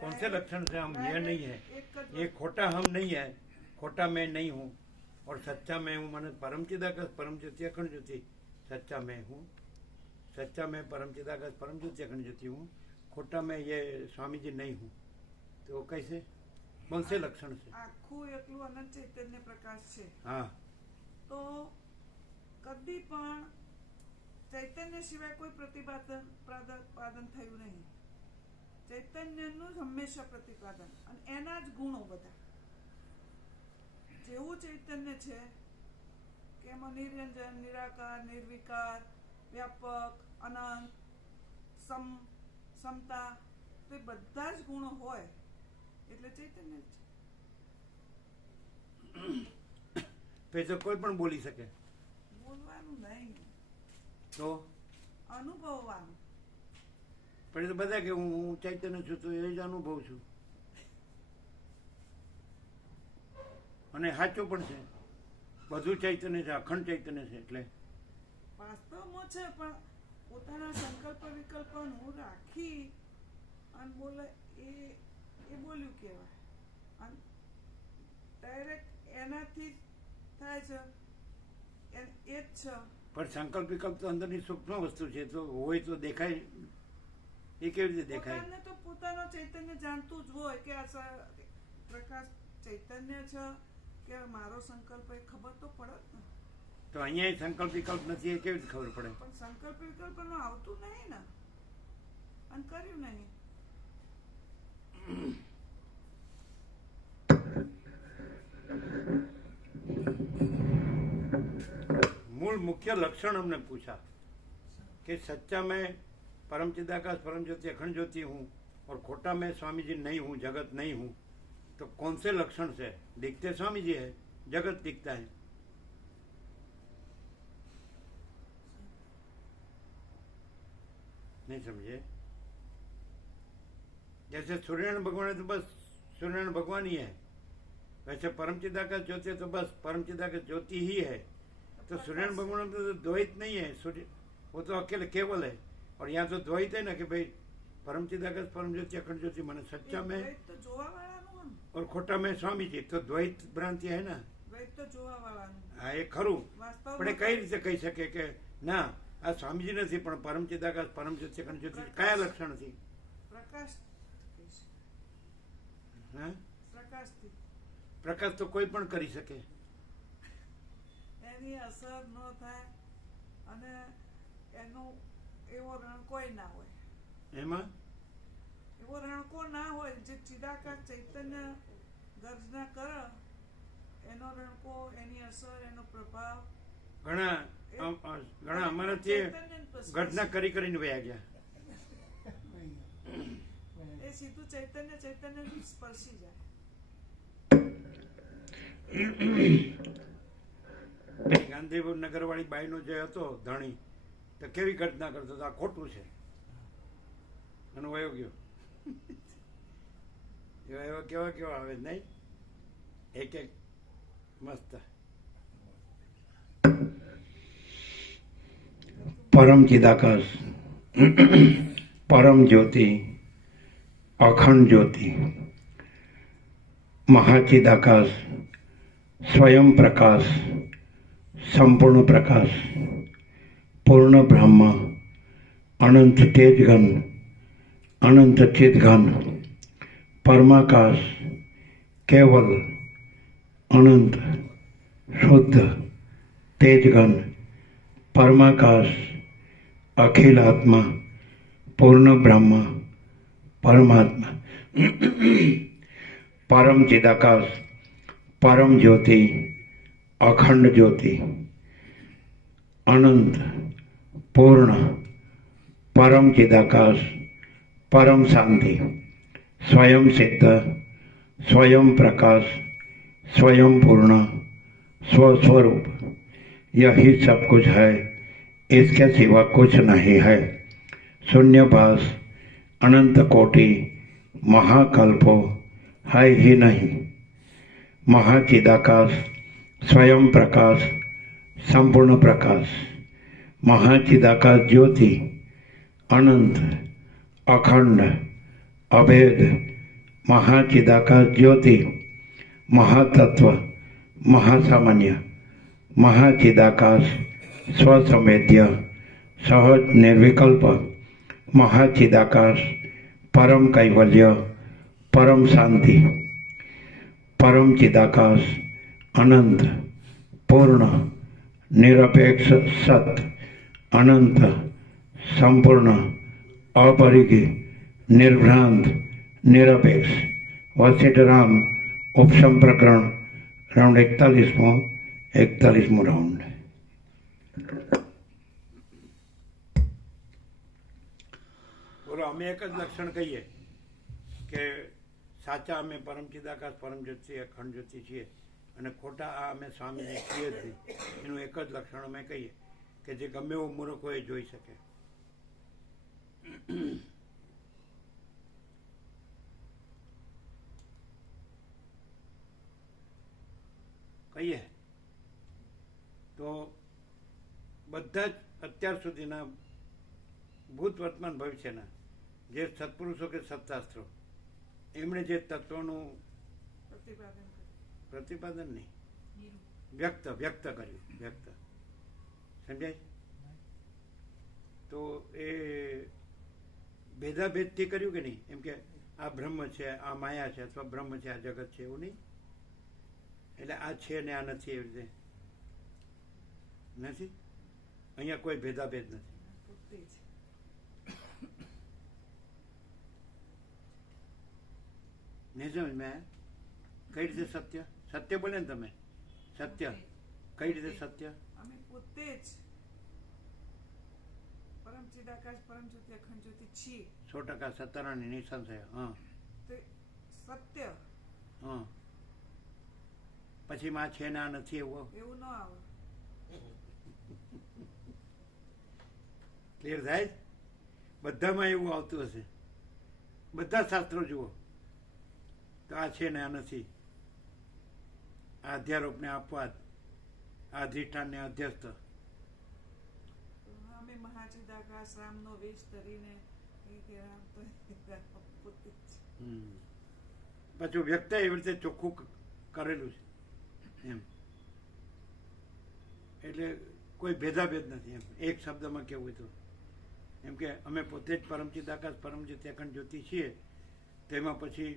कौन से लक्षण से हम ये नहीं है, ये खोटा हम नहीं है, खोटा मैं नहीं हूँ और सच्चा मैं हूँ। माने परम चिदाकाश परम ज्योति अखंड ज्योति सच्चा मैं हूँ, सच्चा मैं परम चिदाकाश परम ज्योति अखंड ज्योति हूँ, खोटा मैं ये स्वामी जी नहीं हूँ। तो कैसे, कौन से लक्षण से? આખું એકલું અનંત ચૈતન્ય પ્રકાશ છે हाँ, તો કદી પણ ચૈતન્ય સિવાય કોઈ પ્રતિપાદન થયું નહીં. ચૈતન્યનું જ હંમેશા પ્રતિપાદન અને એના જ ગુણો બધા. જેવું ચૈતન્ય છે કે એમાં નિરંજન, નિરાકાર, નિર્વિકાર, વ્યાપક, અનંત, સમતા, તો એ બધા જ ગુણો હોય એટલે ચૈતન્ય જ છે. फिर तो कोई पण बोली सके બોલવાનું નહીં, तो અનુભવવાનું. પણ એ તો બધા કે હું ચૈતન્ય છું તો એ જ અનુભવ છું અને સાચું પણ છે, બધું ચૈતન્ય છે, અખંડ ચૈતન્ય છે. એટલે વાસ્તવમાં છે પણ પોતાના સંકલ્પ વિકલ્પનું રાખી અને બોલે એ બોલ્યું કહેવાય. અને ડાયરેક્ટ એનાથી થાય છે એ જ છે. પણ સંકલ્પ વિકલ્પ તો અંદરની સૂક્ષ્મ વસ્તુ છે, તો હોય તો દેખાય, એ કેવી રીતે દેખાય? પોતાને તો પોતાનો ચૈતન્ય જાણતું જ હોય કે આ પ્રકાશ ચૈતન્ય છે કે મારો સંકલ્પ એ ખબર તો પડે જ ને. તો અહીંયા સંકલ્પ વિકલ્પ નથી, એ કેવી રીતે ખબર પડે? પણ સંકલ્પ વિકલ્પનું આવતું નહીં ને અને કર્યું નહીં. मूल मुख्य लक्षण हमने पूछा कि सच्चा मैं परम चिदाकाश परम ज्योति अखंड ज्योति हूँ और खोटा मैं स्वामी जी नहीं हूँ, जगत नहीं हूँ. तो कौन से लक्षण से दिखते स्वामी जी है, जगत दिखता है? नहीं समझे? जैसे सूर्यनारायण भगवान है तो बस सूर्यनारायण भगवान ही है, वैसे परम चिदाकाश ज्योति है तो बस परम चिदाकाश ज्योति ही है. तो सूर्यनारायण भगवान तो द्वैत नहीं है, सूर्य वो तो अकेले केवल है. और यहाँ तो द्वैत है ना कि भाई परम चिदाकाश परम ज्योति अखंड ज्योति माने सच्चा में દ્વૈત તો જોવાવાળાનું और खोटा में स्वामी जी, तो द्वैत भ्रांति है ना. દ્વૈત તો જોવાવાળાનું. હા, એ ખરું, વાસ્તવમાં પણ એ કઈ રીતે કહી શકે કે ના આ સ્વામીજી નથી પણ પરમ ચિદાકાશ પરમ જ્યોતિ અખંડ જ્યોતિ? કયા લક્ષણથી? પ્રકાશ કહી શકાય. હા, પ્રકાશથી પ્રકાશ તો કોઈ પણ કરી શકે. એની અસર ન થાય અને એનું એવો રણકો ના હોય. એમાં એવો રણકો ના હોય જે ચિદાકાશ ચૈતન્ય ગર્જના કરે એનો રણકો, એની અસર, એનો પ્રભાવ ઘણા અમારાથી ઘટના કરી કરીને વયા ગયા. એ સીધું ચૈતન્ય સ્પર્શી જાય. ગાંધીનગર વાળી બાઈનો જે હતો ધણી, તો કેવી ઘટના કરતો હતો, આ ખોટું છે એનો વયો ગયો. એવા કેવા કેવા આવે નહીં, એક એક મસ્ત. परम चिदाकाश परम ज्योति अखंड ज्योति महाचिदाकाश स्वयं प्रकाश संपूर्ण प्रकाश पूर्ण ब्रह्म अनंत तेजघन अनंत चिदघन परमाकाश केवल अनंत शुद्ध तेजघन परमाकाश अखिल आत्मा पूर्ण ब्रह्म परमात्मा परम चिदाकाश परम ज्योति अखंड ज्योति अनंत पूर्ण परम चिदाकाश परम शांति स्वयं सिद्ध स्वयं प्रकाश स्वयं पूर्ण स्वस्वरूप, यही सब कुछ है, इसके सिवा कुछ नहीं है. शून्यभास अनंत कोटि महाकल्पो है ही नहीं. महाचिदाकाश स्वयं प्रकाश संपूर्ण प्रकाश महाचिदाकाश ज्योति अनंत अखंड अभेद મહાચિદાકાશ જ્યોતિ, મહાતત્વ, મહાસામાન્ય, મહાચિદાકાશ સ્વસંવેદ્ય, સહજ નિર્વિકલ્પ, મહાચિદાકાશ પરમ કૈવલ્ય, પરમ શાંતિ, પરમ ચિદાકાશ અનંત, પૂર્ણ, નિરપેક્ષ સત, અનંત, સંપૂર્ણ, અપરિઘી, નિર્ભ્રાંત, નિરપેક્ષ. વસિષ્ઠ રામ ઉપસમ પ્રકરણ રાઉન્ડ 41મો રાઉન્ડ. બોલો, અમે એક જ લક્ષણ કહીએ કે સાચા અમે પરમ ચિદાકાશ પરમ જ્યોતિ અખંડ જ્યોતિ છીએ અને ખોટા આ અમે સ્વામીજી છીએ જ નહીં. એનું એક જ લક્ષણ અમે કહીએ કે જે ગમે એવો મૂર્ખ હોય એ જોઈ શકે. કહીએ તો બધા જ અત્યાર સુધીના ભૂત વર્તમાન ભવિષ્યના જે સત્પુરુષો કે સત્શાસ્ત્રો એમણે જે તત્વનું પ્રતિપાદન નહીં વ્યક્ત કર્યું, સમજાય? તો એ ભેદાભેદથી કર્યું કે નહીં? એમ કે આ બ્રહ્મ છે, આ માયા છે, અથવા બ્રહ્મ છે, આ જગત છે, એવું નહીં. એટલે આ છે ને આ નથી, એવી રીતે નથી. અહીંયા કોઈ ભેદાભેદ નથી. નહીં સમજ મેં કઈ રીતે સત્ય સત્ય બોલે ને તમે? સત્ય કઈ રીતે સત્ય? અમે પોતે જ પરમ ચિદાકાશ પરમ જ્યોતિ અખંડ જ્યોતિ છીએ. 100% સત્તારાની નિશાન છે. હા, સત્ય. હા, પછી માં છે ને આ નથી એવું ન આવે. ક્લિયર થાય? બધામાં એવું આવતું હશે. બધા શાસ્ત્રો જુઓ તો આ છે ને આ નથી, આ અધ્યારોપને આપવાદ, આ અધિષ્ઠાનને અધ્યસ્ત. અમે મહાચિદાકાશ રામનો વેશ ધરીને પાછું વ્યક્ત એવી રીતે ચોખ્ખું કરેલું છે એમ. એટલે કોઈ ભેદાભેદ નથી એમ. એક શબ્દમાં કેવું તો એમ કે અમે પોતે જ પરમ ચિદાકાશ પરમ જ્યોતિ અખંડ જ્યોતિ છીએ. તેમાં પછી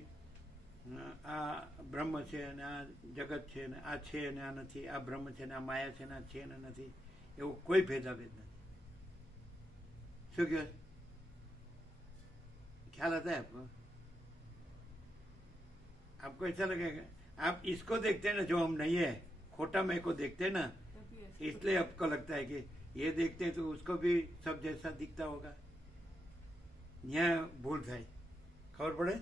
આ બ્રહ્મ છે અને આ જગત છે ને આ છે ને આ નથી, આ બ્રહ્મ છે ને આ માયા છે ને આ છે ને નથી, એવું કોઈ ભેદાભેદ નથી. શું કહે? ख्याल आता है आपको? आपको ऐसा लगेगा आप इसको देखते हैं ना जो हम नहीं है, खोटा मैं को देखते हैं ना, इसलिए आपको लगता है कि ये देखते हैं तो उसको भी सब जैसा दिखता होगा. यहाँ भूल થાય. खबर पड़े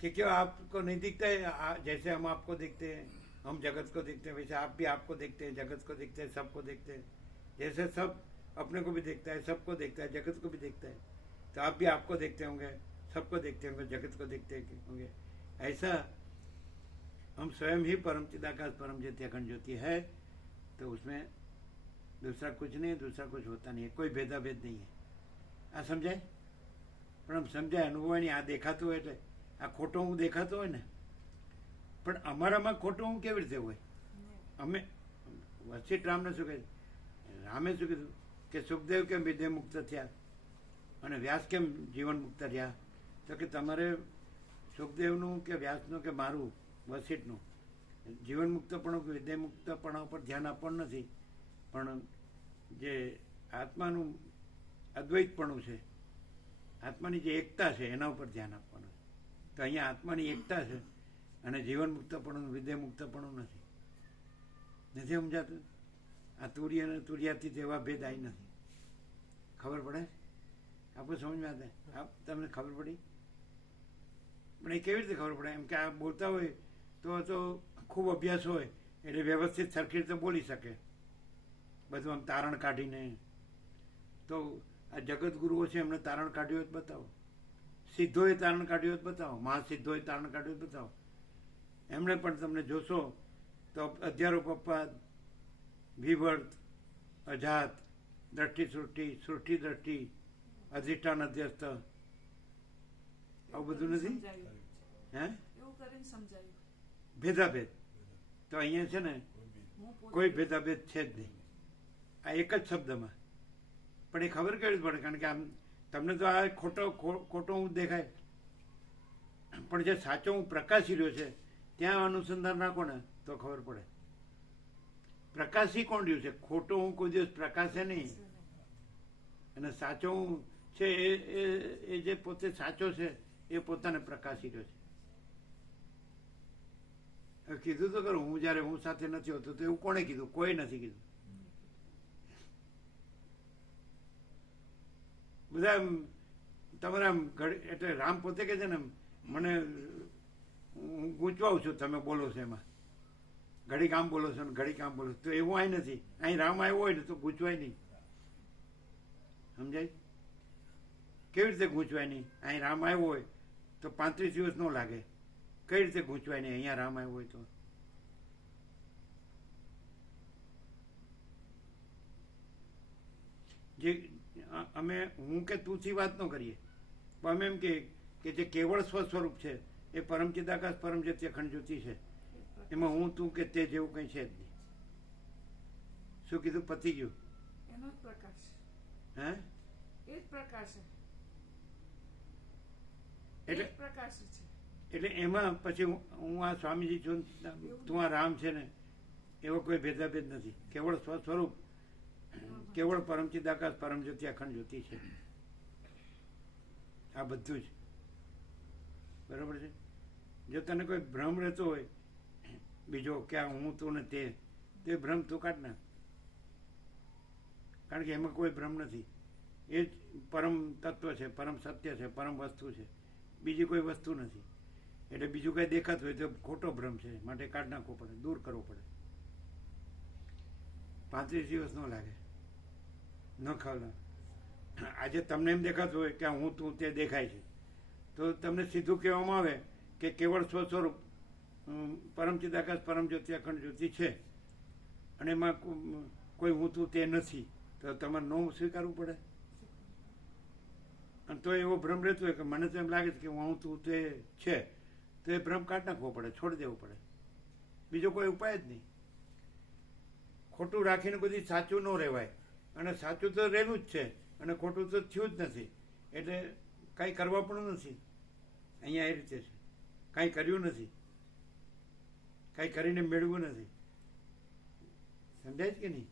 कि क्यों आपको नहीं दिखता है? जैसे हम आपको देखते हैं, हम जगत को देखते हैं, वैसे आप भी आपको देखते हैं, जगत को देखते हैं, सबको देखते हैं. जैसे सब अपने को भी देखता है, सबको देखता है, जगत को भी देखता है, तो आप भी आपको देखते होंगे, सबको देखते होंगे, जगत को देखते होंगे. ऐसा हम स्वयं ही परम चिदाकाश परम ज्योति अखंड ज्योति है, तो उसमें दूसरा कुछ नहीं है, दूसरा कुछ होता नहीं है, कोई भेदाभेद नहीं है. આ સમજાય? પણ આમ સમજાય અનુભવાણી આ દેખાતું હોય એટલે આ ખોટો હું દેખાતો હોય ને, પણ અમારામાં ખોટો હું કેવી રીતે હોય? અમે વસિષ્ઠ રામને શું કહે? રામે શું કીધું કે સુખદેવ કેમ વિદેહ મુક્ત થયા અને વ્યાસ કેમ જીવન મુક્ત રહ્યા? તો કે તમારે સુખદેવનું કે વ્યાસનું કે મારું વસિષ્ઠનું જીવન મુક્તપણું કે વિદેહ મુક્તપણા ઉપર ધ્યાન આપવાનું નથી, પણ જે આત્માનું અદ્વૈતપણું છે, આત્માની જે એકતા છે એના ઉપર ધ્યાન આપવાનું. તો અહીંયા આત્માની એકતા છે અને જીવન મુક્તપણું વિદેહ મુક્તપણું નથી. નથી સમજાતું? આ તુર્ય અને તુર્યાથી તેવા ભેદ આવી નથી. ખબર પડે? આપકો સમજ में आता है? आप તમને ખબર પડી? પણ એ કેવી રીતે ખબર પડે? એમ કે આ બોલતા હોય તો ખૂબ અભ્યાસ હોય એટલે વ્યવસ્થિત સરખી રીતે બોલી શકે, બધું આમ તારણ કાઢીને. તો આ જગત ગુરુઓ છે એમણે તારણ કાઢ્યું હોય બતાવો, સિદ્ધોએ તારણ કાઢ્યું હોય બતાવો, મહાસિદ્ધોએ તારણ કાઢ્યું હોય બતાવો. એમણે પણ તમને જોશો તો અધ્યારોપ અપવાદ, વિવર્ત, અજાત, દ્રષ્ટિ સૃષ્ટિ, સૃષ્ટિ દ્રષ્ટિ, અધિષ્ઠાન અધ્યસ્થ, આવું બધું નથી હે એવું કરીને સમજાયું. ભેદાભેદ તો અહીંયા છે ને હું પોતે કોઈ ભેદાભેદ છે જ નહીં. આ એક જ શબ્દમાં પણ એ ખબર કેવી પડે, કારણ કે આમ તમને તો આ ખોટો હું દેખાય, પણ જે સાચો હું પ્રકાશી રહ્યો છે ત્યાં અનુસંધાન રાખો ને તો ખબર પડે. પ્રકાશી કોણ રહ્યું છે? ખોટો હું કોઈ દિવસ પ્રકાશે નહીં, અને સાચો હું છે એ જે પોતે સાચો છે એ પોતાને પ્રકાશી રહ્યો છે. હવે કીધું તો ખરું, હું જયારે હું સાથે નથી હોતો તો એવું કોણે કીધું? કોઈ નથી કીધું. બધા તમારા એટલે રામ પોતે કે છે ને મને હું ગૂંચવાઉં છું, તમે બોલો છો એમાં ઘડીક આમ બોલો છો ને ઘડીક આમ બોલો છો, તો એવું અહીં નથી. અહીં રામ આવ્યો હોય ને તો ગૂંચવાય નહીં. સમજાય? કેવી રીતે ગૂંચવાય નહીં? અહીં રામ આવ્યો હોય તો 35 દિવસ ન લાગે. કઈ રીતે ગૂંચવાય નહીં અહીંયા રામ આવ્યો હોય તો? જે અમે હું કે તુંથી વાત ન કરીએ, પણ અમે એમ કે જે કેવળ સ્વસ્વરૂપ છે એ પરમ ચિદાકાશ પરમ જ્યોતિ અખંડ જ્યોતિ છે. એમાં હું તું કે તે જેવું કંઈ છે જ નહીં. શું કીધું? પતી ગયું. એનો જ પ્રકાશ, હે એ જ પ્રકાશ એટલે પ્રકાશ છે. એટલે એમાં પછી હું આ સ્વામીજી છું, તું આ રામ છે ને, એવો કોઈ ભેદાભેદ નથી. કેવળ સ્વસ્વરૂપ, કેવળ પરમ ચિદાકાશ પરમ જ્યોતિ અખંડ જ્યોતિ છે. આ બધું જ બરોબર છે. જો તને કોઈ ભ્રમ રહેતો હોય બીજો કે આ હું તું ને તે ભ્રમ તું કાઢ નાખ, કારણ કે એમાં કોઈ ભ્રમ નથી. એ જ પરમ તત્વ છે, પરમ સત્ય છે, પરમ વસ્તુ છે, બીજી કોઈ વસ્તુ નથી. એટલે બીજું કંઈ દેખાતું હોય તો ખોટો ભ્રમ છે, માટે કાઢ નાખવો પડે, દૂર કરવો પડે. 35 દિવસ ન લાગે, ન ખાવ. આજે તમને એમ દેખાતું હોય કે હું તું તે દેખાય છે, તો તમને સીધું કહેવામાં આવે કે કેવળ સ્વસ્વરૂપ પરમ ચિદાકાશ પરમ જ્યોતિ અખંડ જ્યોતિ છે, અને એમાં કોઈ હું તું તે નથી, તો તમારે ન સ્વીકારવું પડે. અને તો એવો ભ્રમ રહેતો હોય કે મને તો એમ લાગે છે કે હું તું તે છે, તો એ ભ્રમ કાઢ નાખવો પડે, છોડી દેવું પડે. બીજો કોઈ ઉપાય જ નહીં. ખોટું રાખીને બધી સાચું ન રહેવાય, અને સાચું તો રહેલું જ છે અને ખોટું તો થયું જ નથી. એટલે કાંઈ કરવા પણ નથી. અહીંયા એ રીતે છે, કાંઈ કર્યું નથી, કાંઈ કરીને મેળવ્યું નથી. સમજાય છે કે નહીં?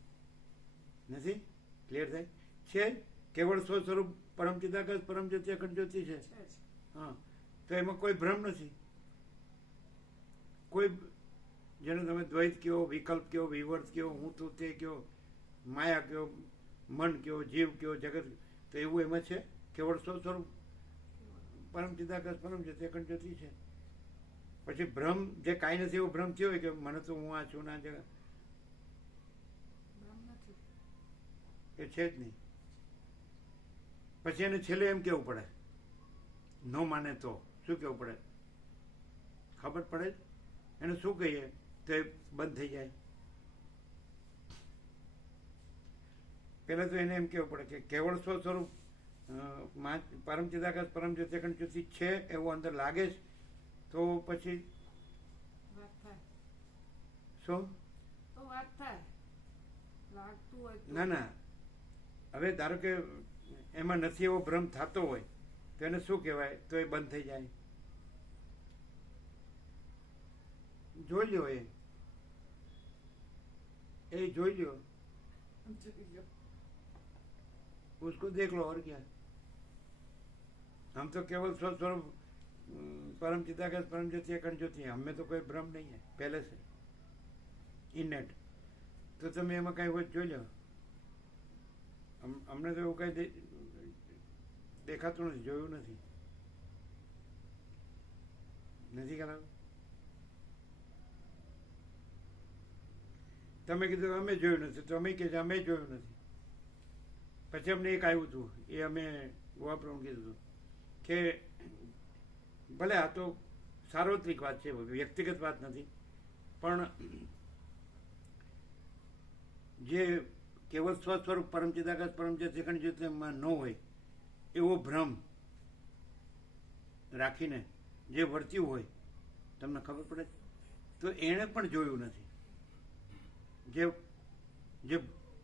નથી? ક્લિયર થાય છે? કેવળ સ્વસ્વરૂપ પરમ ચિદાકાશ પરમ જ્યોતિ અખંડ જ્યોતિ છે. હા, તો એમાં કોઈ ભ્રમ નથી. કોઈ જેને તમે દ્વૈત કહો, વિકલ્પ કહો, વિવર્ત કહો, હું તું તે કહો, માયા કહો, મન કહો, જીવ કહો, જગત, તો એવું એમાં છે? કેવળ સ્વસ્વરૂપ પરમ ચિદાકાશ પરમ જ્યોતિ અખંડ જ્યોતિ છે. પછી ભ્રમ જે કાંઈ નથી એવો ભ્રમ થયો હોય કે મને તો હું આ છું ના જગત, એ છે જ નહીં. પછી એને છેલ્લે એમ કેવું પડે, ન માને તો શું કેવું પડે? ખબર પડે જ. એને શું કહીએ તો એ બંધ થઈ જાય. પહેલાં તો એને એમ કહેવું પડે કે કેવળ સ્વસ્વરૂપ પરમ ચિદાકાશ પરમ જ્યોતિ અખંડ જ્યોતિ છે એવું અંદર લાગે છે, તો પછી વાત થાય. શું? તો વાત થાય. લાગતું હોય તો. ના ના, હવે ધારો કે એમાં નથી એવો ભ્રમ થતો હોય તો એને શું કહેવાય? તો એ બંધ થઈ જાય. જોઈ લ્યો, એ જોઈ લ્યો, उसको देख लो और क्या. हम तो केवल स्वस्वरूप परम चिदाकाश परम ज्योति अखंड ज्योति है. हमें तो कोई भ्रम नहीं है पहले से इनेट. तो તમે એમાં કાંઈ હોય જોઈ લો. અમને તો એવું કાંઈ દેખાતું નથી, જોયું નથી. નથી કરાવું. તમે કીધું અમે જોયું નથી, તો અમે કહે અમે જોયું નથી. પછી અમને એક આવ્યું હતું, એ અમે ગોવા પ્રભુ કીધું હતું કે ભલે આ તો સાર્વત્રિક વાત છે, વ્યક્તિગત વાત નથી, પણ જે કેવળ સ્વસ્વરૂપ પરમ ચિદાકાશ પરમ જ્યોતિ અખંડ જ્યોતિમાં ન હોય એવો ભ્રમ રાખીને જે વર્ત્યું હોય તમને ખબર પડે તો એણે પણ જોયું નથી. જે જે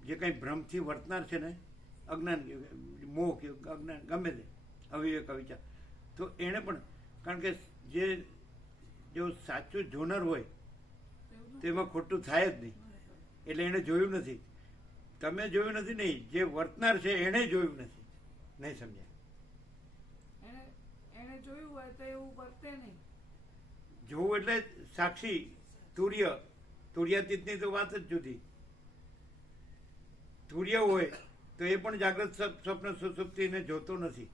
જે કંઈ ભ્રમથી વર્તનાર છે ને, અજ્ઞાન, મોહ કે અજ્ઞાન ગમે તે અવિવેક અવિચાર, તો એણે પણ, કારણ કે જો સાચું જોનાર હોય તો એમાં ખોટું થાય જ નહીં, એટલે એણે જોયું નથી. તમે જોયું નથી નહીં, જે વર્તનાર છે એણે જોયું નથી. નહીં સમજ્યા? એને જોયું હોય તો એવું વર્તે નહીં. જોવું એટલે સાક્ષી, તુર્યાતીતની તો વાત જ જુદી. તુર્ય હોય તો એ પણ જાગ્રત સ્વપ્ન સુષુપ્તિને જોતો નથી.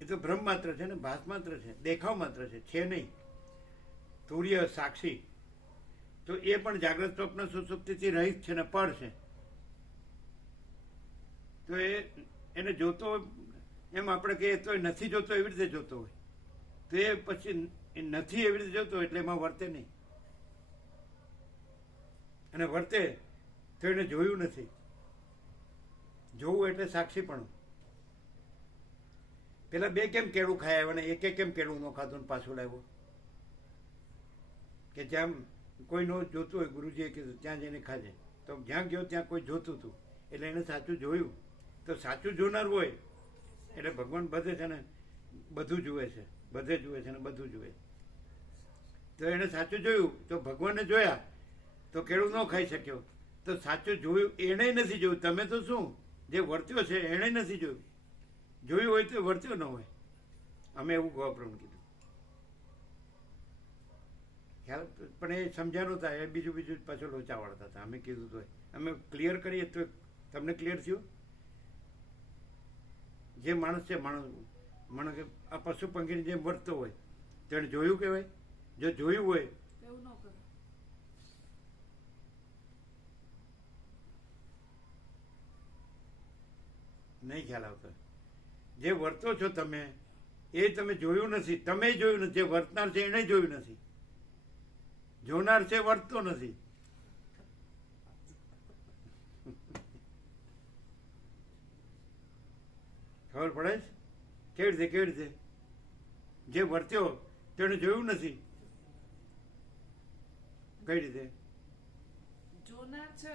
એ તો ભ્રમ માત્ર છે ને, ભાસ માત્ર છે, દેખાવ માત્ર છે નહીં. તુર્ય સાક્ષી તો એ પણ જાગ્રત સ્વપ્ન સુષુપ્તિથી રહિત છે ને, પર છે. તો એને જોતો હોય એમ આપણે કહીએ તો નથી જોતો, એવી રીતે જોતો હોય તો એ પછી નથી એવી રીતે જોતો એટલે એમાં વર્તે નહીં. અને વર્તે તો એને જોયું નથી. જોવું એટલે સાક્ષીપણું. પેલા બે કેમ કેળું ખાયા આવ્યા ને એકે કેમ કેળું ન ખાધું પાછું લાવ્યો? કે જ્યાં કોઈ નો જોતું હોય, ગુરુજીએ કીધું ત્યાં જઈને ખાજે. તો જ્યાં ગયો ત્યાં કોઈ જોતું હતું એટલે એને સાચું જોયું. તો સાચું જોનાર હોય એટલે ભગવાન બધે છે ને બધું જુએ છે, બધે જુએ છે ને બધું જુએ. તો એને સાચું જોયું તો ભગવાનને જોયા તો કેળું ન ખાઈ શક્યો. તો સાચું જોયું એણે નથી જોયું. તમે તો શું, જે વર્ત્યો છે એણે નથી જોયું. જોયું હોય તો વર્ત્યો ન હોય. અમે એવું ગોપ્રમ કીધું. ખ્યાલ? પણ એ સમજ્યા નહોતા, એ બીજું પાછું લોચા વાળતા હતા. અમે કીધું તો અમે ક્લિયર કરીએ તો તમને ક્લિયર થયું. જે માણસ છે, માણસ કે આ પશુ પંખીની જેમ વર્તતો હોય તો એને જોયું કહેવાય. જો જોયું હોય એવું ન કરે. નહીં ખ્યાલ આવતો. જે વર્તો છો તમે એ તમે જોયું નથી. તમે જોયું નથી. જે વર્તનાર છે એને જોયું નથી. જોનાર છે વર્તતો નથી. ખબર પડે છે? કેવી રીતે? જે વર્ત્યો તેને જોયું નથી. કઈ રીતે? જોનાર છે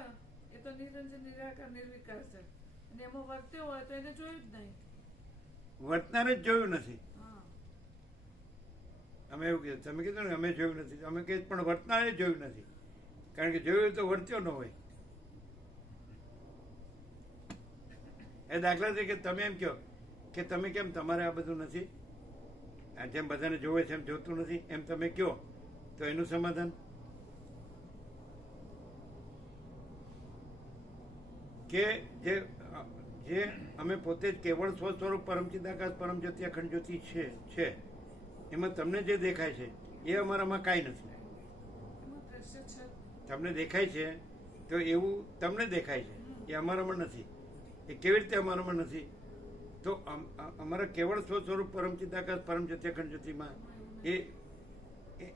એ તો નિરંજન નિરાકાર નિર્વિકાર છે, અને એમાં વર્ત્યો હોય તો એને જોયું જ નહીં. વર્તનારે જ જોયું નથી. હા. અમે એવું કીધું. તમે કીધું ને અમે જોયું નથી. અમે કહીએ પણ વર્તનારે જ જોયું નથી. કારણ કે જોયું તો વર્ત્યો ન હોય. એ દાખલા તરીકે તમે એમ કહો કે તમે કેમ તમારે આ બધું નથી, આ જેમ બધાને જોવે છે એમ જોતું નથી, એમ તમે કહો તો એનું સમાધાન કે જે અમે પોતે જ કેવળ સ્વ સ્વરૂપ પરમ ચિદાકાશ પરમ જ્યોતિ અખંડ જ્યોતિ છે એમાં તમને જે દેખાય છે એ અમારામાં કાંઈ નથી. એમાં દ્રશ્ય છે. તમને દેખાય છે તો એવું તમને દેખાય છે, એ અમારામાં નથી. એ કેવી રીતે અમારામાં નથી? તો અમારા કેવળ સ્વ સ્વરૂપ પરમ ચિદાકાશ પરમ જ્યોતિ અખંડ જ્યોતિમાં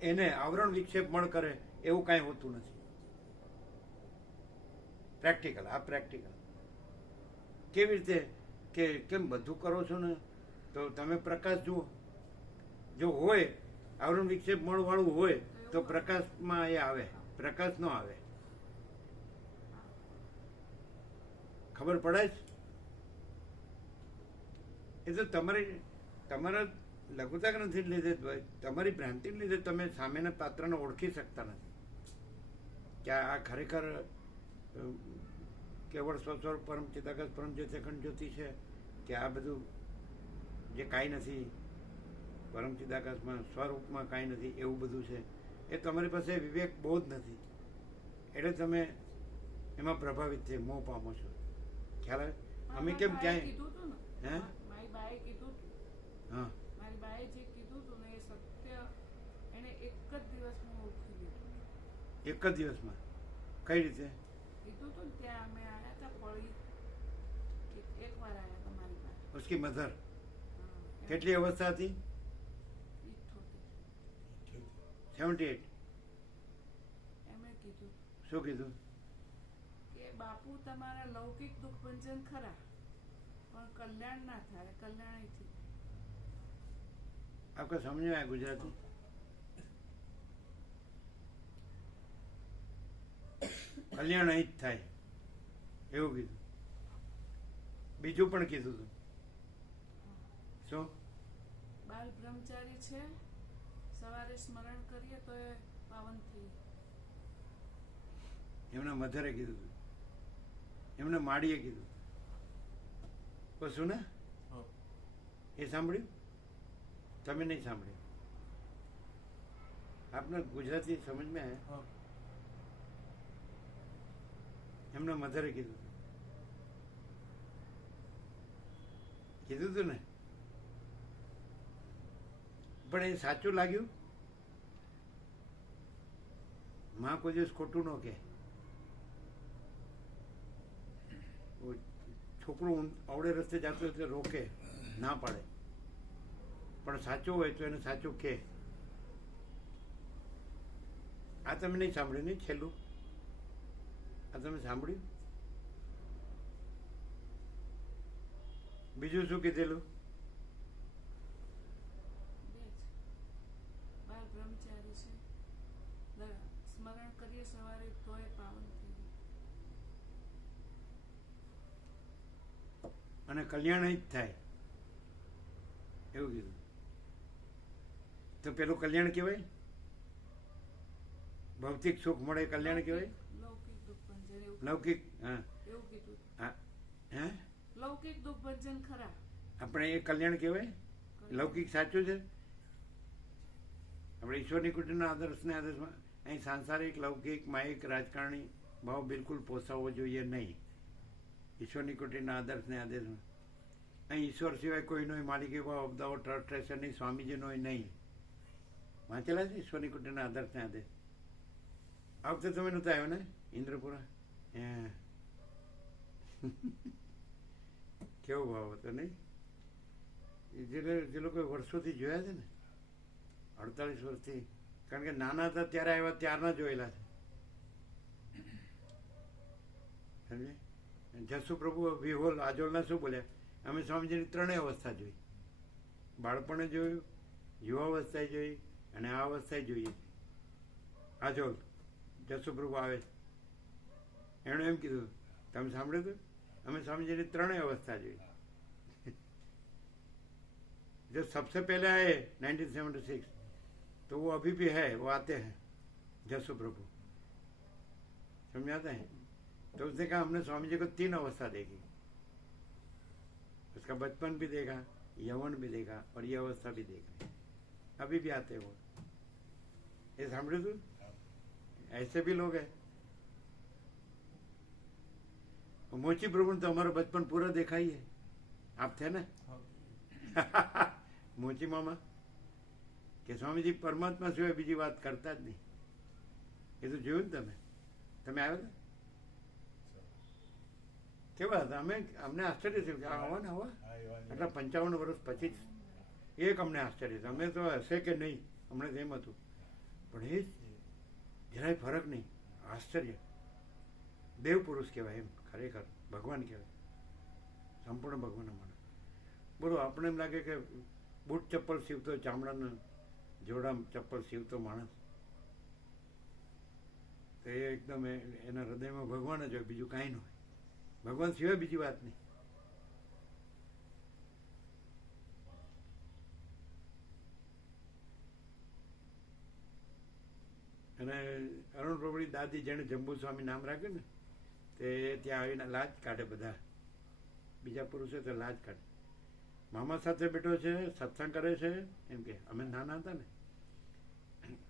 એને આવરણ વિક્ષેપ મળ કરે એવું કાંઈ હોતું નથી. પ્રેક્ટિકલ. આ પ્રેક્ટિકલ. કેવી રીતે કે કેમ બધું કરો છો ને તો તમે પ્રકાશ જુઓ. જો હોય આવરણ વિક્ષેપ મળવાળું હોય તો પ્રકાશમાં એ આવે, પ્રકાશ ન આવે. ખબર પડે છે? એ તો તમારા લઘુતા નથી લીધે, તમારી ભ્રાંતિને લીધે તમે સામેના પાત્રને ઓળખી શકતા નથી કે આ ખરેખર કેવળ સ્વસ્વરૂપ પરમ ચિદાકાશ પરમ જ્યોતિ અખંડ જ્યોતિ છે કે આ બધું જે કાંઈ નથી પરમ ચિદાકાશમાં સ્વરૂપમાં કાંઈ નથી એવું બધું છે. એ તમારી પાસે વિવેક બહુ જ નથી એટલે તમે એમાં પ્રભાવિત થઈ મોહ પામો છો. ખ્યાલ આવે? અમે કેમ ક્યાંય કીધું હતું ને, હે? મારી બાએ કીધું હતું. હા, મારી બાએ જે કીધું હતું ને એ સત્ય એને એક જ દિવસમાં ઓળખી લીધું. એક જ દિવસમાં? કઈ રીતે? કીધું હતું ને ત્યાં અમે આવ્યા હતા પળી, એક વાર આવ્યા હતા મારી પાસે. ઉસકી મધર હા, કેટલી અવસ્થા હતી? 78. 78. એમણે કીધું શું કીધું? કે બાપુ તમારા લૌકિક દુઃખ ભંજન ખરા પણ કલ્યાણ ના થાય, કલ્યાણીથી. आपको समझ में आया गुजराती? કલ્યાણ અહીં જ થાય એવું કીધું. બીજું પણ કીધું હતું. શું? બાલ બ્રહ્મચારી છે, સવારે સ્મરણ કરીએ તો એ પાવન થઈ. એમના મધરે કીધું હતું, એમના માડીએ કીધું. શું ને એ સાંભળ્યું? તમે નહીં સાંભળ્યું? આપને ગુજરાતી સમજ में आया? એમના મધરે કીધું હતું ને, પણ એ સાચું લાગ્યું? માં કોઈ દિવસ ખોટું ન કહે. છોકરું અવળે રસ્તે જતું હોય તો રોકે, ના પાડે, પણ સાચું હોય તો એને સાચું કહે. આ તમે નહીં સાંભળ્યું નહીં? છેલ્લું આ તમે સાંભળ્યું? બીજું શું કીધેલું? બાલ બ્રહ્મચારી છે, સ્મરણ કરીએ સવારે તોય પાવન થઈ. અને કલ્યાણ જ થાય એવું કીધું. તો પેલું કલ્યાણ કહેવાય? ભૌતિક સુખ મળે કલ્યાણ કહેવાય? લૌકિક દુઃખ ભંજન એવું લૌકિક? હા એવું કીધું. હા હે લૌકિક દુઃખ ભંજન ખરા. આપણે એ કલ્યાણ કહેવાય? લૌકિક સાચું છે? આપણે ઈશ્વરની કુટીરના આદર્શને આદર્શમાં અહીં સાંસારિક લૌકિક માયિક રાજકારણી ભાવ બિલકુલ પોસાવવો જોઈએ નહીં. ઈશ્વરની કુટીરના આદર્શને આદેશમાં અહીં ઈશ્વર સિવાય કોઈનો માલિકી ભાવ અબદાઓ ટ્રસ્ટેશનની સ્વામીજીનો નહીં. વાંચેલા છે ઈશ્વરની કુટીરના આદર્શને આદેશ? આ વખતે તમે નહોતા આવ્યો ને ઇન્દ્રપુરા? કેવો ભાવ હતો નહીં? જે લોકો વર્ષોથી જોયા છે ને, 48 વર્ષથી, કારણ કે નાના હતા ત્યારે આવ્યા ત્યારના જોયેલા છે. સમજે? જસુ પ્રભુ વિહોલ આજોલના શું બોલ્યા? અમે સ્વામીજીની ત્રણેય અવસ્થા જોઈ. બાળપણે જોયું, યુવાવસ્થાએ જોઈ અને આ અવસ્થાએ જોઈએ. આજોલ જસુ પ્રભુ આવે છે, એણે એમ કીધું, તમે સાંભળ્યું હતું? અમે સ્વાमीजी ત્રણેય अवस्था જોઈ. जो सबसे पहले आए 1976, तो वो अभी भी है, वो आते हैं जसु प्रभु, समझ आता है? तो उसने कहा हमने स्वामी जी को 3 अवस्था देखी, उसका बचपन भी देखा, यौवन भी देखा और ये अवस्था भी देख रहे, अभी भी आते वो. ये सामने तू, ऐसे भी लोग हैं. मोची प्रभु ने तो हमारा बचपन पूरा देखा ही है. आप थे ना मोची मामा કે સ્વામીજી પરમાત્મા સિવાય બીજી વાત કરતા જ નહીં. એ તો જોયું ને તમે? તમે આવ્યા હતા? કેવા હતા? અમને આશ્ચર્ય થયું કે આવા ને આવા આટલા 55 વર્ષ પછી એક અમને આશ્ચર્ય થયું. અમે તો હશે કે નહીં અમને તેમ હતું, પણ એ જરાય ફરક નહીં. આશ્ચર્ય. દેવ પુરુષ કહેવાય, એમ ખરેખર ભગવાન કહેવાય, સંપૂર્ણ ભગવાન માણસ. બોલો, આપણે એમ લાગે કે બૂટ ચપ્પલ સીવતો, ચામડાના જોડા ચપ્પલ સીવતો માણસ, તો એ એકદમ એના હૃદયમાં ભગવાન જ હોય, બીજું કાંઈ ન હોય. ભગવાન સિવાય બીજી વાત નહીં. અને અરુણ પ્રભુની દાદી જેણે જંબુ સ્વામી નામ રાખ્યું ને, તે ત્યાં આવીને લાજ કાઢે. બધા બીજા પુરુષો તો લાજ કાઢે. મામા સાથે બેઠો છે, સત્સંગ કરે છે, એમ કે અમે નાના હતા ને,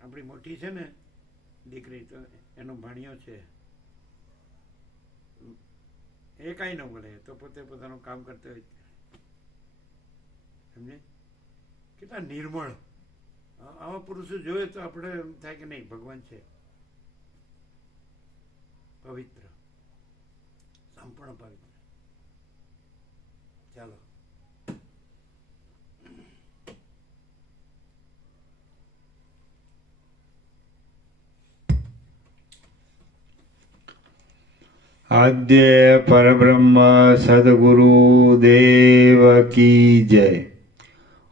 આપણી મોટી છે ને દીકરી, તો એનો ભાણિયો છે, એ કાંઈ ન બોલે, તો પોતે પોતાનું કામ કરતો હોય. સમજે? કેટલા નિર્મળ. આવા પુરુષો જોઈએ તો આપણે એમ થાય કે નહીં, ભગવાન છે. પવિત્ર, સંપૂર્ણ પવિત્ર. ચાલો. आद्य परब्रह्म सद्गुरु देव की जय.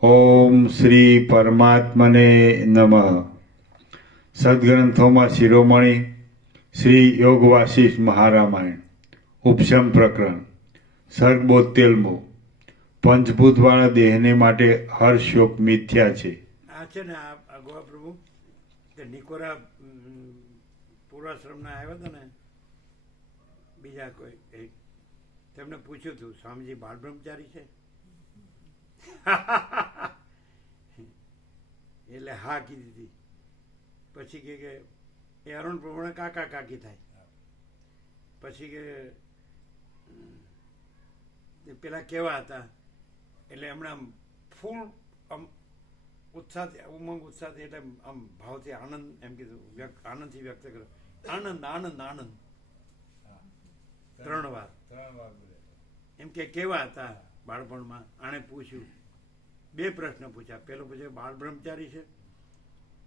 ઓમ શ્રી પરમાત્મને નમઃ. સદગ્રંથોમાં શિરોમણી શ્રી યોગ વાસિષ્ઠ મહારામાયણ ઉપશમ પ્રકરણ સર્ગ 72 પંચભૂતવાળા દેહને માટે હર્ષ શોક મિથ્યા છે. આ છે ને આ ગોવા પ્રભુ તે નિકોરા પૂર્વાશ્રમના આવ્યા હતા ને બીજા કોઈ એક તેમને પૂછ્યું હતું સ્વામીજી બાળ બ્રહ્મચારી છે એટલે હા કીધી હતી. પછી કે એ અરુણ પ્રભુને કાકા કાકી થાય. પછી કે પેલા કેવા હતા એટલે એમણે આમ ફૂલ આમ ઉત્સાહથી ઉમંગ ઉત્સાહથી એટલે આમ ભાવથી આનંદ એમ કીધું આનંદથી વ્યક્ત કર્યો. આનંદ આનંદ આનંદ 3 વાર એમ કે કેવા હતા બાળપણમાં. આણે પૂછ્યું 2 પ્રશ્ન પૂછ્યા. પેલો પૂછ્યો બાળ બ્રહ્મચારી છે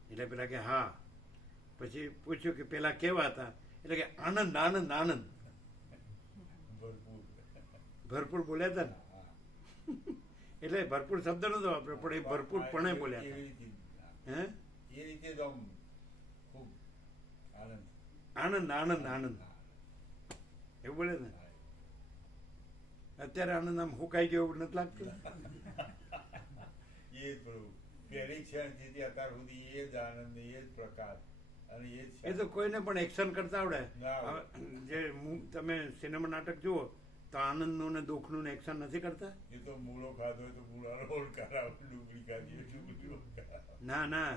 એટલે પેલા કે હા. પછી પૂછ્યું કે પેલા કેવા હતા એટલે કે આનંદ આનંદ આનંદ ભરપૂર બોલ્યા હતા ને એટલે ભરપૂર શબ્દ નતો વાપર્યો પણ એ ભરપૂર પણ બોલ્યા હે આનંદ આનંદ આનંદ એવું બોલે ને. અત્યારે આનંદ આમ હુકાઈ ગયો એવું નથી લાગતું. એ તો કોઈને પણ એક્શન કરતા આવડે. જે તમે સિનેમા નાટક જુઓ તો આનંદનું ને દુઃખનું ને એક્શન નથી કરતા. એ તો મૂળો ખાધો તો મૂળાનો ઓળકાર આવે, ડુંગળી ખાધી ડુંગળી ઓળકાર. ના ના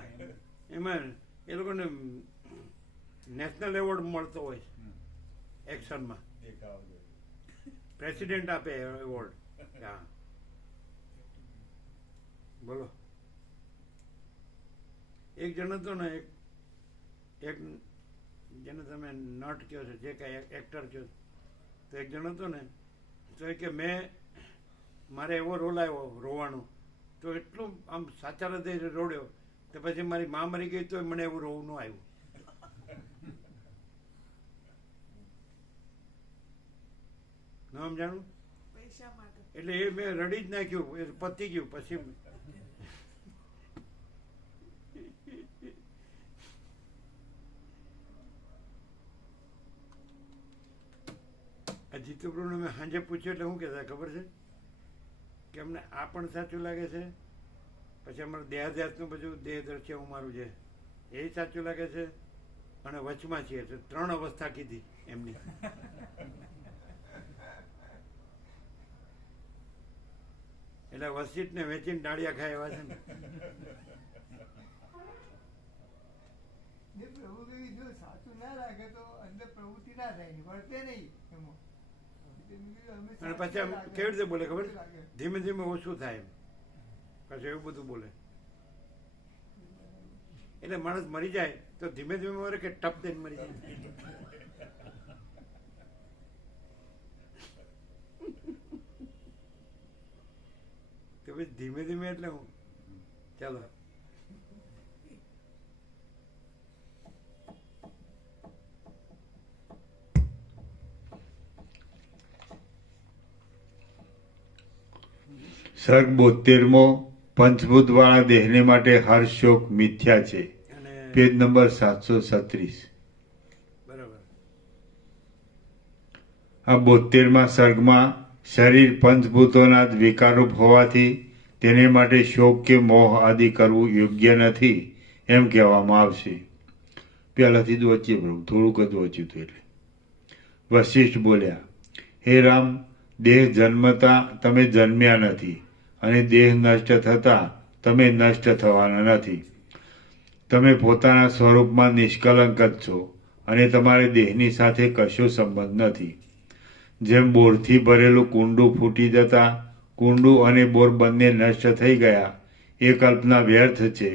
એમાં એ લોકોને નેશનલ એવોર્ડ મળતો હોય એક્શનમાં. પ્રેસિડેન્ટ આપે એવોર્ડ. હા બોલો. એક જણ હતો ને એક જેને તમે નટ કહો છો જે કાંઈ એક્ટર કહો તો એક જણ હતો ને તો એ કે મેં મારે એવો રોલ આવ્યો રોવાનો તો એટલું આમ સાચા હૃદય રોડ્યો તો પછી મારી મા મરી ગઈ તો મને એવું રોવું ન આવ્યું. ન સમજાણું પૈસા માટે એટલે એ મેં રડી જ નાખ્યું. એ પતી ગયું. પછી જીતુપ્રભુને મેં સાંજે પૂછ્યું એટલે શું કહેતા ખબર છે કે અમને આ પણ સાચું લાગે છે પછી અમારું દેહાધ્યાસનું બધું દેહ દ્રશ્ય મારું છે એ સાચું લાગે છે અને વચમાં છીએ તો 3 અવસ્થા કીધી એમની. એટલે વસીટને વેચીને ડાળિયા ખાય એવા છે ને. પ્રભુ કઈ જો સાચું ના લાગે તો અંદર પ્રવૃત્તિ ના થાય વર્તે નહીં એમાં. અને પછી આમ કેવી રીતે બોલે ખબર ધીમે ધીમે ઓછું થાય એમ પછી એવું બધું બોલે. એટલે માણસ મરી જાય તો ધીમે ધીમે મરે કે ટપ દઈને મરી જાય. તો પછી ધીમે ધીમે એટલે હું ચાલો સર્ગ 72 પંચભૂતવાળા દેહને માટે હર્ષ શોક મિથ્યા છે. અને પેજ નંબર 736. બરાબર. આ 72મા સર્ગમાં શરીર પંચભૂતોના જ વિકારરૂપ હોવાથી તેને માટે શોક કે મોહ આદિ કરવું યોગ્ય નથી એમ કહેવામાં આવશે. પહેલાથી જ વચ્ચે પ્રભુ થોડુંક જ વચ્યું હતું એટલે વશિષ્ઠ બોલ્યા, હે રામ, દેહ જન્મતા તમે જન્મ્યા નથી અને દેહ નષ્ટ થતા તમે નષ્ટ થવાના નથી. તમે પોતાના સ્વરૂપમાં નિષ્કલંક જ છો અને તમારે દેહની સાથે કશો સંબંધ નથી. જેમ બોરથી ભરેલું કુંડું ફૂટી જતા કુંડું અને બોર બંને નષ્ટ થઈ ગયા એ કલ્પના વ્યર્થ છે,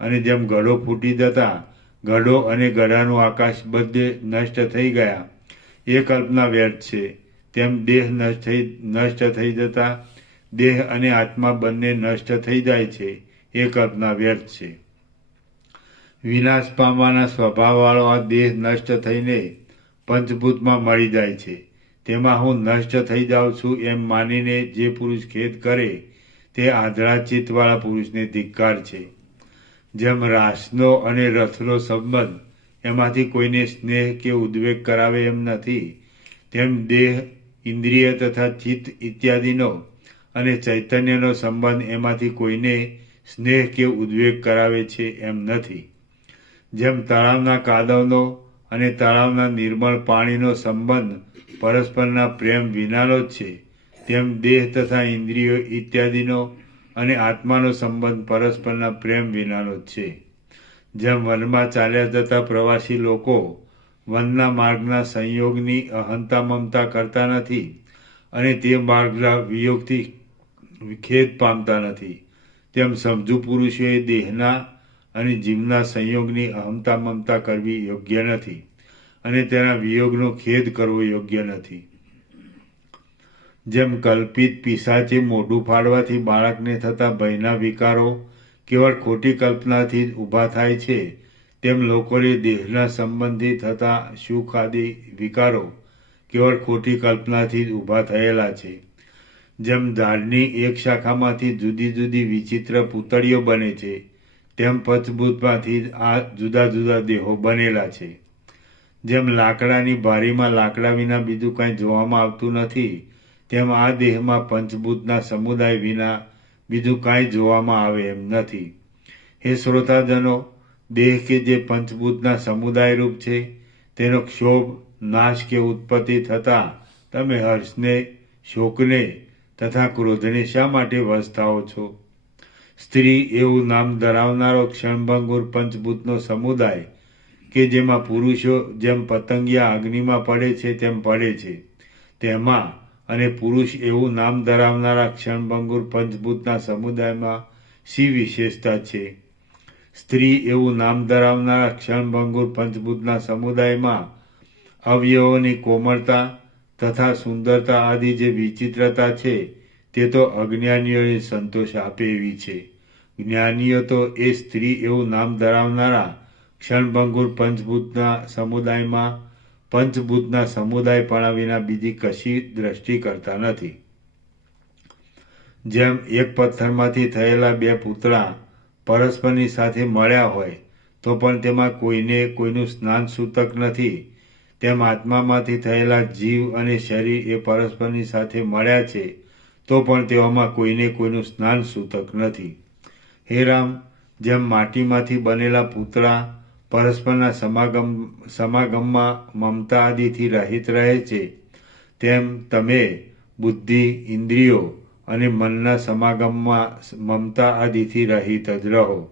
અને જેમ ગળો ફૂટી જતા ગળો અને ગળાનું આકાશ બધે નષ્ટ થઈ ગયા એ કલ્પના વ્યર્થ છે, તેમ દેહ નષ્ટ થઈ જતા દેહ અને આત્મા બંને નષ્ટ થઈ જાય છે એ કલ્પના વ્યર્થ છે. વિનાશ પામવાના સ્વભાવવાળો આ દેહ નષ્ટ થઈને પંચભૂતમાં મળી જાય છે. તેમાં હું નષ્ટ થઈ જાઉં છું એમ માનીને જે પુરુષ ખેદ કરે તે આંધળા ચિત્તવાળા પુરુષને ધિક્કાર છે. જેમ રાસનો અને રથનો સંબંધ એમાંથી કોઈને સ્નેહ કે ઉદ્વેગ કરાવે એમ નથી, તેમ દેહ, ઇન્દ્રિય તથા ચિત્ત ઇત્યાદિનો અને ચૈતન્યનો સંબંધ એમાંથી કોઈને સ્નેહ કે ઉદ્વેગ કરાવે છે એમ નથી. જેમ તળાવના કાદવનો અને તળાવના નિર્મળ પાણીનો સંબંધ પરસ્પરના પ્રેમ વિનાનો જ છે, તેમ દેહ તથા ઇન્દ્રિયો ઇત્યાદિનો અને આત્માનો સંબંધ પરસ્પરના પ્રેમ વિનાનો જ છે. જેમ વનમાં ચાલ્યા જતા પ્રવાસી લોકો વનના માર્ગના સંયોગની અહંતા મમતા કરતા નથી અને તે માર્ગના વિયોગથી ખેદ પામતા નથી, તેમ સમજુ પુરુષોએ દેહના અને જીવના સંયોગની અહંતા મમતા કરવી યોગ્ય નથી અને તેના વિયોગનો ખેદ કરવો યોગ્ય નથી. જેમ કલ્પિત પિશાચે મોઢું ફાડવાથી બાળકને થતા ભયના વિકારો કેવળ ખોટી કલ્પનાથી જ ઊભા થાય છે, તેમ લોકોને દેહના સંબંધથી થતા સુખ આદિ વિકારો કેવળ ખોટી કલ્પનાથી જ ઊભા થયેલા છે. જેમ ઝાડની એક શાખામાંથી જુદી જુદી વિચિત્ર પૂતળીઓ બને છે, તેમ પંચભૂતમાંથી જ આ જુદા જુદા દેહો બનેલા છે. જેમ લાકડાની ભારીમાં લાકડા વિના બીજું કાંઈ જોવામાં આવતું નથી, તેમ આ દેહમાં પંચભૂતના સમુદાય વિના બીજું કાંઈ જોવામાં આવે એમ નથી. હે શ્રોતાજનો, દેહ કે જે પંચભૂતના સમુદાય રૂપ છે, તેનો ક્ષોભ, નાશ કે ઉત્પત્તિ થતાં તમે હર્ષને, શોકને તથા ક્રોધને શા માટે વશ થાઓ છો? સ્ત્રી એવું નામ ધરાવનારો ક્ષણભંગુર પંચભૂતનો સમુદાય કે જેમાં પુરુષો જેમ પતંગિયા અગ્નિમાં પડે છે તેમ પડે છે, તેમાં અને પુરુષ એવું નામ ધરાવનારા ક્ષણભંગુર પંચભૂતના સમુદાયમાં શી વિશેષતા છે? સ્ત્રી એવું નામ ધરાવનારા ક્ષણભંગુર પંચભૂતના સમુદાયમાં અવયવોની કોમળતા તથા સુંદરતા આદિ જે વિચિત્રતા છે તે તો અજ્ઞાનીઓને સંતોષ આપે એવી છે. જ્ઞાનીઓ તો એ સ્ત્રી એવું નામ ધરાવનારા ક્ષણભંગુર પંચભૂતના સમુદાયમાં પંચભૂતના સમુદાયપણા વિના બીજી કશી દ્રષ્ટિ કરતા નથી. જેમ એક પથ્થરમાંથી થયેલા બે પૂતળા પરસ્પરની સાથે મળ્યા હોય તો પણ તેમાં કોઈને કોઈનું સ્નાન સૂતક નથી, તેમ આત્મામાંથી થયેલા જીવ અને શરીર એ પરસ્પરની સાથે મળ્યા છે તો પણ તેઓમાં કોઈને કોઈનું સ્નાન સૂતક નથી. હે રામ, જેમ માટીમાંથી બનેલા પૂતળા પરસ્પરના સમાગમમાં મમતા આદિથી રહિત રહે છે, તેમ તમે બુદ્ધિ, ઇન્દ્રિયો અને મનના સમાગમમાં મમતા આદિથી રહિત જ રહો.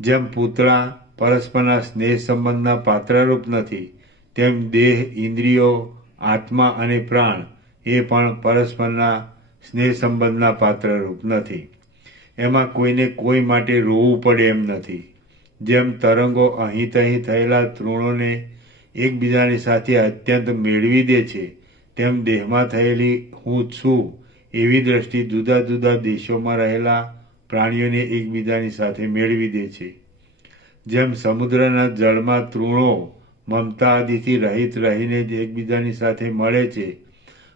જેમ પૂતળા પરસ્પરના સ્નેહ સંબંધના પાત્રરૂપ નથી, તેમ દેહ, ઇન્દ્રિયો, આત્મા અને પ્રાણ એ પણ પરસ્પરના સ્નેહ સંબંધના પાત્રરૂપ નથી. એમાં કોઈને કોઈ માટે રોવું પડે એમ નથી. જેમ તરંગો અહીં તહીં થયેલા તૃણોને એકબીજાની સાથે અત્યંત મેળવી દે છે, તેમ દેહમાં થયેલી હું છું એવી દ્રષ્ટિ જુદા જુદા દેશોમાં રહેલા પ્રાણીઓને એકબીજાની સાથે મેળવી દે છે. જેમ સમુદ્રના જળમાં તૃણો મમતા આદિથી રહિત રહીને જ એકબીજાની સાથે મળે છે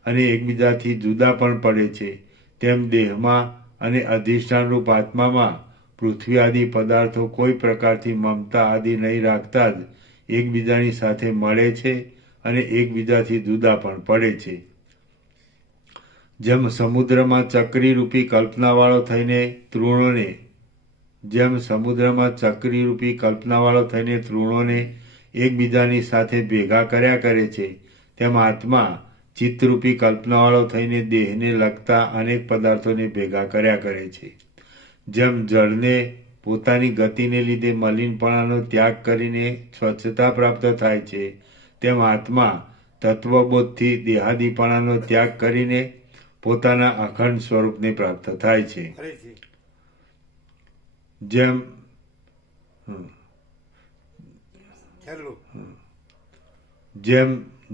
અને એકબીજાથી જુદા પણ પડે છે, તેમ દેહમાં અને અધિષ્ઠાનરૂપ આત્મામાં પૃથ્વી આદિ પદાર્થો કોઈ પ્રકારથી મમતા આદિ નહીં રાખતા જ એકબીજાની સાથે મળે છે અને એકબીજાથી જુદા પણ પડે છે. જેમ સમુદ્રમાં ચક્રીરૂપી કલ્પનાવાળો થઈને તૃણોને એકબીજાની સાથે ભેગા કર્યા કરે છે, તેમ આત્મા ચિત્તરૂપી કલ્પનાવાળો થઈને દેહને લગતા અનેક પદાર્થોને ભેગા કર્યા કરે છે. જેમ જળને પોતાની ગતિને લીધે મલિનપણાનો ત્યાગ કરીને સ્વચ્છતા પ્રાપ્ત થાય છે, તેમ આત્મા તત્વબોધથી દેહાદીપણાનો ત્યાગ કરીને પોતાના અખંડ સ્વરૂપને પ્રાપ્ત થાય છે. જેમ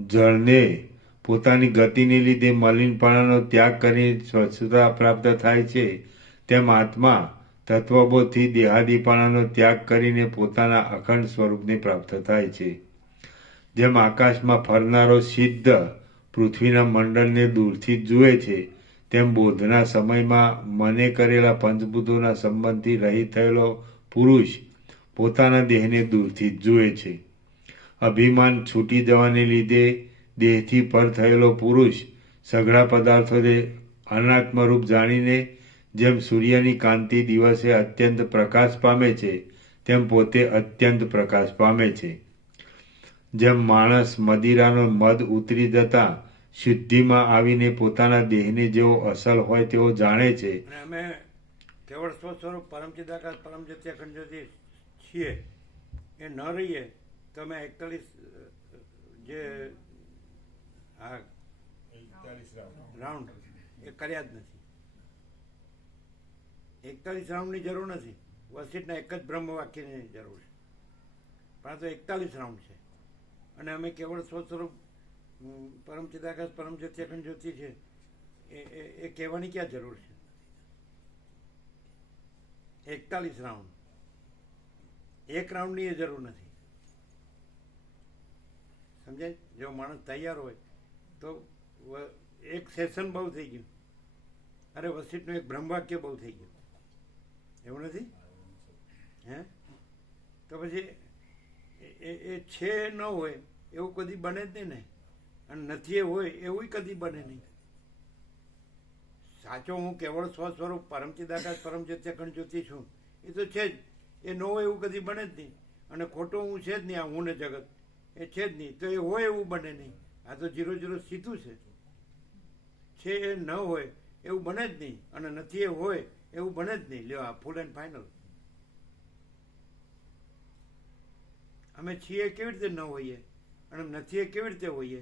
જળને પોતાની ગતિને લીધે મલિનપણાનો ત્યાગ કરીને સ્વચ્છતા પ્રાપ્ત થાય છે, તેમ આત્મા તત્વબોધથી દેહાદીપણાનો ત્યાગ કરીને પોતાના અખંડ સ્વરૂપને પ્રાપ્ત થાય છે. જેમ આકાશમાં ફરનારો સિદ્ધ પૃથ્વીના મંડળને દૂરથી જ જુએ છે, તેમ બોધના સમયમાં મને કરેલા પંચભૂતોના સંબંધથી રહિત થયેલો પુરુષ પોતાના દેહને દૂરથી જ જુએ છે. અભિમાન છૂટી જવાને લીધે દેહથી પર થયેલો પુરુષ સઘળા પદાર્થોને અનાત્મરૂપ જાણીને જેમ સૂર્યની કાંતિ દિવસે અત્યંત પ્રકાશ પામે છે તેમ પોતે અત્યંત પ્રકાશ પામે છે. જેમ માણસ મદિરાનો મદ ઉતરી જતા શુદ્ધિમાં આવીને પોતાના દેહને જેવો અસલ હોય તેવો જાણે છે. અને અમે કેવળ સ્વસ્વરૂપ પરમચિદાકાશ પરમ જ્યોતિ અખંડ જ્યોતિ છીએ એ ન રહીએ તો અમે 41 જે આ રાઉન્ડ એ કર્યા જ નથી. 41 રાઉન્ડની જરૂર નથી. વસીટના એક જ બ્રહ્મ વાક્યની જરૂર છે. પણ આ તો 41 રાઉન્ડ છે અને અમે કેવળ સ્વસ્વરૂપ પરમચિદાકાશ પરમ જ્યોતિ અખંડ જ્યોતિ છે એ કહેવાની ક્યાં જરૂર છે? 41 રાઉન્ડ, એક રાઉન્ડની એ જરૂર નથી. સમજાય? જો માણસ તૈયાર હોય તો એક સેશન બહુ થઈ ગયું. અરે વસીટનું એક બ્રહ્મવાક્ય બહુ થઈ ગયું. એવું નથી? હે? તો પછી એ છે ન હોય એવું કદી બને જ નહીં ને, અને નથી એ હોય એવું કદી બને નહીં. સાચો હું કેવળ સ્વસ્વરૂપ પરમચિદાકાશ પરમ જ્યોતિ અખંડ જ્યોતિ છું એ તો છે જ. એ ન હોય એવું કદી બને જ નહીં. અને ખોટો હું છે જ નહીં. આ હું ને જગત એ છે જ નહીં. તો એ હોય એવું બને નહીં. આ તો 0 સીધું છે એ ન હોય એવું બને જ નહીં, અને નથી એ હોય એવું બને જ નહીં. લ્યો, આ ફૂલ એન્ડ ફાઇનલ. અમે છીએ કેવી રીતે ન હોઈએ અને નથી એ કેવી રીતે હોઈએ?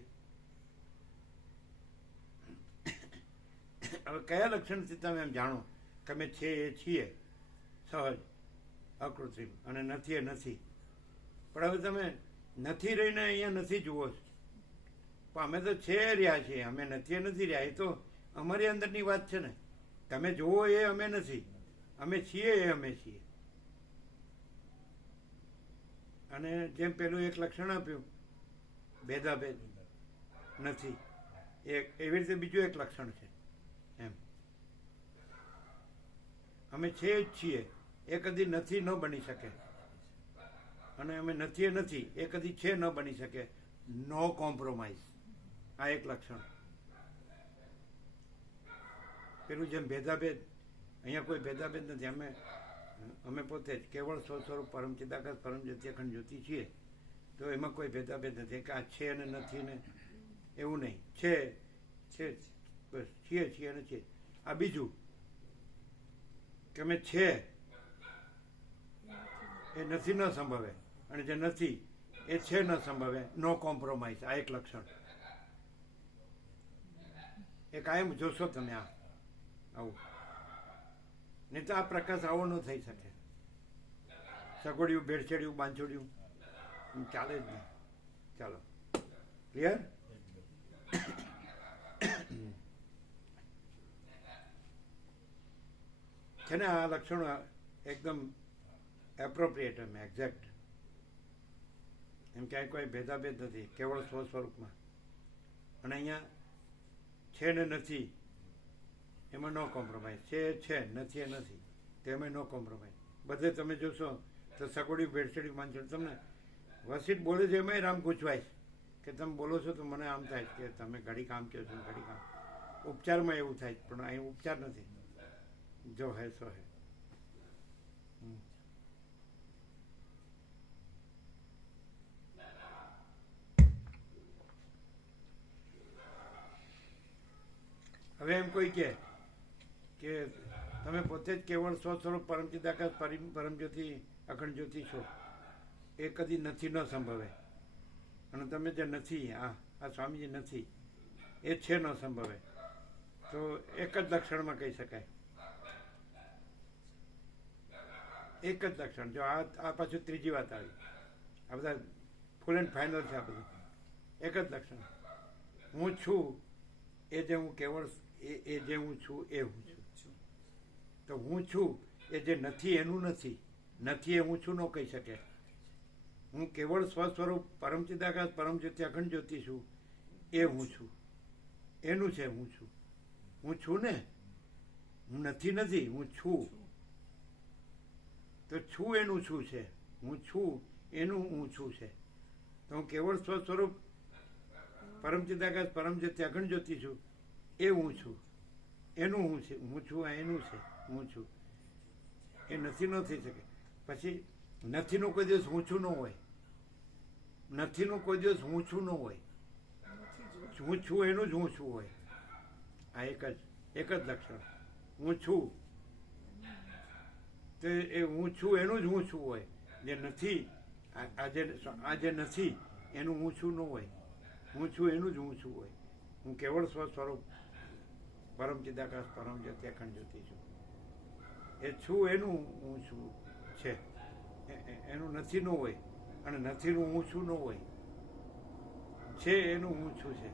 હવે કયા લક્ષણથી તમે એમ જાણો કે અમે છે એ છીએ સહજ અકૃત્રિમ અને નથી એ નથી? પણ હવે તમે નથી રહીને અહીંયા નથી જુઓ છો. પણ અમે તો છે રહ્યા છીએ. અમે નથી એ નથી રહ્યા. એ તો અમારી અંદરની વાત છે ને. તમે જુઓ એ અમે નથી. અમે છીએ એ અમે છીએ. અને જેમ પેલું એક લક્ષણ આપ્યું ભેદાભેદ નથી, એવી રીતે બીજું એક લક્ષણ છે એમ. અમે છે જ છીએ એ કદી નથી ન બની શકે, અને અમે નથી એ નથી એ કદી છે ન બની શકે. નો કોમ્પ્રોમાઇઝ, આ એક લક્ષણ. પેલું જેમ ભેદાભેદ, અહીંયા કોઈ ભેદાભેદ નથી. અમે પોતે જ કેવળ સ્વસ્વરૂપ પરમચિદાકાશ પરમ જ્યોતિ અખંડ જ્યોતિ છીએ. તો એમાં કોઈ ભેદાભેદ નથી કે આ છે અને નથી ને એવું નહીં. છે બસ, છીએ અને છીએ. આ બીજું કે અમે છે એ નથી ન સંભવે, અને જે નથી એ છે ન સંભવે. નો કોમ્પ્રોમાઇઝ, આ એક લક્ષણ. એ કાયમ જોશો તમે આવું. નહીં તો આ પ્રકાશ આવો ન થઈ શકે. સગોડિયું, ભેળસેડિયું, બાંછોડિયું ચાલે જ નહીં. ચાલો, ક્લિયર? છે ને આ લક્ષણો એકદમ એપ્રોપ્રિએટ, એમ એક્ઝેક્ટ. એમ ક્યાંય કોઈ ભેદાભેદ નથી કેવળ સ્વસ્વરૂપમાં. અને અહીંયા છે ને નથી એમાં નો કોમ્પ્રોમાઇઝ. છે નથી એ નથી તેમાં નો કોમ્પ્રોમાઇઝ. બધે તમે જોશો તો સગોડિયું, ભેળસેડિયું, માંછોડિયું. તમને વસીટ બોલે છે એમાંય રામ પૂછવાય કે તમે બોલો છો તો મને આમ થાય કે તમે ઘડી કામ કહો છો, ઘડી કામ. ઉપચારમાં એવું થાય, પણ અહીં ઉપચાર નથી. જો હે સો હે. હવે એમ કોઈ કે તમે પોતે જ કેવળ સ્વસ્વરૂપ પરમચિદાકાશ પરમ જ્યોતિ અખંડ જ્યોતિ છો એ કદી નથી ન સંભવે. અને તમે જે નથી, આ સ્વામીજી નથી એ છે ન સંભવે. તો એક જ લક્ષણમાં કહી શકાય. એક જ લક્ષણ. જો આ પાછું ત્રીજી વાત આવી. આ બધા ફૂલ એન્ડ ફાઇનલ છે. આ બધું એક જ લક્ષણ. હું છું એ જે હું કેવળ એ જે હું છું એ હું છું. તો હું છું એ જે નથી એનું નથી એ હું છું ન કહી શકે. હું કેવળ સ્વસ્વરૂપ પરમચિદાકાશ પરમ જ્યોતિ અખંડ જ્યોતિ છું એ હું છું. એનું છે હું છું. હું છું ને, હું નથી, હું છું. તો છું એનું શું છે? હું છું એનું હું છું છે. તો હું કેવળ સ્વસ્વરૂપ પરમચિદાકાશ પરમ જ્યોતિ અખંડ જ્યોતિ છું, એ હું છું. એનું હું છે, હું છું આ એનું છે, હું છું. એ નથી ન થઈ શકે. પછી નથીનું કોઈ દિવસ હું છું ન હોય. નથીનું કોઈ દિવસ હું છું ન હોય. હું છું એનું જ હું છું હોય. આ એક જ લક્ષણ. હું છું તે એ હું છું એનું જ હું છું હોય. જે નથી, આ જે નથી એનું હું છું ન હોય. હું છું એનું જ હું છું હોય. હું કેવળ સ્વસ્વરૂપ પરમ ચિદાકાશ પરમ જ્યોતિ અખંડ જ્યોતિ છું. એ છું એનું હું છું છે, એનું નથી ન હોય. અને નથીનું હું છું ન હોય. છે એનું હું છું છે,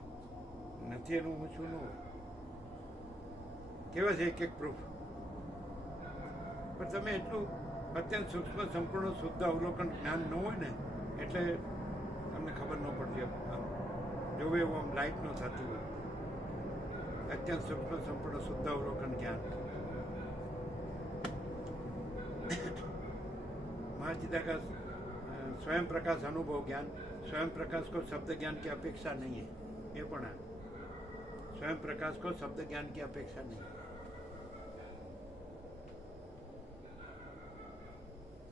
નથી એનું હું છું ન હોય. કેવા છે એક પ્રૂફ. પણ તમે એટલું અત્યંત સૂક્ષ્મ સંપૂર્ણ શુદ્ધ અવલોકન જ્ઞાન ન હોય ને, એટલે તમને ખબર ન પડતી. આમ જોવે એવું આમ લાઈટ ન થતી હોય. અત્યંત સૂક્ષ્મ સંપૂર્ણ શુદ્ધ અવલોકન જ્ઞાન. महाचिदाकाश स्वयं प्रकाश अनुभव ज्ञान. स्वयं प्रकाश को शब्द ज्ञान की अपेक्षा नहीं है. ये पण स्वयं प्रकाश को शब्द ज्ञान की अपेक्षा नहीं.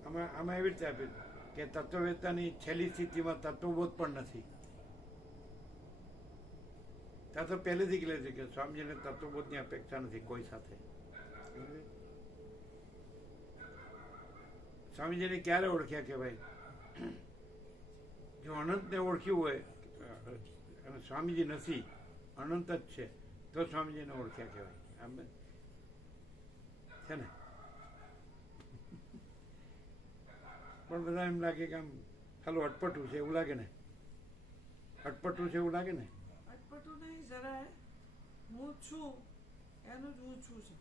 આમાં એવી રીતે આપ્યું કે તત્વવેતાની છેલ્લી સ્થિતિમાં તત્વબોધ પણ નથી. ત્યાં તો પહેલેથી ક્લિયર છે કે સ્વામીજીને તત્વબોધની અપેક્ષા નથી કોઈ સાથે. સ્વામીજીને ક્યારે ઓળખ્યા કે ભાઈ, જો અનંતને ઓળખ્યું હોય અને સ્વામીજી નથી, અનંત જ છે, તો સ્વામીજીને ઓળખ્યા કહેવાય. આમ છે ને. પણ બધા એમ લાગે કે આમ ખાલી અટપટું છે એવું લાગે ને. અટપટું છે એવું લાગે ને. અટપટું નહીં જરાય. હું છું એનું જ હું છું છે.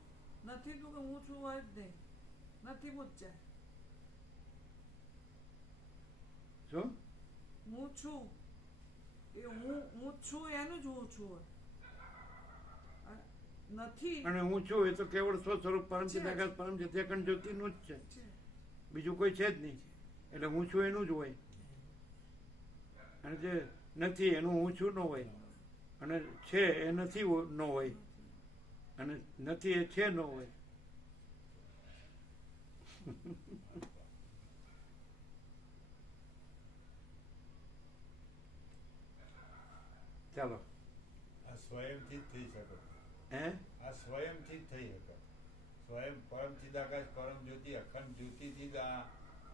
નથી તું કે હું છું હોય જ નહીં. નથી હું જ જાય. શું? હું છું એ હું છું એનું જ હું છું હોય. નથી. અને હું છું એ તો કેવળ સ્વસ્વરૂપ પરમ ચિદાકાશ પરમ જ્યોતિ અખંડ જ્યોતિનું જ છે. બીજું કોઈ છે જ નહીં. એટલે હું છું એનું જ હોય. અને જે નથી એનું હું છું ન હોય. અને છે એ નથી ન હોય. અને નથી એ છે ન હોય. ચાલો. આ સ્વયંથી જ થઈ શકે. હે? આ સ્વયંથી જ થઈ શકે. સ્વયં પરમ ચિદાકાશ પરમ જ્યોતિ અખંડ જ્યોતિથી જ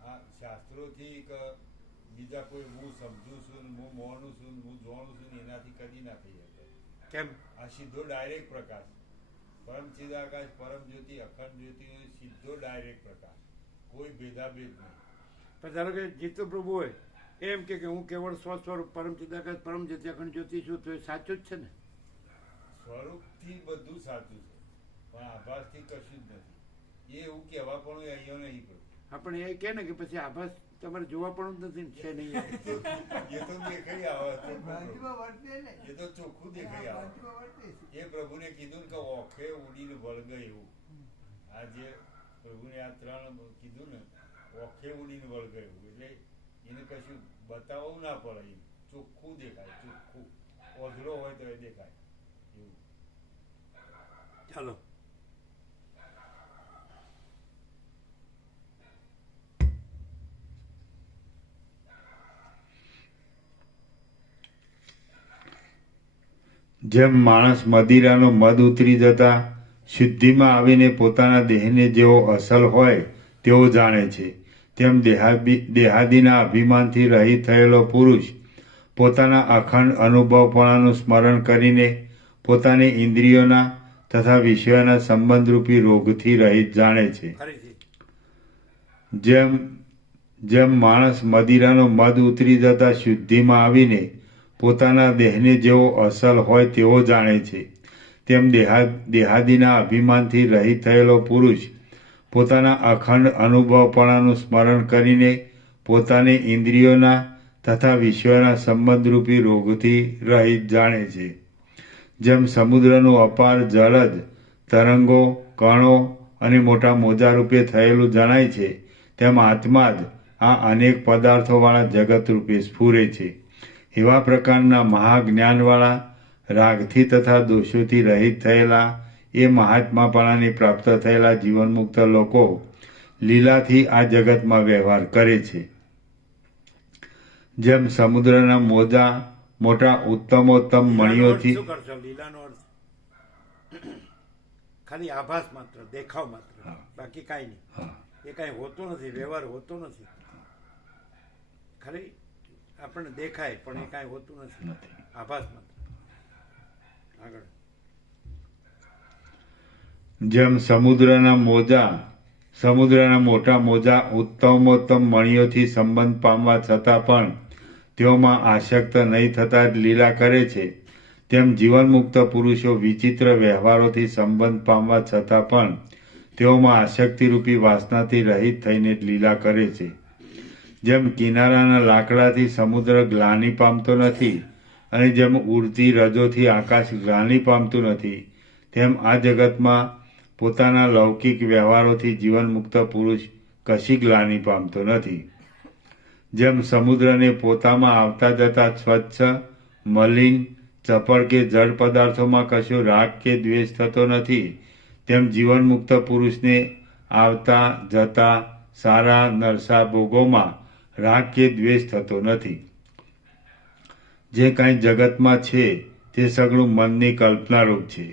આ શાસ્ત્રોથી કે બીજા કોઈ હું સમજું છું, હું મોનું છું, હું જોણું છું, એનાથી કદી ના થઈ શકે. કેમ? આ સીધો ડાયરેક્ટ પ્રકાશ. પરમ ચિદાકાશ પરમ જ્યોતિ અખંડ જ્યોતિ સીધો ડાયરેક્ટ પ્રકાશ. કોઈ ભેદાભેદ નહીં. પણ ધારો કે જીતુ પ્રભુ હોય એમ કે હું કેવળ સ્વસ્વરૂપ પરમ ચિદાકાશ પરમ જ્યોતિ અખંડ જ્યોતિ છું, તો એ સાચું જ છે ને. સ્વરૂપથી બધું સાચું છે, પણ આભાસથી કશું જ નથી. એ એવું કહેવા પણ અહીંયા નહીં પડતું. આપણે એ કહે ને કે પછી આભાસ તમારે જોવા પણ જ નથી ને, છે નહીં. એ તો દેખાઈ આવે, ભ્રાંતિમાં વર્તે ને. એ તો ચોખ્ખું દેખાઈ આવે. ભ્રાંતિમાં વર્તે છે. એ પ્રભુને કીધું ને કે ઓખે ઉડીને વળગે એવું. આ જે પ્રભુને આ ત્રણ કીધું ને, ઓખે ઉડીને વળગે એવું, એટલે એને કશું બતાવવું ના પડે. ચોખ્ખું દેખાય, ચોખ્ખું. ઓઝળો હોય તો એ દેખાય એવું. ચાલો. જેમ માણસ મદિરાનો મદ ઉતરી જતા શુદ્ધિમાં આવીને પોતાના દેહને જેવો અસલ હોય તેવો જાણે છે, તેમ દેહાદીના અભિમાનથી રહિત થયેલો પુરુષ પોતાના અખંડ અનુભવપણાનું સ્મરણ કરીને પોતાની ઇન્દ્રિયોના તથા વિષયોના સંબંધરૂપી રોગથી રહિત જાણે છે. જેમ માણસ મદિરાનો મદ ઉતરી જતા શુદ્ધિમાં આવીને પોતાના દેહને જેવો અસલ હોય તેવો જાણે છે, તેમ દેહાદીના અભિમાનથી રહિત થયેલો પુરુષ પોતાના અખંડ અનુભવપણાનું સ્મરણ કરીને પોતાની ઇન્દ્રિયોના તથા વિષયોના સંબંધરૂપી રોગથી રહિત જાણે છે. જેમ સમુદ્રનું અપાર જલજ તરંગો, કણો અને મોટા મોજા રૂપે થયેલું જણાય છે, તેમ આત્મા જ આ અનેક પદાર્થોવાળા જગત રૂપે સ્ફુરે છે. એવા પ્રકારના મહાજ્ઞાનવાળા, રાગથી તથા દોષોથી રહિત થયેલા એ મહાત્માપણાને પ્રાપ્ત થયેલા જીવનમુક્ત લોકો લીલાથી આ જગતમાં વ્યવહાર કરે છે. જેમ સમુદ્રના મોજા મોટા ઉત્તમોત્તમ મણીઓથી શું કરશો? લીલાનો અર્થ ખાલી આભાસ માત્ર, દેખાવ માત્ર, બાકી કાંઈ નહીં. એ કાંઈ હોતો નથી, વ્યવહાર હોતો નથી. ખાલી આપણને દેખાય પણ એ કાંઈ હોતું નથી, આભાસ માત્ર. આગળ. જેમ સમુદ્રના મોટા મોજા ઉત્તમોત્તમ મણીઓથી સંબંધ પામવા છતાં પણ તેઓમાં આસક્ત નહીં થતા જ લીલા કરે છે, તેમ જીવનમુક્ત પુરુષો વિચિત્ર વ્યવહારોથી સંબંધ પામવા છતાં પણ તેઓમાં આસક્તિરૂપી વાસનાથી રહિત થઈને જ લીલા કરે છે. જેમ કિનારાના લાકડાથી સમુદ્ર ગ્લાનિ પામતો નથી અને જેમ ઉડતી રજોથી આકાશ ગ્લાનિ પામતું નથી, તેમ આ જગતમાં પોતાના લૌકિક વ્યવહારોથી જીવનમુક્ત પુરુષ કશી ગ્લાનિ પામતો નથી. જેમ સમુદ્રને પોતામાં આવતા જતા સ્વચ્છ, મલિન, ચપળ કે જળ પદાર્થોમાં કશો રાગ કે દ્વેષ થતો નથી, તેમ જીવનમુક્ત પુરુષને આવતા જતા સારા નરસા ભોગોમાં રાગ કે દ્વેષ થતો નથી. જે કાંઈ જગતમાં છે તે સઘળું મનની કલ્પનારૂપ છે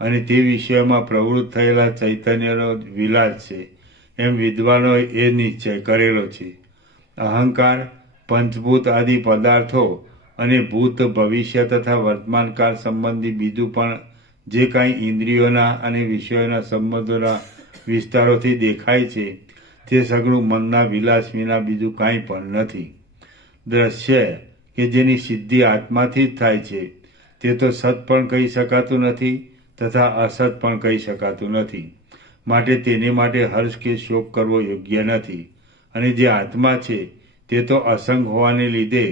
અને તે વિષયમાં પ્રવૃત્ત થયેલા ચૈતન્યનો વિલાસ છે, એમ વિદ્વાનોએ એ નિશ્ચય કરેલો છે. અહંકાર, પંચભૂત આદિ પદાર્થો અને ભૂત, ભવિષ્ય તથા વર્તમાનકાળ સંબંધી બીજું પણ જે કાંઈ ઇન્દ્રિયોના અને વિષયોના સંબંધોના વિસ્તારોથી દેખાય છે તે સઘળું મનના વિલાસ વિના બીજું કાંઈ પણ નથી. દ્રશ્ય કે જેની સિદ્ધિ આત્માથી જ થાય છે તે તો સત પણ કહી શકાતું નથી તથા અસત પણ કહી શકાતું નથી. માટે તેને માટે હર્ષ કે શોક કરવો યોગ્ય નથી. અને જે આત્મા છે તે તો અસંગ હોવાને લીધે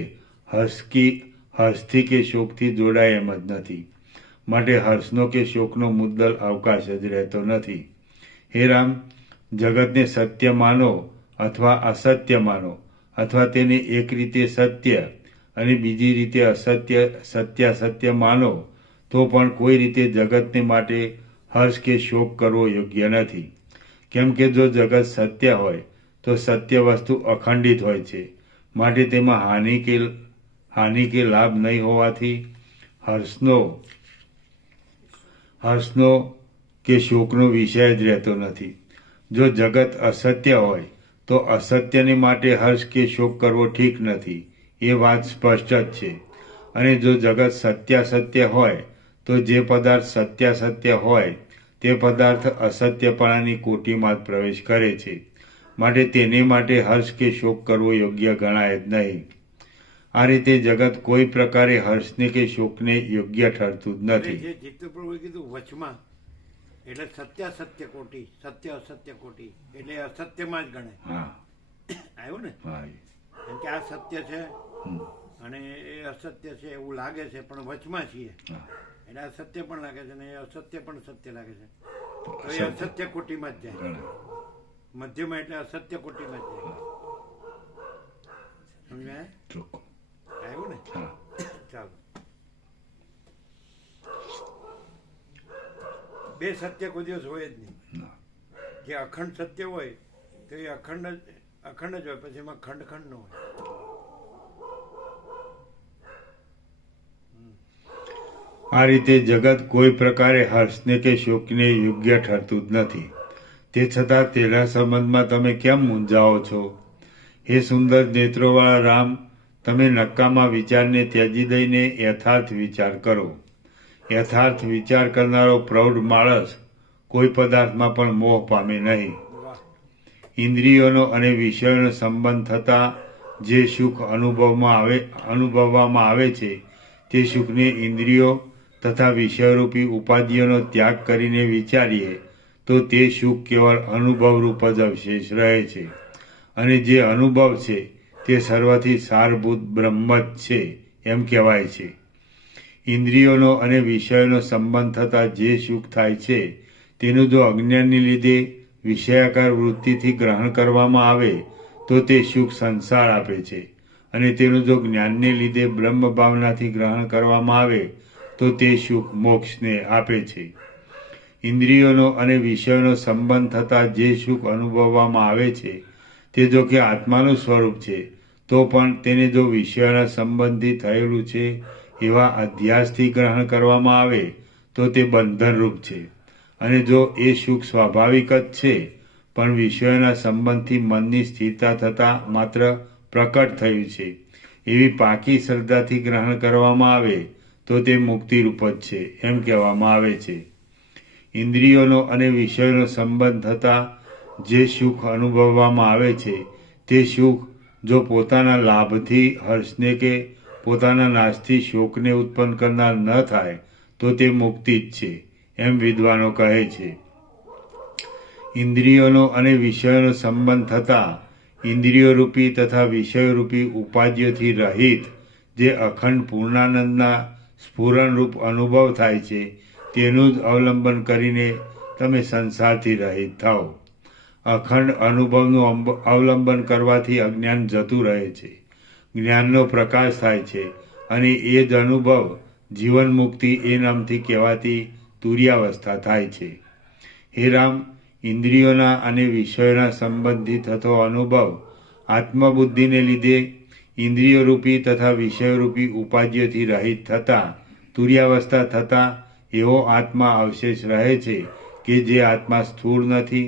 હર્ષથી કે શોકથી જોડાય એમ જ નથી. માટે હર્ષનો કે શોકનો મુદ્દલ અવકાશ જ રહેતો નથી. હે રામ, જગતને સત્ય માનો અથવા અસત્ય માનો, અથવા તેને એક રીતે સત્ય અને બીજી રીતે સત્યાસત્ય માનો, તો પણ કોઈ રીતે જગતને માટે હર્ષ કે શોક કરવો યોગ્ય નથી. કેમ કે જો જગત સત્ય હોય તો સત્ય વસ્તુ અખંડિત હોય છે, માટે તેમાં હાનિ કે લાભ નહીં હોવાથી હર્ષનો કે શોકનો વિષય જ રહેતો નથી. જો જગત અસત્ય હોય તો અસત્યને માટે હર્ષ કે શોક કરવો ઠીક નથી, એ વાત સ્પષ્ટ જ છે. અને જો જગત સત્યાસત્ય હોય તો જે પદાર્થ સત્યાસત્ય હોય તે પદાર્થ અસત્યપણાની કોટીમાં જ પ્રવેશ કરે છે, માટે તેને માટે હર્ષ કે શોક કરવો યોગ્ય ગણાય જ નહીં. આ રીતે જગત કોઈ પ્રકારે હર્ષને કે શોકને યોગ્ય થતું જ નથી. જે જીતુપ્રભુએ કીધું વચમાં, એટલે સત્યાસત્ય કોટી, સત્ય અસત્ય કોટી એટલે અસત્યમાં જ ગણાય. આવ્યું ને? કેમ કે આ સત્ય છે અને એ અસત્ય છે એવું લાગે છે, પણ વચમાં છીએ એટલે અસત્ય પણ લાગે છે અને અસત્ય પણ સત્ય લાગે છે, તો એ અસત્ય કોટીમાં જ જાય. મધ્યમાં એટલે અસત્ય કોટીમાં જ જાય. સમજાય? આવ્યું ને? ચાલો. બે સત્ય કોઈ દિવસ હોય જ નહીં. જે અખંડ સત્ય હોય તો એ અખંડ જ હોય, પછી એમાં ખંડ ન હોય. આ રીતે જગત કોઈ પ્રકારે હર્ષને કે શોકને યોગ્ય ઠરતું જ નથી. તે છતાં તેના સંબંધમાં તમે કેમ મૂંઝાઓ છો? હે સુંદર નેત્રોવાળા રામ, તમે નકામા વિચારને ત્યજી દઈને યથાર્થ વિચાર કરો. યથાર્થ વિચાર કરનારો પ્રૌઢ માણસ કોઈ પદાર્થમાં પણ મોહ પામે નહીં. ઇન્દ્રિયોનો અને વિષયોનો સંબંધ થતાં જે સુખ અનુભવવામાં આવે છે તે સુખને ઇન્દ્રિયો તથા વિષયરૂપી ઉપાધિઓનો ત્યાગ કરીને વિચારીએ તો તે સુખ કેવળ અનુભવરૂપ જ અવશેષ રહે છે. અને જે અનુભવ છે તે સર્વથી સારભૂત બ્રહ્મ જ છે એમ કહેવાય છે. ઇન્દ્રિયોનો અને વિષયોનો સંબંધ થતાં જે સુખ થાય છે તેનું જો અજ્ઞાનને લીધે વિષયાકાર વૃત્તિથી ગ્રહણ કરવામાં આવે તો તે સુખ સંસાર આપે છે, અને તેનું જો જ્ઞાનને લીધે બ્રહ્મ ભાવનાથી ગ્રહણ કરવામાં આવે તો તે સુખ મોક્ષને આપે છે. ઇન્દ્રિયોનો અને વિષયોનો સંબંધ થતાં જે સુખ અનુભવવામાં આવે છે તે જો કે આત્માનું સ્વરૂપ છે, તો પણ તેને જો વિષયોના સંબંધી થયેલું છે એવા અધ્યાસથી ગ્રહણ કરવામાં આવે તો તે બંધનરૂપ છે. અને જો એ સુખ સ્વાભાવિક જ છે પણ વિષયોના સંબંધથી મનની સ્થિરતા થતાં માત્ર પ્રકટ થયું છે એવી પાકી શ્રદ્ધાથી ગ્રહણ કરવામાં આવે તો તે મુક્તિરૂપ જ છે એમ કહેવામાં આવે છે. ઇન્દ્રિયોનો અને વિષયોનો સંબંધ થતાં જે સુખ અનુભવવામાં આવે છે તે સુખ જો પોતાના લાભથી હર્ષને કે પોતાના નાશથી શોકને ઉત્પન્ન કરનાર ન થાય તો તે મુક્તિ જ છે એમ વિદ્વાનો કહે છે. ઇન્દ્રિયોનો અને વિષયોનો સંબંધ થતાં ઇન્દ્રિયોરૂપી તથા વિષયરૂપી ઉપાધિઓથી રહિત જે અખંડ પૂર્ણાનંદના સ્ફુરણરૂપ અનુભવ થાય છે તેનું જ અવલંબન કરીને તમે સંસારથી રહિત થાઓ. અખંડ અનુભવનું અવલંબન કરવાથી અજ્ઞાન જતું રહે છે, જ્ઞાનનો પ્રકાશ થાય છે, અને એ જ અનુભવ જીવન મુક્તિ એ નામથી કહેવાતી તુર્યાવસ્થા થાય છે. હે રામ, ઇન્દ્રિયોના અને વિષયોના સંબંધથી થતો અનુભવ આત્મબુદ્ધિને લીધે ઇન્દ્રિયોરૂપી તથા વિષયરૂપી ઉપાધિઓથી રહિત થતાં તુર્યાવસ્થા થતાં એવો આત્મા અવશેષ રહે છે કે જે આત્મા સ્થૂળ નથી,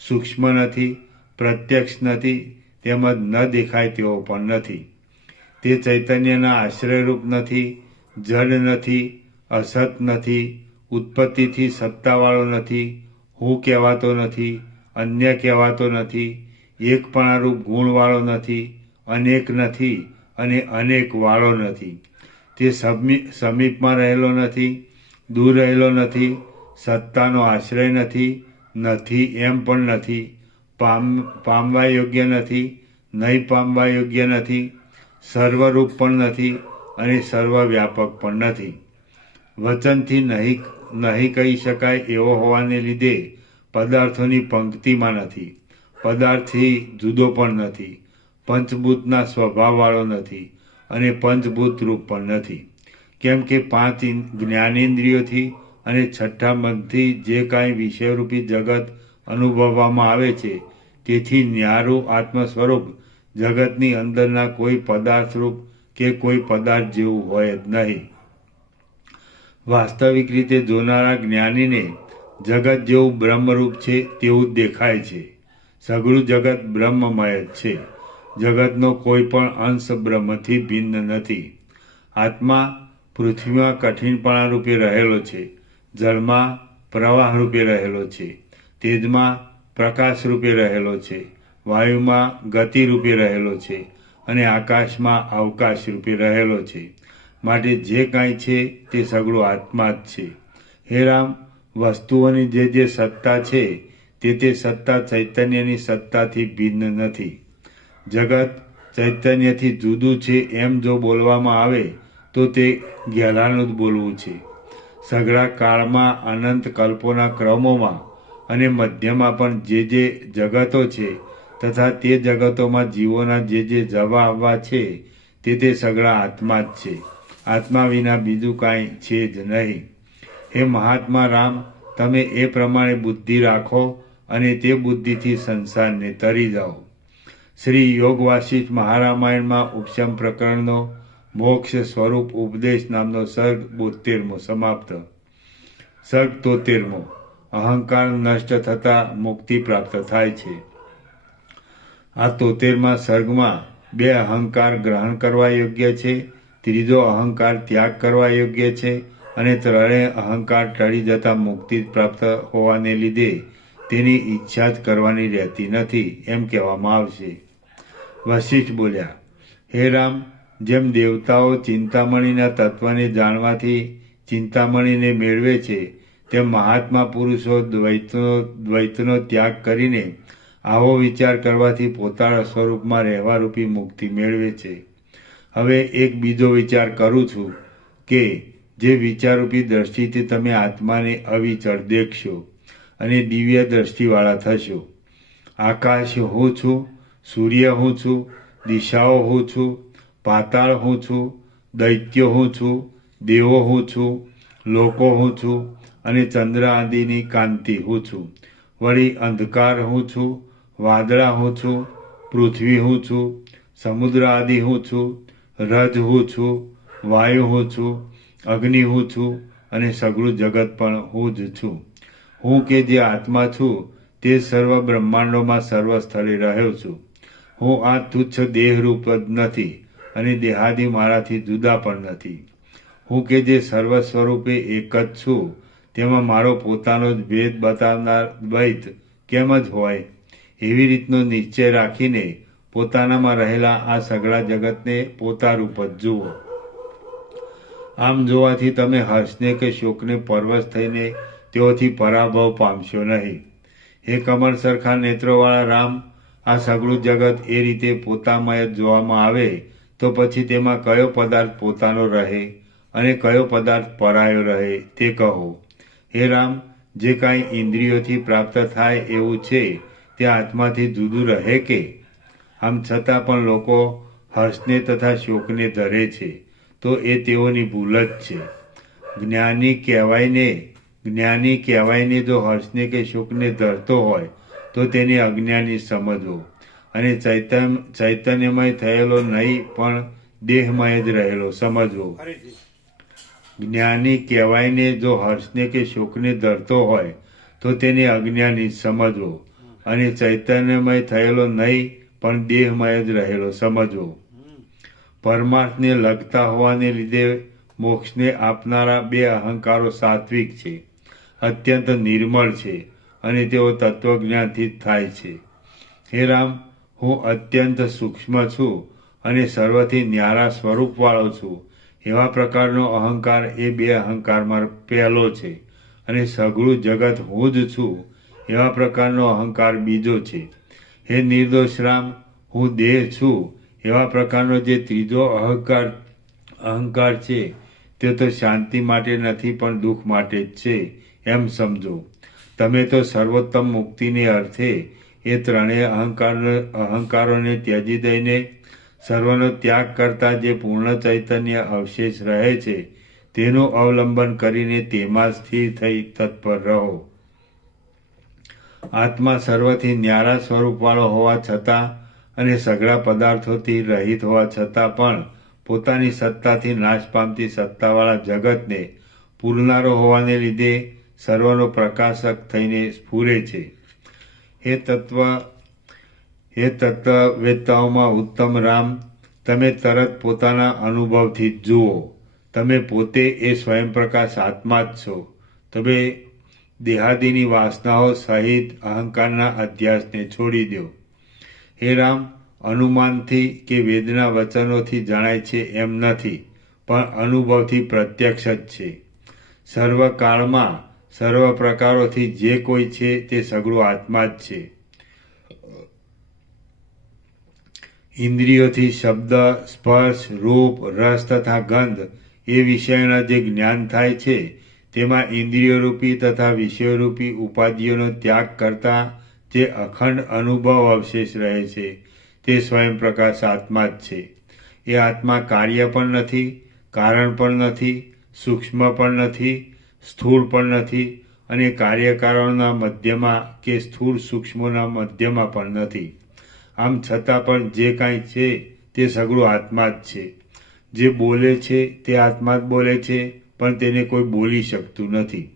સૂક્ષ્મ નથી, પ્રત્યક્ષ નથી, તેમજ ન દેખાય તેવો પણ નથી. તે ચૈતન્યના આશ્રયરૂપ નથી, જડ નથી, અસત નથી, ઉત્પત્તિથી સત્તાવાળો નથી, હું કહેવાતો નથી, અન્ય કહેવાતો નથી, એકપણારૂપ ગુણવાળો નથી, અનેક નથી અને અનેક વાળો નથી. તે સમીપમાં રહેલો નથી, દૂર રહેલો નથી, સત્તાનો આશ્રય નથી, નથી એમ પણ નથી, પામવા યોગ્ય નથી, નહીં પામવા યોગ્ય નથી, સર્વરૂપ પણ નથી અને સર્વવ્યાપક પણ નથી. વચનથી નહીં કહી શકાય એવો હોવાને લીધે પદાર્થોની પંક્તિમાં નથી, પદાર્થથી જુદો પણ નથી, પંચભૂતના સ્વભાવવાળો નથી અને પંચભૂત રૂપ પણ નથી. કેમ કે 5 જ્ઞાનેન્દ્રિયોથી અને 6 મનથી જે કાંઈ વિષયરૂપી જગત અનુભવવામાં આવે છે તેથી ન્યારું આત્મ સ્વરૂપ જગતની અંદરના કોઈ પદાર્થરૂપ કે કોઈ પદાર્થ જેવું હોય જ નહીં. વાસ્તવિક રીતે જોનારા જ્ઞાનીને જગત જેવું બ્રહ્મરૂપ છે તેવું જ દેખાય છે. સઘળું જગત બ્રહ્મમય જ છે. જગતનો કોઈ પણ અંશ બ્રહ્મથી ભિન્ન નથી. આત્મા પૃથ્વીમાં કઠિનપણા રૂપે રહેલો છે, જળમાં પ્રવાહ રૂપે રહેલો છે, તેજમાં પ્રકાશ રૂપે રહેલો છે, વાયુમાં ગતિ રૂપે રહેલો છે અને આકાશમાં અવકાશ રૂપે રહેલો છે. માટે જે કાંઈ છે તે સગળું આત્મા જ છે. હે રામ, વસ્તુઓની જે સત્તા છે તે સત્તા ચૈતન્યની સત્તાથી ભિન્ન નથી. જગત ચૈતન્યથી જુદું છે એમ જો બોલવામાં આવે તો તે ગેલાનું જ બોલવું છે. સઘળા કાળમાં અનંત કલ્પોના ક્રમોમાં અને મધ્યમાં પણ જે જગતો છે તથા તે જગતોમાં જીવોના જે જવા આવવા છે તે સઘળા આત્મા જ છે. આત્મા વિના બીજું કાંઈ છે જ નહીં. હે મહાત્મા રામ, તમે એ પ્રમાણે બુદ્ધિ રાખો અને તે બુદ્ધિથી સંસારને તરી જાઓ. શ્રી યોગ વાસિષ્ઠ મહારામાયણમાં ઉપશમ પ્રકરણનો મોક્ષ સ્વરૂપ ઉપદેશ નામનો સર્ગ 72મો સમાપ્ત. સર્ગ 73મો. અહંકાર નષ્ટ થતાં મુક્તિ પ્રાપ્ત થાય છે. આ 73મા સર્ગમાં 2 અહંકાર ગ્રહણ કરવા યોગ્ય છે, ત્રીજો અહંકાર ત્યાગ કરવા યોગ્ય છે અને 3 અહંકાર ટળી જતાં મુક્તિ પ્રાપ્ત હોવાને લીધે તેની ઈચ્છા જ કરવાની રહેતી નથી એમ કહેવામાં આવશે. વશિષ્ઠ બોલ્યા, હે રામ, જેમ દેવતાઓ ચિંતામણીના તત્વને જાણવાથી ચિંતામણીને મેળવે છે તેમ મહાત્મા પુરુષો દ્વૈતનો ત્યાગ કરીને આવો વિચાર કરવાથી પોતાના સ્વરૂપમાં રહેવારૂપી મુક્તિ મેળવે છે. હવે એક બીજો વિચાર કરું છું કે જે વિચારરૂપી દ્રષ્ટિથી તમે આત્માને અવિચળ દેખશો અને દિવ્ય દ્રષ્ટિવાળા થશો. આકાશ હું છું, સૂર્ય હું છું, દિશાઓ હું છું, પાતાળ હું છું, દૈત્યો હું છું, દેવો હું છું, લોકો હું છું અને ચંદ્ર આદિની કાંતિ હું છું. વળી અંધકાર હું છું, વાદળા હું છું, પૃથ્વી હું છું, સમુદ્ર આદિ હું છું, રજ હું છું, વાયુ હું છું, અગ્નિ હું છું અને સઘળું જગત પણ હું જ છું. હું કે જે આત્મા છું તે સર્વ બ્રહ્માંડોમાં સર્વ સ્થળે રહ્યો છું. હું આ તુચ્છ દેહરૂપ જ નથી અને દેહાદિ મારાથી જુદા પણ નથી. હું કે જે સર્વ સ્વરૂપે એક જ છું, તેમાં મારો પોતાનો જ ભેદ બતાવનાર દ્વૈત કેમ જ હોય? એવી રીતનો નિશ્ચય રાખીને પોતાનામાં રહેલા આ સઘળા જગતને પોતારૂપ જ જુઓ. આમ જોવાથી તમે હર્ષને કે શોકને પરવશ થઈને તેઓથી પરાભવ પામશો નહીં. હે કમળ સરખા નેત્રોવાળા રામ, આ સઘળું જગત એ રીતે પોતામય જ જોવામાં આવે તો પછી તેમાં કયો પદાર્થ પોતાનો રહે અને કયો પદાર્થ પરાયો રહે તે કહો. હે રામ, જે કાંઈ ઇન્દ્રિયોથી પ્રાપ્ત થાય એવું છે તે આત્માથી જુદું રહે કે? આમ છતાં પણ લોકો હર્ષને તથા શોકને ધરે છે તો એ તેઓની ભૂલ જ છે. જ્ઞાની કહેવાયને જો હર્ષને કે શોકને ધરતો હોય તો તેને અજ્ઞાની સમજવો અને ચૈતન્યમય થયેલો નહીં પણ દેહમય જ રહેલો સમજવો. જ્ઞાની કહેવાયને જો હર્ષને કે શોકને ધરતો હોય તો તેને અજ્ઞાની સમજવો અને ચૈતન્યમય થયેલો નહીં પણ દેહમય જ રહેલો સમજવો. પરમાર્થને લગતા હોવાને લીધે મોક્ષને આપનારા બે અહંકારો સાત્વિક છે, અત્યંત નિર્મળ છે અને તેઓ તત્વજ્ઞાનથી જ થાય છે. હે રામ, હું અત્યંત સૂક્ષ્મ છું અને સર્વથી ન્યારા સ્વરૂપવાળો છું. એવા પ્રકારનો અહંકાર એ બે અહંકારમાં પહેલો છે અને સઘળું જગત હું જ છું એવા પ્રકારનો અહંકાર બીજો છે. હે નિર્દોષ રામ, હું દેહ છું એવા પ્રકારનો જે ત્રીજો અહંકાર છે તે તો શાંતિ માટે નથી પણ દુઃખ માટે જ છે એમ સમજો. તમે તો સર્વોત્તમ મુક્તિને અર્થે એ ત્રણેય અહંકારોને ત્યજી દઈને સર્વનો ત્યાગ કરતા જે પૂર્ણ ચૈતન્ય અવશેષ રહે છે તેનું અવલંબન કરીને તેમાં સ્થિર થઈ તત્પર રહો. આત્મા સર્વથી ન્યારા સ્વરૂપવાળો હોવા છતાં અને સઘળા પદાર્થોથી રહિત હોવા છતાં પણ પોતાની સત્તાથી નાશ પામતી સત્તાવાળા જગતને પૂરનારો હોવાને લીધે સર્વનો પ્રકાશક થઈને સ્ફુરે છે. હે તત્વવેત્તાઓમાં ઉત્તમ રામ, તમે તરત પોતાના અનુભવથી જ જુઓ. તમે પોતે એ સ્વયંપ્રકાશ આત્મા જ છો. તમે દેહાદિની વાસનાઓ સહિત અહંકારના અધ્યાસને છોડી દો. હે રામ, અનુમાનથી કે વેદના વચનોથી જણાય છે એમ નથી પણ અનુભવથી પ્રત્યક્ષ જ છે. સર્વકાળમાં સર્વ પ્રકારોથી જે કોઈ છે તે સઘળું આત્મા જ છે. ઇન્દ્રિયોથી શબ્દ, સ્પર્શ, રૂપ, રસ તથા ગંધ એ વિષયોના જે જ્ઞાન થાય છે તેમાં ઇન્દ્રિયોરૂપી તથા વિષયોરૂપી ઉપાધિઓનો ત્યાગ કરતા જે અખંડ અનુભવ અવશેષ રહે છે તે સ્વયં પ્રકાશ આત્મા જ છે. એ આત્મા કાર્ય પણ નથી, કારણ પણ નથી, સૂક્ષ્મ પણ નથી, સ્થૂળ પણ નથી અને કાર્યકારણોના મધ્યમાં કે સ્થૂળ સૂક્ષ્મોના મધ્યમાં પણ નથી. આમ છતાં પણ જે કાંઈ છે તે સઘળું આત્મા જ છે. જે બોલે છે તે આત્મા જ બોલે છે પણ તેને કોઈ બોલી શકતું નથી.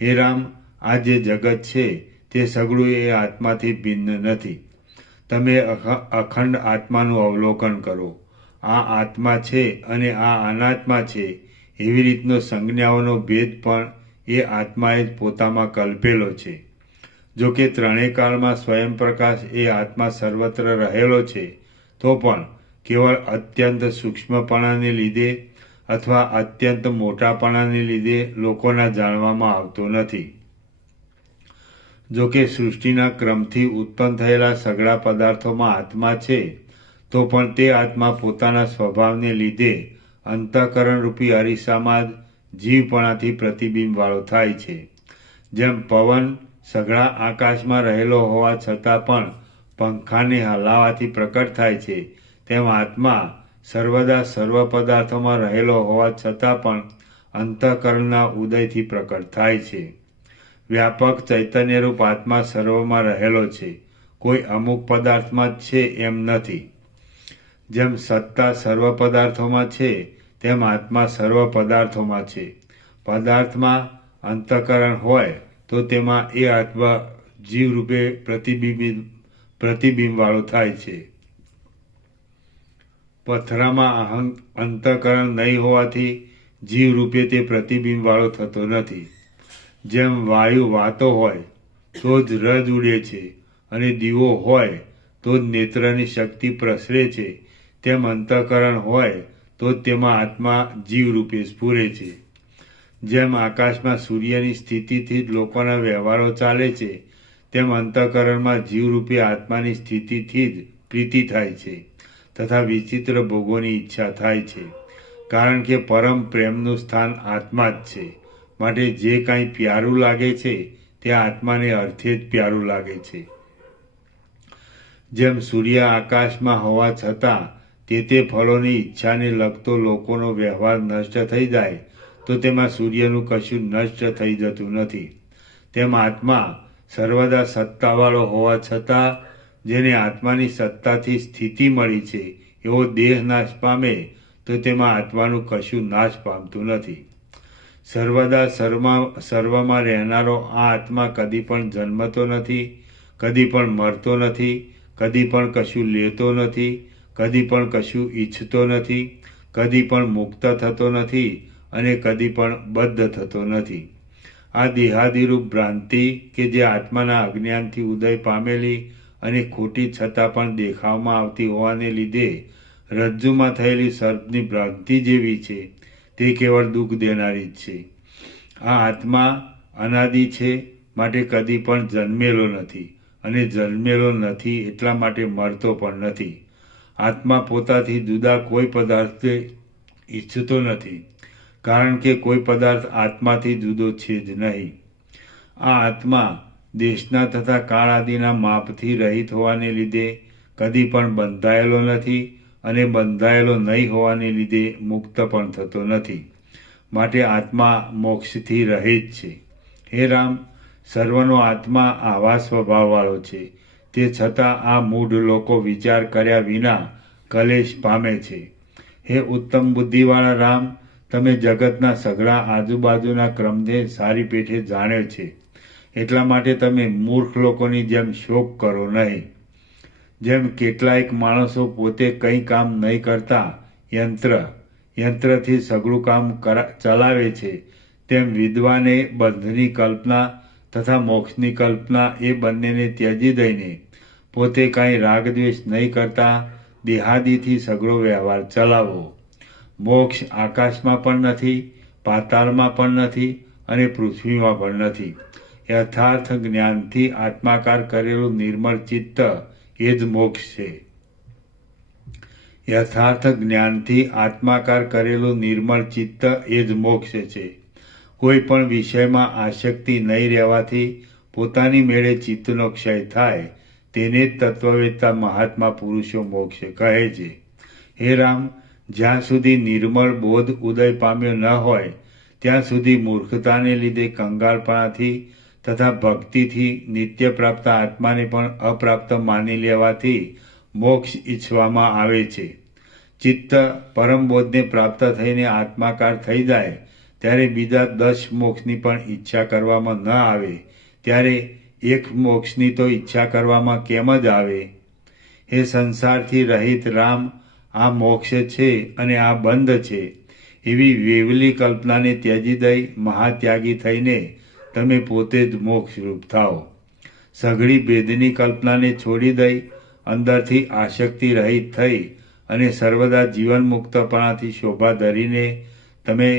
હે રામ, આ જે જગત છે તે સઘળું એ આત્માથી ભિન્ન નથી. તમે અખંડ આત્માનું અવલોકન કરો. આ આત્મા છે અને આ અનાત્મા છે એવી રીતનો સંજ્ઞાઓનો ભેદ પણ એ આત્માએ જ પોતામાં કલ્પેલો છે. જો કે ત્રણેય કાળમાં સ્વયં પ્રકાશ એ આત્મા સર્વત્ર રહેલો છે તો પણ કેવળ અત્યંત સૂક્ષ્મપણાને લીધે અથવા અત્યંત મોટાપણાને લીધે લોકોના જાણવામાં આવતો નથી. જો કે સૃષ્ટિના ક્રમથી ઉત્પન્ન થયેલા સઘળા પદાર્થોમાં આત્મા છે તો પણ તે આત્મા પોતાના સ્વભાવને લીધે અંતઃકરણરૂપી અરીસામાં જ જીવપણાથી પ્રતિબિંબવાળો થાય છે. જેમ પવન સઘળા આકાશમાં રહેલો હોવા છતાં પણ પંખાને હલાવાથી પ્રકટ થાય છે, તેમ આત્મા સર્વદા સર્વ પદાર્થોમાં રહેલો હોવા છતાં પણ અંતઃકરણના ઉદયથી પ્રકટ થાય છે. વ્યાપક ચૈતન્યરૂપ આત્મા સર્વમાં રહેલો છે, કોઈ અમુક પદાર્થમાં જ છે એમ નથી. જેમ સત્તા સર્વ પદાર્થોમાં છે, તેમ આત્મા સર્વ પદાર્થોમાં છે. પદાર્થમાં અંતઃકરણ હોય તો તેમાં એ આત્મા જીવરૂપે પ્રતિબિંબવાળો થાય છે. પથરામાં અંતઃકરણ નહીં હોવાથી જીવરૂપે તે પ્રતિબિંબવાળો થતો નથી. જેમ વાયુ વાતો હોય તો જ રજ ઉડે છે અને દીવો હોય તો જ નેત્રની શક્તિ પ્રસરે છે, તેમ અંતઃકરણ હોય તો જ તેમાં આત્મા જીવરૂપે સ્ફુરે છે. જેમ આકાશમાં સૂર્યની સ્થિતિથી જ લોકોના વ્યવહારો ચાલે છે, તેમ અંતઃકરણમાં જીવરૂપે આત્માની સ્થિતિથી જ પ્રીતિ થાય છે તથા વિચિત્ર ભોગોની ઈચ્છા થાય છે. કારણ કે પરમ પ્રેમનું સ્થાન આત્મા જ છે, માટે જે કાંઈ પ્યારું લાગે છે તે આત્માને અર્થે જ પ્યારું લાગે છે. જેમ સૂર્ય આકાશમાં હોવા છતાં તે ફળોની ઈચ્છાને લગતો લોકોનો વ્યવહાર નષ્ટ થઈ જાય તો તેમાં સૂર્યનું કશું નષ્ટ થઈ જતું નથી, તેમ આત્મા સર્વદા સત્તાવાળો હોવા છતાં જેને આત્માની સત્તાથી સ્થિતિ મળી છે એવો દેહ નાશ પામે તો તેમાં આત્માનું કશું નાશ પામતું નથી. સર્વદા સર્વમાં રહેનારો આ આત્મા કદી પણ જન્મતો નથી, કદી પણ મરતો નથી, કદી પણ કશું લેતો નથી, કદી પણ કશું ઈચ્છતો નથી, કદી પણ મુક્ત થતો નથી અને કદી પણ બદ્ધ થતો નથી. આ દેહાદિરૂપ ભ્રાંતિ કે જે આત્માના અજ્ઞાનથી ઉદય પામેલી અને ખોટી છતાં પણ દેખાવમાં આવતી હોવાને લીધે રજ્જુમાં થયેલી સર્પની ભ્રાંતિ જેવી છે, તે કેવળ દુઃખ દેનારી જ છે. આ આત્મા અનાદિ છે, માટે કદી પણ જન્મેલો નથી અને જન્મેલો નથી એટલા માટે મરતો પણ નથી. આત્મા પોતાથી જુદા કોઈ પદાર્થ ઈચ્છતો નથી, કારણ કે કોઈ પદાર્થ આત્માથી જુદો છે જ નહીં. આ આત્મા દેશના તથા કાળ આદિના માપથી રહિત હોવાને લીધે કદી પણ બંધાયેલો નથી અને બંધાયેલો નહીં હોવાને લીધે મુક્ત પણ થતો નથી, માટે આત્મા મોક્ષથી રહિત છે. હે રામ, સર્વનો આત્મા આવા સ્વભાવવાળો છે, તે છતાં આ મૂઢ લોકો વિચાર કર્યા વિના કલેશ પામે છે. હે ઉત્તમ બુદ્ધિવાળા રામ, તમે જગતના સઘળા આજુબાજુના ક્રમને સારી પેઠે જાણ્યો છે, એટલા માટે તમે મૂર્ખ લોકોની જેમ શોક કરો નહીં. જેમ કેટલાયક માણસો પોતે કંઈ કામ નહીં કરતા યંત્રથી સઘળું કામ ચલાવે છે, તેમ વિદ્વાને બંધની કલ્પના તથા મોક્ષની કલ્પના એ બંનેને ત્યજી દઈને પોતે કાંઈ રાગદ્વેષ નહીં કરતા દેહાદિથી સઘળો વ્યવહાર ચલાવો. મોક્ષ આકાશમાં પણ નથી, પાતાળમાં પણ નથી અને પૃથ્વીમાં પણ નથી. યથાર્થ જ્ઞાનથી આત્માકાર કરેલું નિર્મળ ચિત્ત એ જ મોક્ષ છે. યથાર્થ જ્ઞાનથી આત્માકાર કરેલું નિર્મળ ચિત્ત એ જ મોક્ષ છે. કોઈ પણ વિષયમાં આસક્તિ નહીં રહેવાથી પોતાની મેળે ચિત્તનો ક્ષય થાય તેને જ તત્વવેત્તા મહાત્મા પુરુષો મોક્ષ કહે છે. હે રામ, જ્યાં સુધી નિર્મળ બોધ ઉદય પામ્યો ન હોય ત્યાં સુધી મૂર્ખતાને લીધે કંગાળપણાથી તથા ભક્તિથી નિત્ય પ્રાપ્ત આત્માને પણ અપ્રાપ્ત માની લેવાથી મોક્ષ ઈચ્છવામાં આવે છે. ચિત્ત પરમબોધને પ્રાપ્ત થઈને આત્માકાર થઈ જાય ત્યારે બીજા 10 મોક્ષની પણ ઈચ્છા કરવામાં ન આવે, ત્યારે એક મોક્ષની તો ઈચ્છા કરવામાં કેમ જ આવે? હે સંસારથી રહિત રામ, આ મોક્ષ છે અને આ બંધ છે એવી વેવલી કલ્પનાને ત્યજી દઈ મહાત્યાગી થઈને તમે પોતે જ મોક્ષરૂપ થાઓ. સઘળી ભેદની કલ્પનાને છોડી દઈ અંદરથી આસક્તિ રહિત થઈ અને સર્વદા જીવન મુક્તપણાથી શોભા ધરીને તમે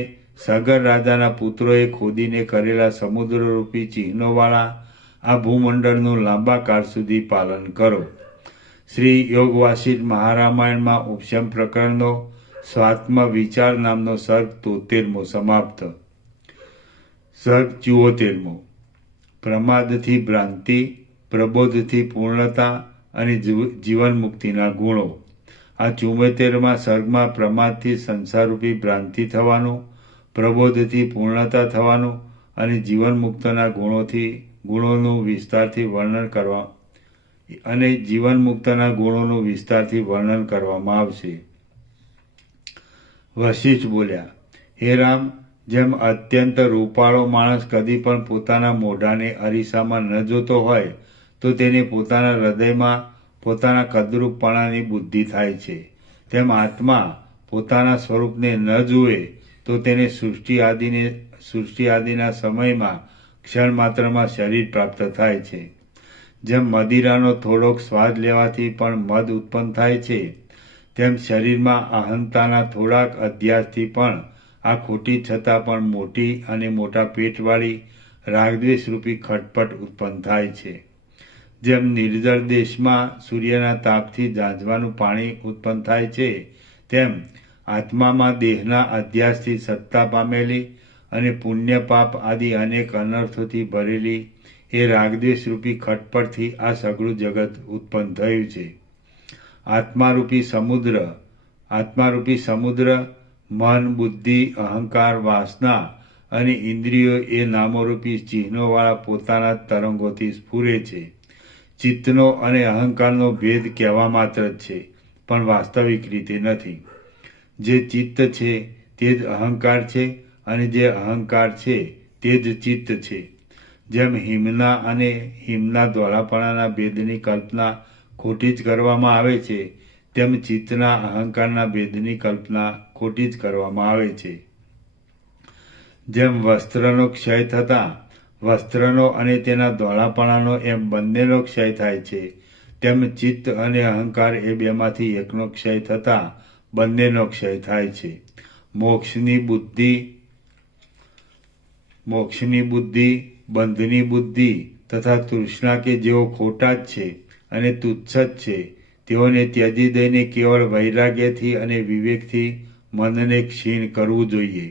સગર રાજાના પુત્રોએ ખોદીને કરેલા સમુદ્રરૂપી ચિહ્નોવાળા આ ભૂમંડળનું લાંબા કાળ સુધી પાલન કરો. શ્રી યોગ વાસિષ્ઠ મહારામાયણમાં ઉપશમ પ્રકરણનો સ્વાત્મ વિચાર નામનો સર્ગ 73મો સમાપ્ત. સર્ગ 74મો. પ્રમાદથી ભ્રાંતિ, પ્રબોધથી પૂર્ણતા અને જીવન મુક્તિના ગુણો. આ 74મા સર્ગમાં પ્રમાદથી સંસારરૂપી ભ્રાંતિ થવાનું, પ્રબોધથી પૂર્ણતા થવાનું અને જીવન મુક્તના ગુણોનું વિસ્તારથી વર્ણન કરવામાં આવશે. વશિષ્ઠ બોલ્યા, હે રામ, જેમ અત્યંત રૂપાળો માણસ કદી પણ પોતાના મોઢાને અરીસામાં ન જોતો હોય તો તેને પોતાના હૃદયમાં પોતાના કદરૂપપણાની બુદ્ધિ થાય છે, તેમ આત્મા પોતાના સ્વરૂપને ન જુએ તો તેને સૃષ્ટિ આદિના સમયમાં ક્ષણ માત્રમાં શરીર પ્રાપ્ત થાય છે. જેમ મદિરાનો થોડોક સ્વાદ લેવાથી પણ મદ ઉત્પન્ન થાય છે, તેમ શરીરમાં અહંતાના થોડાક અધ્યાસથી પણ આ ખોટી છતાં પણ મોટી અને મોટા પેટવાળી રાગદ્વેષરૂપી ખટપટ ઉત્પન્ન થાય છે. જેમ નિર્જળ દેશમાં સૂર્યના તાપથી ઝાંઝવાનું પાણી ઉત્પન્ન થાય છે, તેમ આત્મામાં દેહના અધ્યાસથી સત્તા પામેલી અને પુણ્ય પાપ આદિ અનેક અનર્થોથી ભરેલી એ રાગદ્વેષરૂપી ખટપટથી આ સઘળું જગત ઉત્પન્ન થયું છે. આત્મારૂપી સમુદ્ર મન, બુદ્ધિ, અહંકાર, વાસના અને ઇન્દ્રિયો એ નામોરૂપી ચિહ્નોવાળા પોતાના તરંગોથી સ્ફુરે છે. ચિત્તનો અને અહંકારનો ભેદ કહેવા માત્ર જ છે, પણ વાસ્તવિક રીતે નથી. જે ચિત્ત છે તે જ અહંકાર છે અને જે અહંકાર છે તે જ ચિત્ત છે. જેમ હિમના અને હિમના ધોળાપણાના ભેદની કલ્પના ખોટી જ કરવામાં આવે છે, તેમ ચિત્તના અહંકારના ભેદની કલ્પના ખોટી જ કરવામાં આવે છે. જેમ વસ્ત્રનો ક્ષય થતાં વસ્ત્રનો અને તેના ધોળાપણાનો એમ બંનેનો ક્ષય થાય છે, તેમ ચિત્ત અને અહંકાર એ બેમાંથી એકનો ક્ષય થતાં બંનેનો ક્ષય થાય છે. મોક્ષની બુદ્ધિ, બંધની બુદ્ધિ તથા તૃષ્ણા કે જેઓ ખોટા જ છે અને તુચ્છ જ છે, તેઓને ત્યજી દઈને કેવળ વૈરાગ્યથી અને વિવેકથી મનને ક્ષીણ કરવું જોઈએ.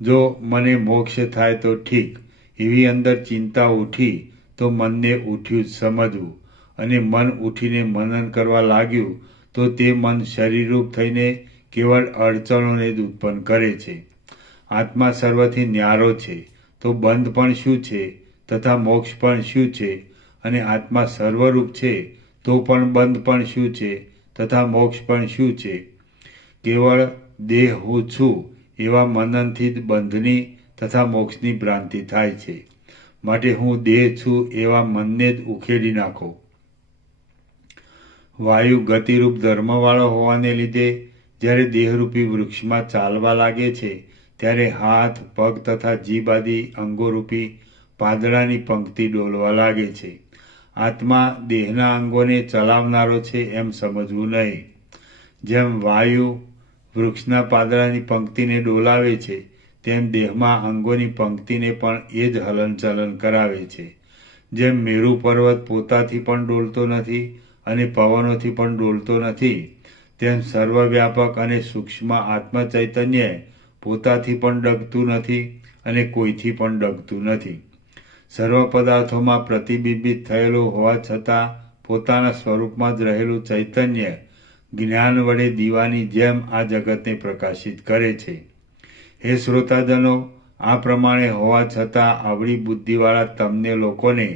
જો મને મોક્ષ થાય તો ઠીક, એવી અંદર ચિંતા ઉઠી તો મનને ઉઠ્યું જ સમજવું, અને મન ઉઠીને મનન કરવા લાગ્યું તો તે મન શરીરરૂપ થઈને કેવળ અડચણોને જ ઉત્પન્ન કરે છે. આત્મા સર્વથી ન્યારો છે તો બંધ પણ શું છે તથા મોક્ષ પણ શું છે, અને આત્મા સર્વરૂપ છે તો પણ બંધ પણ શું છે તથા મોક્ષ પણ શું છે. કેવળ દેહ હું છું એવા મનનથી જ બંધની તથા મોક્ષની ભ્રાંતિ થાય છે. માટે હું દેહ છું એવા મનને જ ઉખેડી નાખો. વાયુ ગતિરૂપ ધર્મવાળો હોવાને લીધે જ્યારે દેહરૂપી વૃક્ષમાં ચાલવા લાગે છે, ત્યારે હાથ, પગ તથા જીભ આદિ અંગોરૂપી પાંદડાની પંક્તિ ડોલવા લાગે છે. આત્મા દેહના અંગોને ચલાવનારો છે એમ સમજવું નહીં. જેમ વાયુ વૃક્ષના પાંદડાની પંક્તિને ડોલાવે છે, તેમ દેહમાં અંગોની પંક્તિને પણ એ જ હલનચલન કરાવે છે. જેમ મેરુ પર્વત પોતાથી પણ ડોલતો નથી અને પવનોથી પણ ડોલતો નથી, તેમ સર્વવ્યાપક અને સૂક્ષ્મ આત્મચૈતન્ય પોતાથી પણ ડગતું નથી અને કોઈથી પણ ડગતું નથી. સર્વ પદાર્થોમાં પ્રતિબિંબિત થયેલું હોવા છતાં પોતાના સ્વરૂપમાં જ રહેલું ચૈતન્ય જ્ઞાન વડે દીવાની જેમ આ જગતને પ્રકાશિત કરે છે. હે શ્રોતાજનો, આ પ્રમાણે હોવા છતાં આવડી બુદ્ધિવાળા તમને લોકોને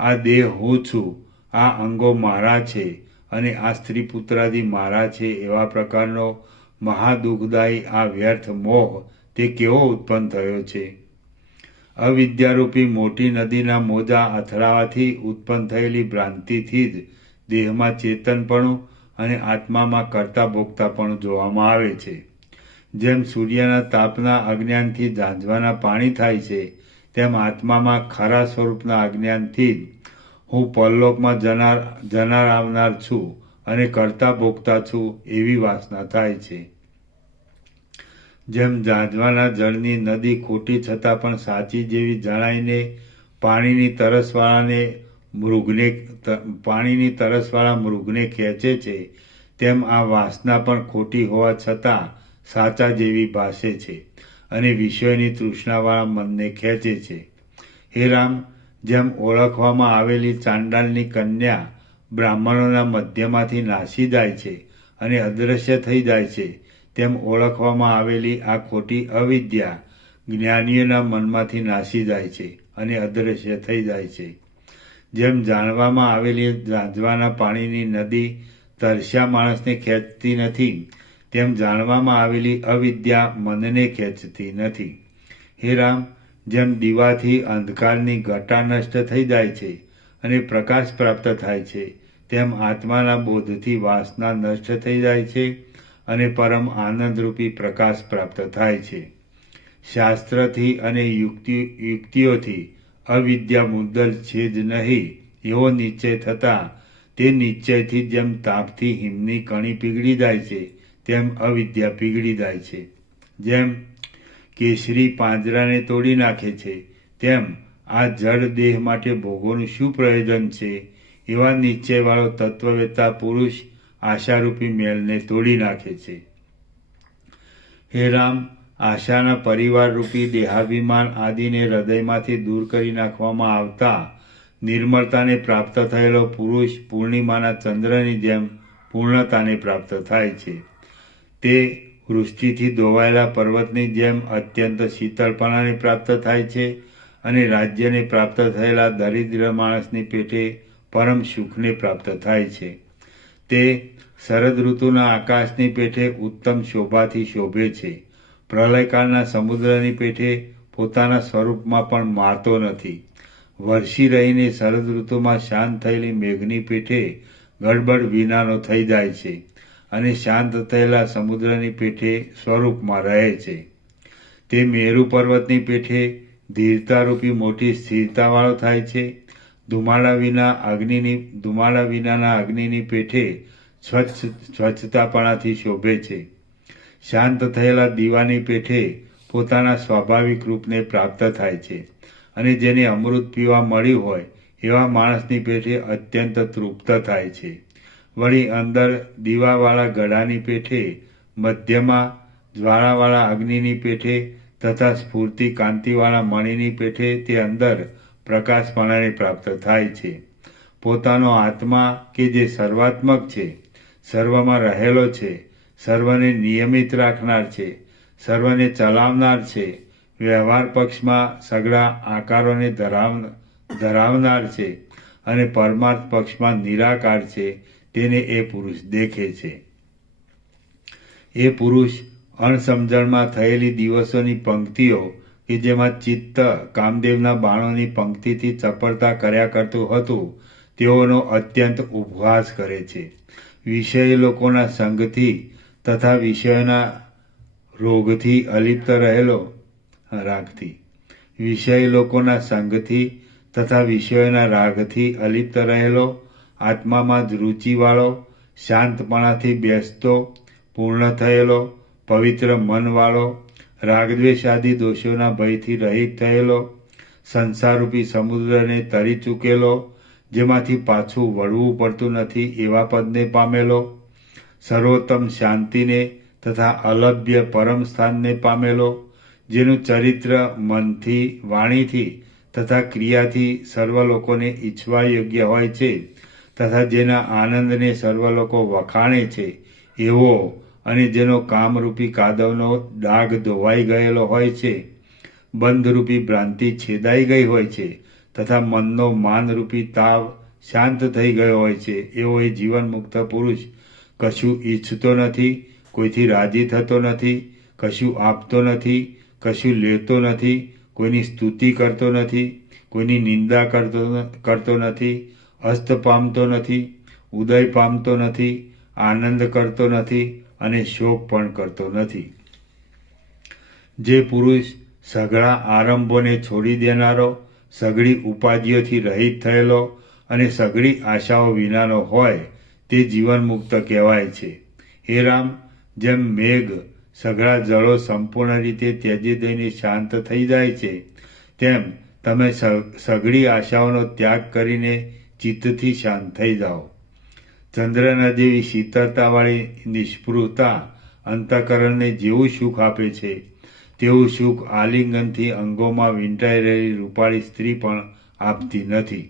આ દેહ હું છું, આ અંગો મારા છે અને આ સ્ત્રી પુત્રાદિ મારા છે એવા પ્રકારનો મહાદુઃખદાયી આ વ્યર્થ મોહ તે કેવો ઉત્પન્ન થયો છે. અવિદ્યારૂપી મોટી નદીના મોજા અથડાવાથી ઉત્પન્ન થયેલી ભ્રાંતિથી જ દેહમાં ચેતનપણું અને આત્મામાં કરતા ભોગતાપણું જોવામાં આવે છે. જેમ સૂર્યના તાપના અજ્ઞાનથી ઝાંઝવાના પાણી થાય છે, તેમ આત્મામાં ખરા સ્વરૂપના અજ્ઞાનથી જ હું પરલોકમાં જનાર આવનાર છું અને કરતા ભોગતા છું એવી વાસના થાય છે. જેમ ઝાંઝવાના જળની નદી ખોટી છતાં પણ સાચી જેવી જણાઈને પાણીની તરસવાળા મૃગને ખેંચે છે, તેમ આ વાસના પણ ખોટી હોવા છતાં સાચા જેવી ભાસે છે અને વિષયની તૃષ્ણાવાળા મનને ખેંચે છે. હે રામ, જેમ ઓળખવામાં આવેલી ચાંડાલની કન્યા બ્રાહ્મણોના મધ્યમાંથી નાસી જાય છે અને અદૃશ્ય થઈ જાય છે, તેમ ઓળખવામાં આવેલી આ ખોટી અવિદ્યા જ્ઞાનીઓના મનમાંથી નાસી જાય છે અને અદૃશ્ય થઈ જાય છે. જેમ જાણવામાં આવેલી ઝાંઝવાના પાણીની નદી તરસ્યા માણસને ખેંચતી નથી, તેમ જાણવામાં આવેલી અવિદ્યા મનને ખેંચતી નથી. હે રામ, જેમ દીવાથી અંધકારની ઘટા નષ્ટ થઈ જાય છે અને પ્રકાશ પ્રાપ્ત થાય છે, તેમ આત્માના બોધથી વાસના નષ્ટ થઈ જાય છે અને પરમ આનંદરૂપી પ્રકાશ પ્રાપ્ત થાય છે. શાસ્ત્રથી અને યુક્તિઓથી અવિદ્યા મુદ્દલ છે જ નહીં એવો નિશ્ચય થતાં તે નિશ્ચયથી જેમ તાપથી હિમની કણી પીગળી જાય છે, તેમ અવિદ્યા પીગળી જાય છે. જેમ કેસરી પાંજરાને તોડી નાખે છે, તેમ આ જળ દેહ માટે ભોગોનું શું પ્રયોજન છે, એવા નિશ્ચયવાળો તત્વવેત્તા પુરુષ આશારૂપી મેલને તોડી નાખે છે. હે રામ, આશાના પરિવારરૂપી દેહાભિમાન આદિને હૃદયમાંથી દૂર કરી નાખવામાં આવતા નિર્મળતાને પ્રાપ્ત થયેલો પુરુષ પૂર્ણિમાના ચંદ્રની જેમ પૂર્ણતાને પ્રાપ્ત થાય છે. તે વૃષ્ટિથી ધોવાયેલા પર્વતની જેમ અત્યંત શીતળપણાને પ્રાપ્ત થાય છે અને રાજ્યને પ્રાપ્ત થયેલા દરિદ્ર માણસની પેટે પરમ સુખને પ્રાપ્ત થાય છે. તે શરદ ઋતુના આકાશની પેઠે ઉત્તમ શોભાથી શોભે છે. પ્રલયકાળના સમુદ્રની પેઠે પોતાના સ્વરૂપમાં પણ મારતો નથી. વરસી રહીને શરદ ઋતુમાં શાંત થયેલી મેઘની પેઠે ગડબડ વિનાનો થઈ જાય છે અને શાંત થયેલા સમુદ્રની પેઠે સ્વરૂપમાં રહે છે. તે મેરુ પર્વતની પેઠે ધીરતારૂપી મોટી સ્થિરતાવાળો થાય છે. ધુમાડા વિનાના અગ્નિની પેઠે સ્વચ્છતાપણાથી શોભે છે. શાંત થયેલા દીવાની પેઠે પોતાના સ્વાભાવિક રૂપને પ્રાપ્ત થાય છે અને જેને અમૃત પીવા મળ્યું હોય એવા માણસની પેઠે અત્યંત તૃપ્ત થાય છે. વળી અંદર દીવાવાળા ગળાની પેઠે, મધ્યમાં જ્વાળાવાળા અગ્નિની પેઠે તથા સ્ફૂર્તિ કાંતિવાળા મણિની પેઠે તે અંદર પ્રકાશપણાને પ્રાપ્ત થાય છે. પોતાનો આત્મા કે જે સર્વાત્મક છે, સર્વમાં રહેલો છે, સર્વને નિયમિત રાખનાર છે, સર્વને ચલાવનાર છે, વ્યવહાર પક્ષમાં સઘળા આકારોને ધરાવનાર છે અને પરમાર્થ પક્ષમાં નિરાકાર છે, તેને એ પુરુષ દેખે છે. એ પુરુષ અણસમજણમાં થયેલી દિવસોની પંક્તિઓ કે જેમાં ચિત્ત કામદેવના બાણોની પંક્તિથી ચપળતા કર્યા કરતું હતું, તેઓનો અત્યંત ઉપહાસ કરે છે. વિષય લોકોના સંગથી તથા વિષયોના રોગથી અલિપ્ત રહેલો વિષય લોકોના સંગથી તથા વિષયોના રાગથી અલિપ્ત રહેલો, આત્મામાં જ રુચિવાળો, શાંતપણાથી બેસતો, પૂર્ણ થયેલો, પવિત્ર મનવાળો, રાગદ્વેષ આદિ દોષોના ભયથી રહિત થયેલો, સંસારરૂપી સમુદ્રને તરી ચૂકેલો, જેમાંથી પાછું વળવું પડતું નથી એવા પદને પામેલો, સર્વોત્તમ શાંતિને તથા અલભ્ય પરમ સ્થાનને પામેલો, જેનું ચરિત્ર મનથી, વાણીથી તથા ક્રિયાથી સર્વ લોકોને ઈચ્છવા યોગ્ય હોય છે તથા જેના આનંદને સર્વ લોકો વખાણે છે એવો અને જેનો કામરૂપી કાદવનો ડાઘ ધોવાઈ ગયેલો હોય છે, બંધરૂપી ભ્રાંતિ છેદાઈ ગઈ હોય છે તથા મનનો માનરૂપી તાવ શાંત થઈ ગયો હોય છે, એવો એ જીવન મુક્ત પુરુષ કશું ઈચ્છતો નથી, કોઈથી રાજી થતો નથી, કશું આપતો નથી, કશું લેતો નથી, કોઈની સ્તુતિ કરતો નથી, કોઈની નિંદા કરતો નથી, અસ્ત પામતો નથી, ઉદય પામતો નથી, આનંદ કરતો નથી અને શોક પણ કરતો નથી. જે પુરુષ સઘળા આરંભોને છોડી દેનારો, સઘળી ઉપાધિઓથી રહિત થયેલો અને સઘળી આશાઓ વિનાનો હોય તે જીવન મુક્ત કહેવાય છે. હે રામ, જેમ મેઘ સઘળા જળો સંપૂર્ણ રીતે ત્યજી દઈને શાંત થઈ જાય છે, તેમ તમે સઘળી આશાઓનો ત્યાગ કરીને ચિત્તથી શાંત થઈ જાઓ. ચંદ્રના જેવી શીતળતાવાળી નિષ્પૃહતા અંતઃકરણને જેવું સુખ આપે છે, તેવું સુખ આલિંગનથી અંગોમાં વીંટાઈ રહેલી રૂપાળી સ્ત્રી પણ આપતી નથી.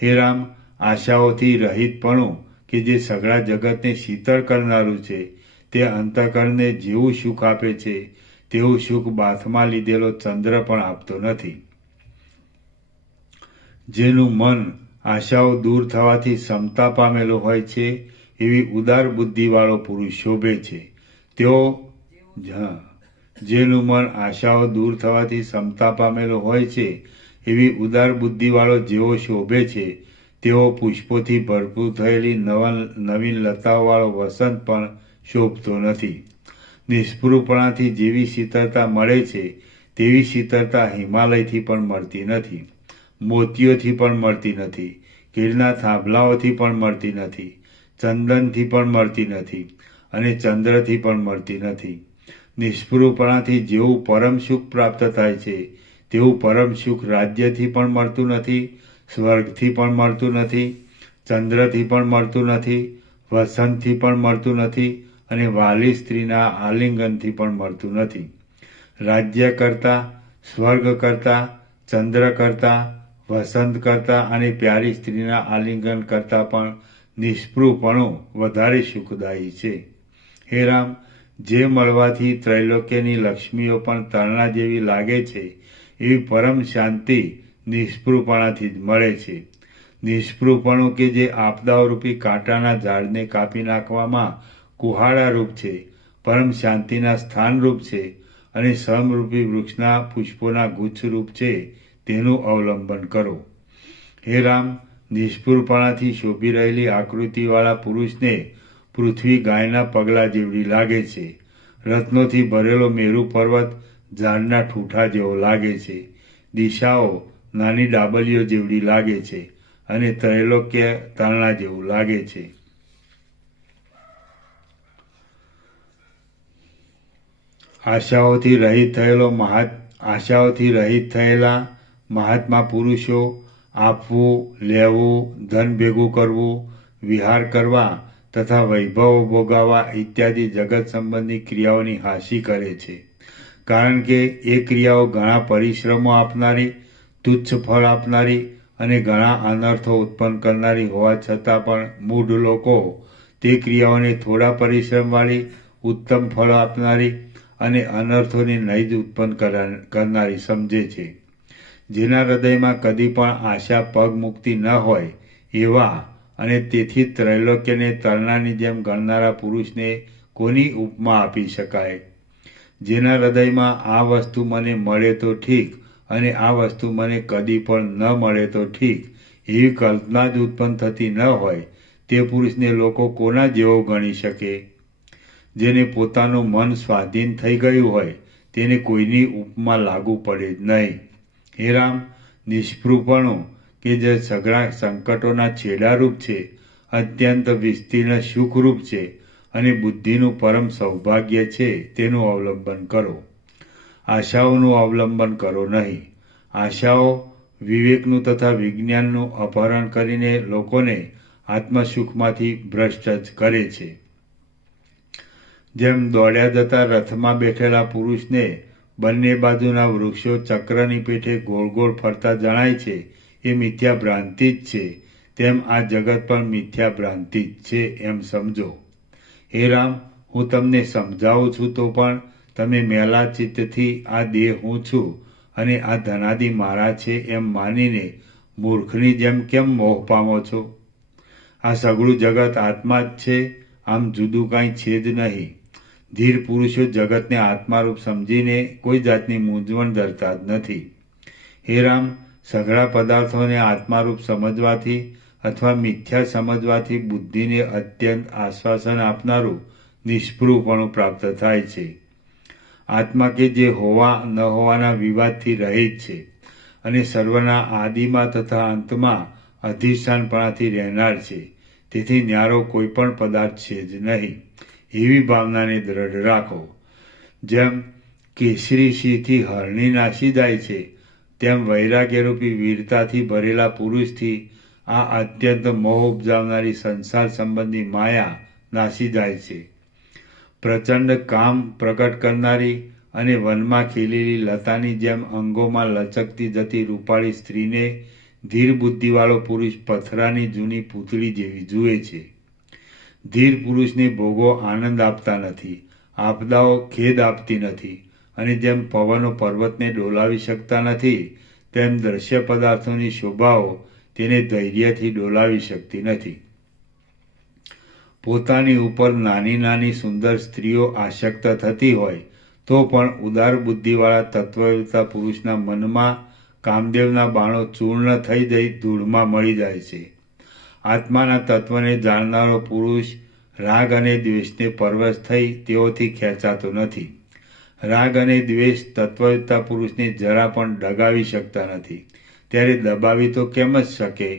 હે રામ, આશાઓથી રહિતપણું કે જે સઘળા જગતને શીતળ કરનારું છે, તે અંતઃકરણને જેવું સુખ આપે છે તેવું સુખ બાથમાં લીધેલો ચંદ્ર પણ આપતો નથી. જેનું મન આશાઓ દૂર થવાથી સમતા પામેલો હોય છે, એવી ઉદાર બુદ્ધિવાળો પુરુષ શોભે છે. જેનું મન આશાઓ દૂર થવાથી સમતા પામેલો હોય છે, એવી ઉદાર બુદ્ધિવાળો જેવો શોભે છે, તેવો પુષ્પોથી ભરપૂર થયેલી નવીન લતાઓવાળો વસંત પણ શોભતો નથી. નિષ્પૃહપણાથી જેવી શીતળતા મળે છે, તેવી શીતળતા હિમાલયથી પણ મળતી નથી, મોતીઓથી પણ મળતી નથી, કીરના થાંભલાઓથી પણ મળતી નથી, ચંદનથી પણ મળતી નથી અને ચંદ્રથી પણ મળતી નથી. નિષ્પૃહપણાથી જેવું પરમ સુખ પ્રાપ્ત થાય છે, તેવું પરમ સુખ રાજ્યથી પણ મળતું નથી, સ્વર્ગથી પણ મળતું નથી, ચંદ્રથી પણ મળતું નથી, વસંતથી પણ મળતું નથી અને વાલી સ્ત્રીના આલિંગનથી પણ મળતું નથી. રાજ્ય કરતાં, સ્વર્ગ કરતાં, ચંદ્ર કરતાં, વસંત કરતાં અને પ્યારી સ્ત્રીના આલિંગન કરતાં પણ નિષ્પૃહપણું વધારે સુખદાયી છે. હે રામ, જે મળવાથી ત્રૈલોક્યની લક્ષ્મીઓ પણ તરણા જેવી લાગે છે, એવી પરમ શાંતિ નિષ્પૃહપણાથી જ મળે છે. નિષ્પૃહપણું કે જે આપદાઓરૂપી કાંટાના ઝાડને કાપી નાખવામાં કુહાડા રૂપ છે, પરમ શાંતિના સ્થાનરૂપ છે અને સમરૂપી વૃક્ષના પુષ્પોના ગુચ્છરૂપ છે, તેનું અવલંબન કરો. હે રામ, નિષ્પૃહપણાથી શોભી રહેલી આકૃતિવાળા પુરુષને પૃથ્વી ગાયના પગલા જેવડી લાગે છે. રત્નોથી ભરેલો મેરુ પર્વત ઝાડના ઠૂઠા જેવો લાગે છે. દિશાઓ નાની ડાબલીઓ જેવડી લાગે છે અને ત્રૈલોક્ય તરણા જેવું લાગે છે. આશાઓથી રહિત થયેલા મહાત્મા પુરુષો આપવું, લેવું, ધન ભેગું કરવું, વિહાર કરવા તથા વૈભવો ભોગવવા ઇત્યાદિ જગત સંબંધી ક્રિયાઓની હાંસી કરે છે. કારણ કે એ ક્રિયાઓ ઘણા પરિશ્રમો આપનારી, તુચ્છ ફળ આપનારી અને ઘણા અનર્થો ઉત્પન્ન કરનારી હોવા છતાં પણ મૂઢ લોકો તે ક્રિયાઓને થોડા પરિશ્રમવાળી, ઉત્તમ ફળ આપનારી અને અનર્થોને નહીં જ ઉત્પન્ન કરનારી સમજે છે. જેના હૃદયમાં કદી પણ આશા પગ મૂકતી ન હોય એવા અને તેથી ત્રૈલોક્યને તરણાની જેમ ગણનારા પુરુષને કોની ઉપમા આપી શકાય? જેના હૃદયમાં આ વસ્તુ મને મળે તો ઠીક અને આ વસ્તુ મને કદી પણ ન મળે તો ઠીક એવી કલ્પના જ ઉત્પન્ન થતી ન હોય, તે પુરુષને લોકો કોના જેવો ગણી શકે? જેને પોતાનું મન સ્વાધીન થઈ ગયું હોય તેને કોઈની ઉપમા લાગુ પડે જ નહીં. હે રામ, નિષ્પૃહપણું કે જે સઘળા સંકટોના છેડારૂપ છે, અત્યંત વિસ્તીર્ણ સુખરૂપ છે અને બુદ્ધિનું પરમ સૌભાગ્ય છે, તેનું અવલંબન કરો. આશાઓનું અવલંબન કરો નહીં. આશાઓ વિવેકનું તથા વિજ્ઞાનનું અપહરણ કરીને લોકોને આત્મસુખમાંથી ભ્રષ્ટ જ કરે છે. જેમ દોડ્યા જતા રથમાં બેઠેલા પુરુષને બંને બાજુના વૃક્ષો ચક્રની પેઠે ગોળ ગોળ ફરતા જણાય છે, એ મિથ્યા ભ્રાંતિ જ છે, તેમ આ જગત પણ મિથ્યા ભ્રાંતિ જ છે એમ સમજો. હે રામ, હું તમને સમજાવું છું તો પણ તમે મેલા ચિત્તથી આ દેહ હું છું અને આ ધનાદિ મારા છે એમ માનીને મૂર્ખની જેમ કેમ મોહ પામો છો? આ સઘળું જગત આત્મા જ છે, આમ જુદું કાંઈ છે જ નહીં. ધીર પુરુષો જગતને આત્મારૂપ સમજીને કોઈ જાતની મૂંઝવણ ધરતા જ નથી. હે રામ, સઘળા પદાર્થોને આત્મારૂપ સમજવાથી અથવા મિથ્યા સમજવાથી બુદ્ધિને અત્યંત આશ્વાસન આપનારું નિષ્પૃહપણું પ્રાપ્ત થાય છે. આત્મા કે જે હોવા ન હોવાના વિવાદથી રહિત છે અને સર્વના આદિમાં તથા અંતમાં અધિષ્ઠાનપણાથી રહેનાર છે, તેથી ન્યારો કોઈ પણ પદાર્થ છે જ નહીં એવી ભાવનાને દ્રઢ રાખો. જેમ કેસરી સિંહથી હરણી નાસી જાય છે, તેમ વૈરાગ્યરૂપી વીરતાથી ભરેલા પુરુષથી આ અત્યંત મોહ ઉપજાવનારી સંસાર સંબંધી માયા નાસી જાય છે. પ્રચંડ કામ પ્રગટ કરનારી અને વનમાં ખીલેલી લતાની જેમ અંગોમાં લચકતી જતી રૂપાળી સ્ત્રીને ધીર બુદ્ધિવાળો પુરુષ પથરાની જૂની પૂતળી જેવી જુએ છે. ધીર પુરુષને ભોગો આનંદ આપતા નથી, આપદાઓ ખેદ આપતી નથી, અને જેમ પવનો પર્વતને ડોલાવી શકતા નથી, તેમ દ્રશ્ય પદાર્થોની શોભાઓ તેને ધૈર્યથી ડોલાવી શકતી નથી. પોતાની ઉપર નાની નાની સુંદર સ્ત્રીઓ આસક્ત થતી હોય તો પણ ઉદાર બુદ્ધિવાળા તત્વવેતા પુરુષના મનમાં કામદેવના બાણો ચૂર્ણ થઈ જઈ ધૂળમાં મળી જાય છે. આત્માના તત્વને જાણનારો પુરુષ રાગ અને દ્વેષને પરવશ થઈ તેઓથી ખેંચાતો નથી. રાગ અને દ્વેષ તત્વવેતા પુરુષને જરા પણ ડગાવી શકતા નથી, ત્યારે દબાવી તો કેમ જ શકે?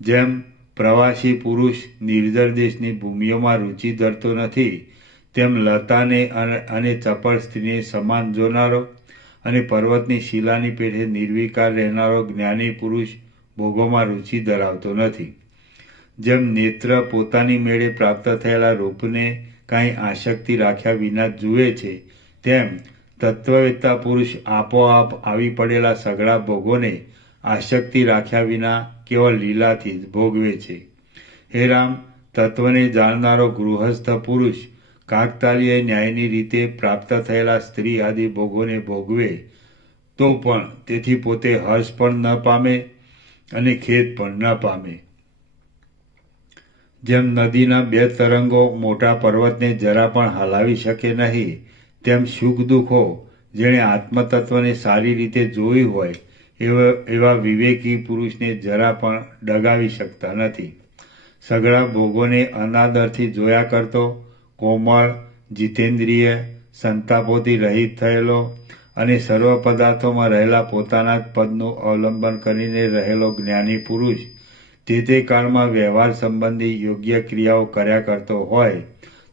જેમ પ્રવાસી પુરુષ નિર્જર દેશની ભૂમિઓમાં રુચિ ધરતો નથી, તેમ લતાને અને ચપળ સ્ત્રીને સમાન જોનારો અને પર્વતની શિલાની પેઠે નિર્વિકાર રહેનારો જ્ઞાની પુરુષ ભોગોમાં રુચિ ધરાવતો નથી. જેમ નેત્ર પોતાની મેળે પ્રાપ્ત થયેલા રૂપને કાંઈ આસક્તિ રાખ્યા વિના જુએ છે, તેમ તત્વવેત્તા પુરુષ આપોઆપ આવી પડેલા સઘળા ભોગોને આસક્તિ રાખ્યા વિના કેવળ લીલાથી જ ભોગવે છે. હે રામ, તત્વને જાણનારો ગૃહસ્થ પુરુષ કાકતાલીય ન્યાયની રીતે પ્રાપ્ત થયેલા સ્ત્રી આદિ ભોગોને ભોગવે તો પણ તેથી પોતે હર્ષ પણ ન પામે અને ખેદ પણ ન પામે. જેમ નદીના બે તરંગો મોટા પર્વતને જરા પણ હલાવી શકે નહીં, તેમ સુખ દુઃખો જેણે આત્મતત્વને સારી રીતે જોયું હોય એવા વિવેકી પુરુષને જરા પણ ડગાવી શકતા નથી. સઘળા ભોગોને અનાદરથી જોયા કરતો, કોમળ, જીતેન્દ્રિય, સંતાપોથી રહિત થયેલો અને સર્વ પદાર્થોમાં રહેલા પોતાના જ પદનું અવલંબન કરીને રહેલો જ્ઞાની પુરુષ તે કાળમાં વ્યવહાર સંબંધી યોગ્ય ક્રિયાઓ કર્યા કરતો હોય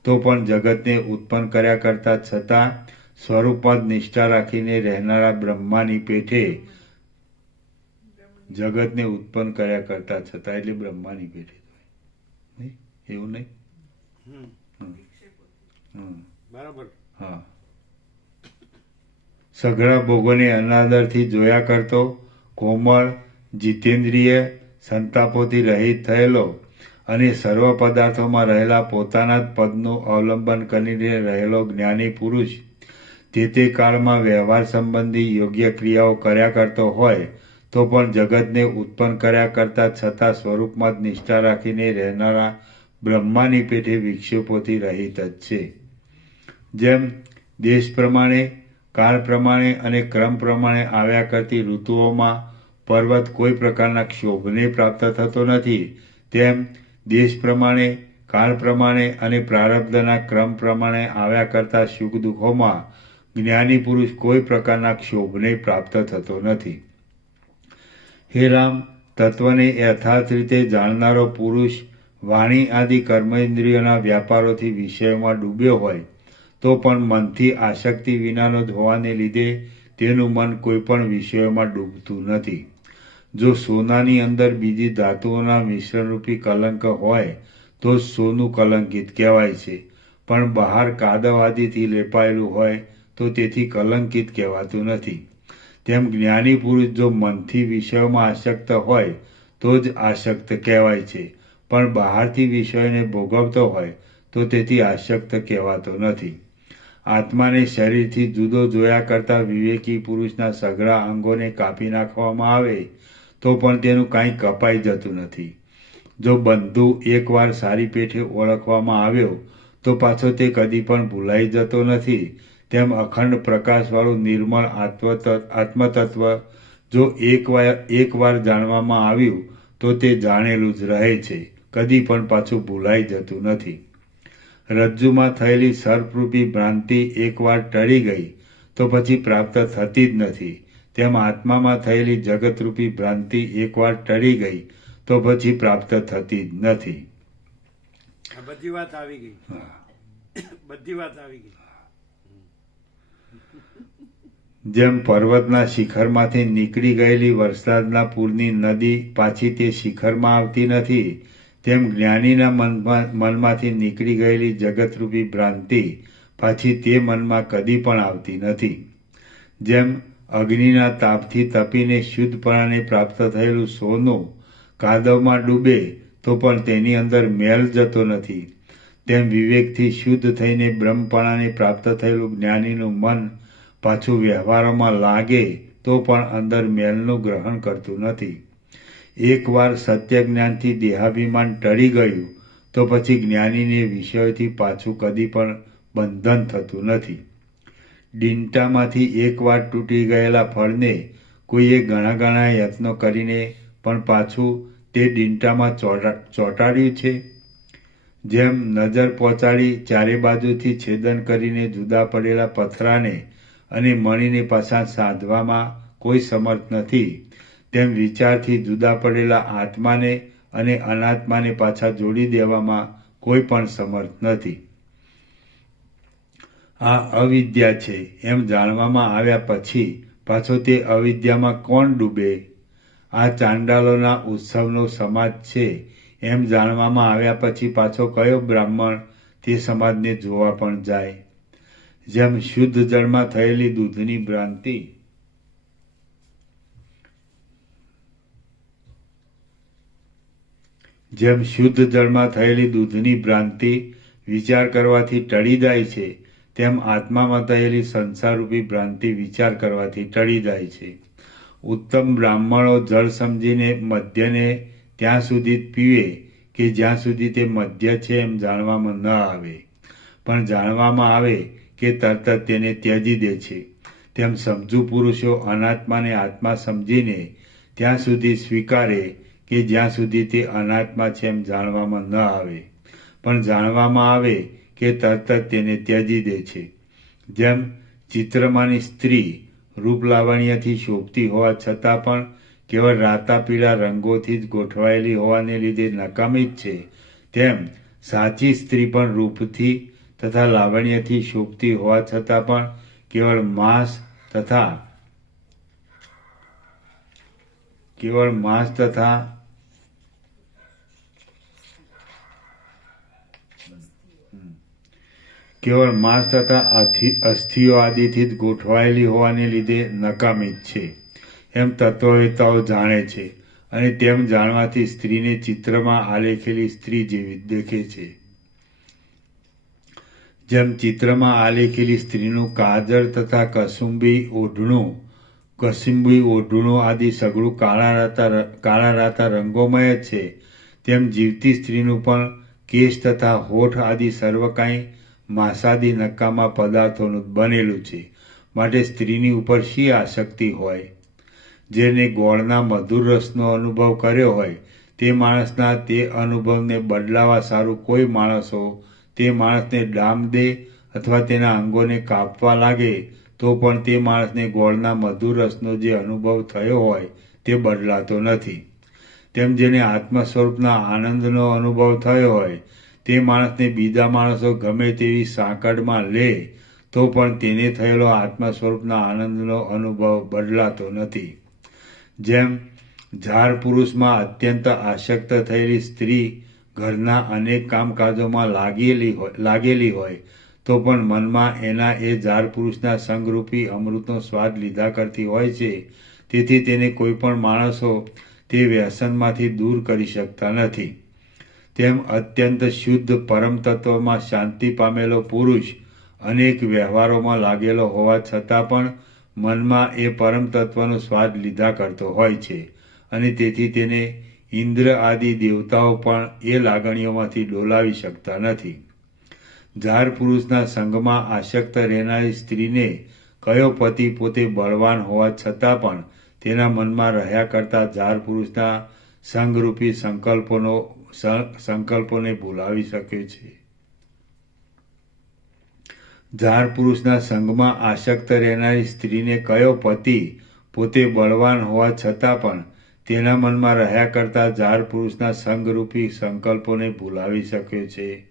તો પણ જગતને ઉત્પન્ન કર્યા કરતા છતાં સ્વરૂપમાં જ નિષ્ઠા રાખીને રહેનારા બ્રહ્માની પેઠે જગતને ઉત્પન્ન કર્યા કરતા છતાં એટલે બ્રહ્માની પેઠે નહીં, એવું નહીં? બરાબર. હા. સઘળા ભોગોને અનાદરથી જોયા કરતો, કોમળ, જીતેન્દ્રિય, સંતાપોથી રહિત થયેલો અને સર્વ પદાર્થોમાં રહેલા પોતાના જ પદનું અવલંબન કરીને રહેલો જ્ઞાની પુરુષ તે કાળમાં વ્યવહાર સંબંધી યોગ્ય ક્રિયાઓ કર્યા કરતો હોય તો પણ જગતને ઉત્પન્ન કર્યા કરતા છતાં સ્વરૂપમાં જ નિષ્ઠા રાખીને રહેનારા બ્રહ્માની પેઠે વિક્ષેપોથી રહિત જ છે. જેમ દેશ પ્રમાણે, કાળ પ્રમાણે અને ક્રમ પ્રમાણે આવ્યા કરતી ઋતુઓમાં પર્વત કોઈ પ્રકારના ક્ષોભને પ્રાપ્ત થતો નથી, તેમ દેશ પ્રમાણે, કાળ પ્રમાણે અને પ્રારબ્ધના ક્રમ પ્રમાણે આવ્યા કરતા સુખ દુઃખોમાં જ્ઞાની પુરુષ કોઈ પ્રકારના ક્ષોભને પ્રાપ્ત થતો નથી. હે રામ, તત્વને યથાર્થ રીતે જાણનારો પુરુષ વાણી આદિ કર્મેન્દ્રિયોના વ્યાપારોથી વિષયોમાં ડૂબ્યો હોય તો પણ મનથી આસક્તિ વિનાનો જ હોવાને લીધે તેનું મન કોઈ પણ વિષયોમાં ડૂબતું નથી. જો સોનાની અંદર બીજી ધાતુઓના મિશ્રણરૂપી કલંક હોય તો જ સોનું કલંકિત કહેવાય છે, પણ બહાર કાદવ આદિથી લેપાયેલું હોય તો તેથી કલંકિત કહેવાતું નથી. તેમ જ્ઞાની પુરુષ જો મનથી વિષયોમાં આસક્ત હોય તો જ આસક્ત કહેવાય છે, પણ બહારથી વિષયોને ભોગવતો હોય તો તેથી આસક્ત કહેવાતો નથી. આત્માને શરીરથી જુદો જોયા કરતા વિવેકી પુરુષના સઘળા અંગોને કાપી નાખવામાં આવે તો પણ તેનું કાંઈ કપાઈ જતું નથી. જો બંધુ એકવાર સારી પેઠે ઓળખવામાં આવ્યો તો પાછો તે કદી પણ ભૂલાઈ જતો નથી. તેમ અખંડ પ્રકાશવાળું નિર્મળ આત્મતત્વ જો એકવાર જાણવામાં આવ્યું તો તે જાણેલું જ રહે છે, કદી પણ પાછું ભૂલાઈ જતું નથી. રજ્જુમાં થયેલી સર્પરૂપી ભ્રાંતિ એકવાર ટળી ગઈ તો પછી પ્રાપ્ત થતી જ નથી. તેમ આત્મામાં થયેલી જગતરૂપી ભ્રાંતિ એકવાર ટળી ગઈ તો પછી પ્રાપ્ત થતી જ નથી. બધી વાત આવી ગઈ. બધી વાત આવી ગઈ. જેમ પર્વતના શિખરમાંથી નીકળી ગયેલી વરસાદના પૂરની નદી પાછી તે શિખરમાં આવતી નથી, તેમ જ્ઞાનીના મનમાંથી નીકળી ગયેલી જગતરૂપી ભ્રાંતિ પાછી તે મનમાં કદી પણ આવતી નથી. જેમ અગ્નિના તાપથી તપીને શુદ્ધપણાને પ્રાપ્ત થયેલું સોનું કાદવમાં ડૂબે તો પણ તેની અંદર મેલ જતો નથી, તેમ વિવેકથી શુદ્ધ થઈને બ્રહ્મપણાને પ્રાપ્ત થયેલું જ્ઞાનીનું મન પાછું વ્યવહારોમાં લાગે તો પણ અંદર મેલનું ગ્રહણ કરતું નથી. એકવાર સત્ય જ્ઞાનથી દેહાભિમાન ટળી ગયું તો પછી જ્ઞાનીને વિષયોથી પાછું કદી પણ બંધન થતું નથી. ડીંટામાંથી એકવાર તૂટી ગયેલા ફળને કોઈએ ઘણા યત્નો કરીને પણ પાછું તે ડીંટામાં ચોંટાડ્યું છે. જેમ નજર પહોંચાડી ચારે બાજુથી છેદન કરીને જુદા પડેલા પથરાને અને મણીને પાછા સાધવામાં કોઈ સમર્થ નથી, તેમ વિચારથી જુદા પડેલા આત્માને અને અનાત્માને પાછા જોડી દેવામાં કોઈ પણ સમર્થ નથી. આ અવિદ્યા છે એમ જાણવામાં આવ્યા પછી પાછો તે અવિદ્યામાં કોણ ડૂબે? આ ચાંડાલોના ઉત્સવનો સમાજ છે એમ જાણવામાં આવ્યા પછી પાછો કયો બ્રાહ્મણ તે સમાજને જોવા પણ જાય? જેમ શુદ્ધ જળમાં થયેલી દૂધની ભ્રાંતિ વિચાર કરવાથી ટળી જાય છે, તેમ આત્મામાં થયેલી સંસારરૂપી ભ્રાંતિ વિચાર કરવાથી ટળી જાય છે. ઉત્તમ બ્રાહ્મણો જળ સમજીને મદ્યને ત્યાં સુધી પીવે કે જ્યાં સુધી તે મદ્ય છે એમ જાણવામાં ન આવે, પણ જાણવામાં આવે કે તરત જ તેને ત્યજી દે છે. તેમ સમજુ પુરુષો અનાત્માને આત્મા સમજીને ત્યાં સુધી સ્વીકારે કે જ્યાં સુધી તે અનાત્મા છે એમ જાણવામાં ન આવે, પણ જાણવામાં આવે કે તરત જ તેને ત્યજી દે છે. જેમ ચિત્રમાંની સ્ત્રી રૂપ લાવણ્યથી શોભતી હોવા છતાં પણ કેવળ રાતા પીળા રંગોથી જ ગોઠવાયેલી હોવાને લીધે નકામી જ છે, તેમ સાચી સ્ત્રી પણ રૂપથી તથા લાવણ્યથી શોભતી હોવા છતાં પણ કેવળ માંસ તથા અસ્થિઓ આદિથી જ ગોઠવાયેલી હોવાને લીધે નકામી જ છે એમ તત્વવેતાઓ જાણે છે, અને તેમ જાણવાથી સ્ત્રીને ચિત્રમાં આલેખેલી સ્ત્રી જેવી દેખે છે. જેમ ચિત્રમાં આલેખેલી સ્ત્રીનું કાજળ તથા કસુંબી ઓઢણું આદિ સઘળું કાળા રાતા રંગોમય જ છે, તેમ જીવતી સ્ત્રીનું પણ કેશ તથા હોઠ આદિ સર્વ કાંઈ માંસાદી નકામા પદાર્થોનું બનેલું છે. માટે સ્ત્રીની ઉપર શી આસક્તિ હોય? જેને ગોળના મધુર રસનો અનુભવ કર્યો હોય તે માણસના તે અનુભવને બદલાવા સારું કોઈ માણસો તે માણસને ડામ દે અથવા તેના અંગોને કાપવા લાગે તો પણ તે માણસને ગોળના મધુર રસનો જે અનુભવ થયો હોય તે બદલાતો નથી. તેમ જેને આત્મ સ્વરૂપના આનંદનો અનુભવ થયો હોય તે માણસને બીજા માણસો ગમે તેવી સાંકળમાં લે તો પણ તેને થયેલો આત્મ સ્વરૂપના આનંદનો અનુભવ બદલાતો નથી. જેમ ઝાર પુરુષમાં અત્યંત આસક્ત થયેલી સ્ત્રી ઘરના અનેક કામકાજોમાં લાગેલી હોય તો પણ મનમાં એના એ ઝાર પુરુષના સંગરૂપી અમૃતનો સ્વાદ લીધા કરતી હોય છે, તેથી તેને કોઈ પણ માણસો તે વ્યસનમાંથી દૂર કરી શકતા નથી. તેમ અત્યંત શુદ્ધ પરમ તત્વમાં શાંતિ પામેલો પુરુષ અનેક વ્યવહારોમાં લાગેલો હોવા છતાં પણ મનમાં એ પરમ તત્વનો સ્વાદ લીધા કરતો હોય છે, અને તેથી તેને ઇન્દ્ર આદિ દેવતાઓ પણ એ લાગણીઓમાંથી ડોલાવી શકતા નથી. ઝાર પુરુષના સંગમાં આસક્ત રહેનારી સ્ત્રીને કયો પતિ પોતે બળવાન હોવા છતાં પણ તેના મનમાં રહ્યા કરતા ઝાર પુરુષના સંગરૂપી સંકલ્પોને ભૂલાવી શકે છે? ઝાર પુરુષના સંગમાં આસક્ત રહેનારી સ્ત્રીને કયો પતિ પોતે બળવાન હોવા છતાં પણ તેના મનમાં રહ્યા કરતા ઝાર પુરુષના સંગરૂપી સંકલ્પોને ભૂલાવી શકે છે?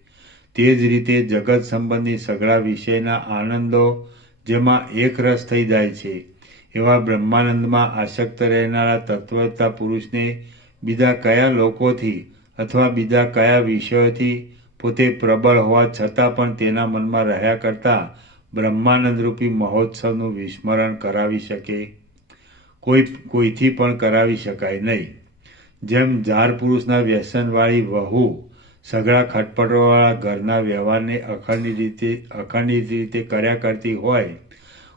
તે જ રીતે જગત સંબંધી સઘળા વિષયના આનંદો જેમાં એક રસ થઈ જાય છે, એવા બ્રહ્માનંદમાં આસક્ત રહેનારા તત્વવેત્તા પુરુષને બીજા કયા લોકોથી અથવા બીજા કયા વિષયોથી પોતે પ્રબળ હોવા છતાં પણ તેના મનમાં રહ્યા કરતા બ્રહ્માનંદરૂપી મહોત્સવનું વિસ્મરણ કરાવી શકે? કોઈથી પણ કરાવી શકાય નહીં. જેમ ઝાર પુરુષના વ્યસનવાળી વહુ સઘળા ખટપટોવાળા ઘરના વ્યવહારને અખંડિત રીતે કર્યા કરતી હોય,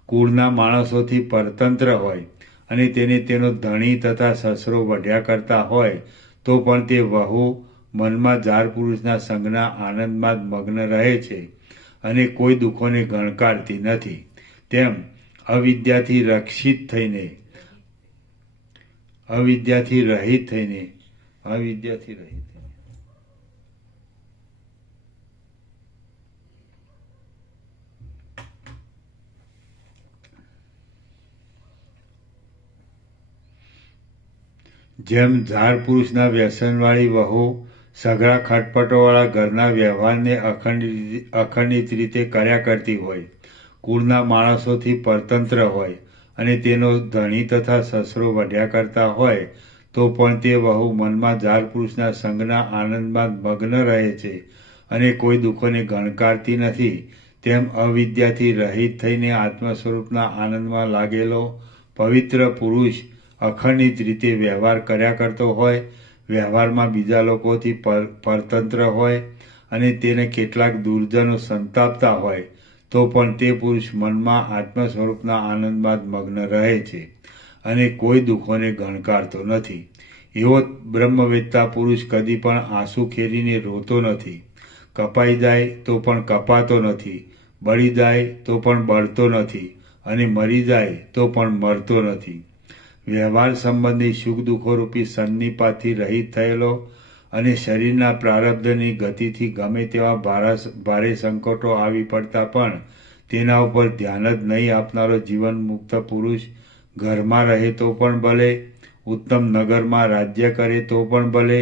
કુળના માણસોથી પરતંત્ર હોય અને તેને તેનો ધણી તથા સસરો વઢ્યા કરતા હોય, તો પણ તે વહુ મનમાં ઝાર પુરુષના સંગના આનંદમાં જ મગ્ન રહે છે અને કોઈ દુઃખોને ગણકારતી નથી. તેમ અવિદ્યાથી રહિત થઈને જેમ ઝાર પુરુષના વ્યસનવાળી વહુ સઘળા ખટપટોવાળા ઘરના વ્યવહારને અખંડિત રીતે કર્યા કરતી હોય, કુળના માણસોથી પરતંત્ર હોય અને તેનો ધણી તથા સસરો વઢ્યા કરતા હોય, તો પણ તે વહુ મનમાં ઝાર પુરુષના સંગના આનંદમાં મગ્ન રહે છે અને કોઈ દુઃખોને ગણકારતી નથી. તેમ અવિદ્યાથી રહિત થઈને આત્મ સ્વરૂપના આનંદમાં લાગેલો પવિત્ર પુરુષ અખંડિત રીતે વ્યવહાર કર્યા કરતો હોય, વ્યવહારમાં બીજા લોકોથી પરતંત્ર હોય અને તેને કેટલાક દુર્જનો સંતાપતા હોય, તો પણ તે પુરુષ મનમાં આત્મ સ્વરૂપના આનંદમાં જ મગ્ન રહે છે અને કોઈ દુઃખોને ગણકારતો નથી. એવો બ્રહ્મવેત્તા પુરુષ કદી પણ આંસુ ખેરીને રોતો નથી, કપાઈ જાય તો પણ કપાતો નથી, બળી જાય તો પણ બળતો નથી અને મરી જાય તો પણ મરતો નથી. વ્યવહાર સંબંધી સુખ દુઃખોરૂપી સન્નિપાતથી રહિત થયેલો અને શરીરના પ્રારબ્ધની ગતિથી ગમે તેવા ભારે સંકટો આવી પડતા પણ તેના ઉપર ધ્યાન જ નહીં આપનારો જીવન મુક્ત પુરુષ ઘરમાં રહે તો પણ ભલે, ઉત્તમ નગરમાં રાજ્ય કરે તો પણ ભલે,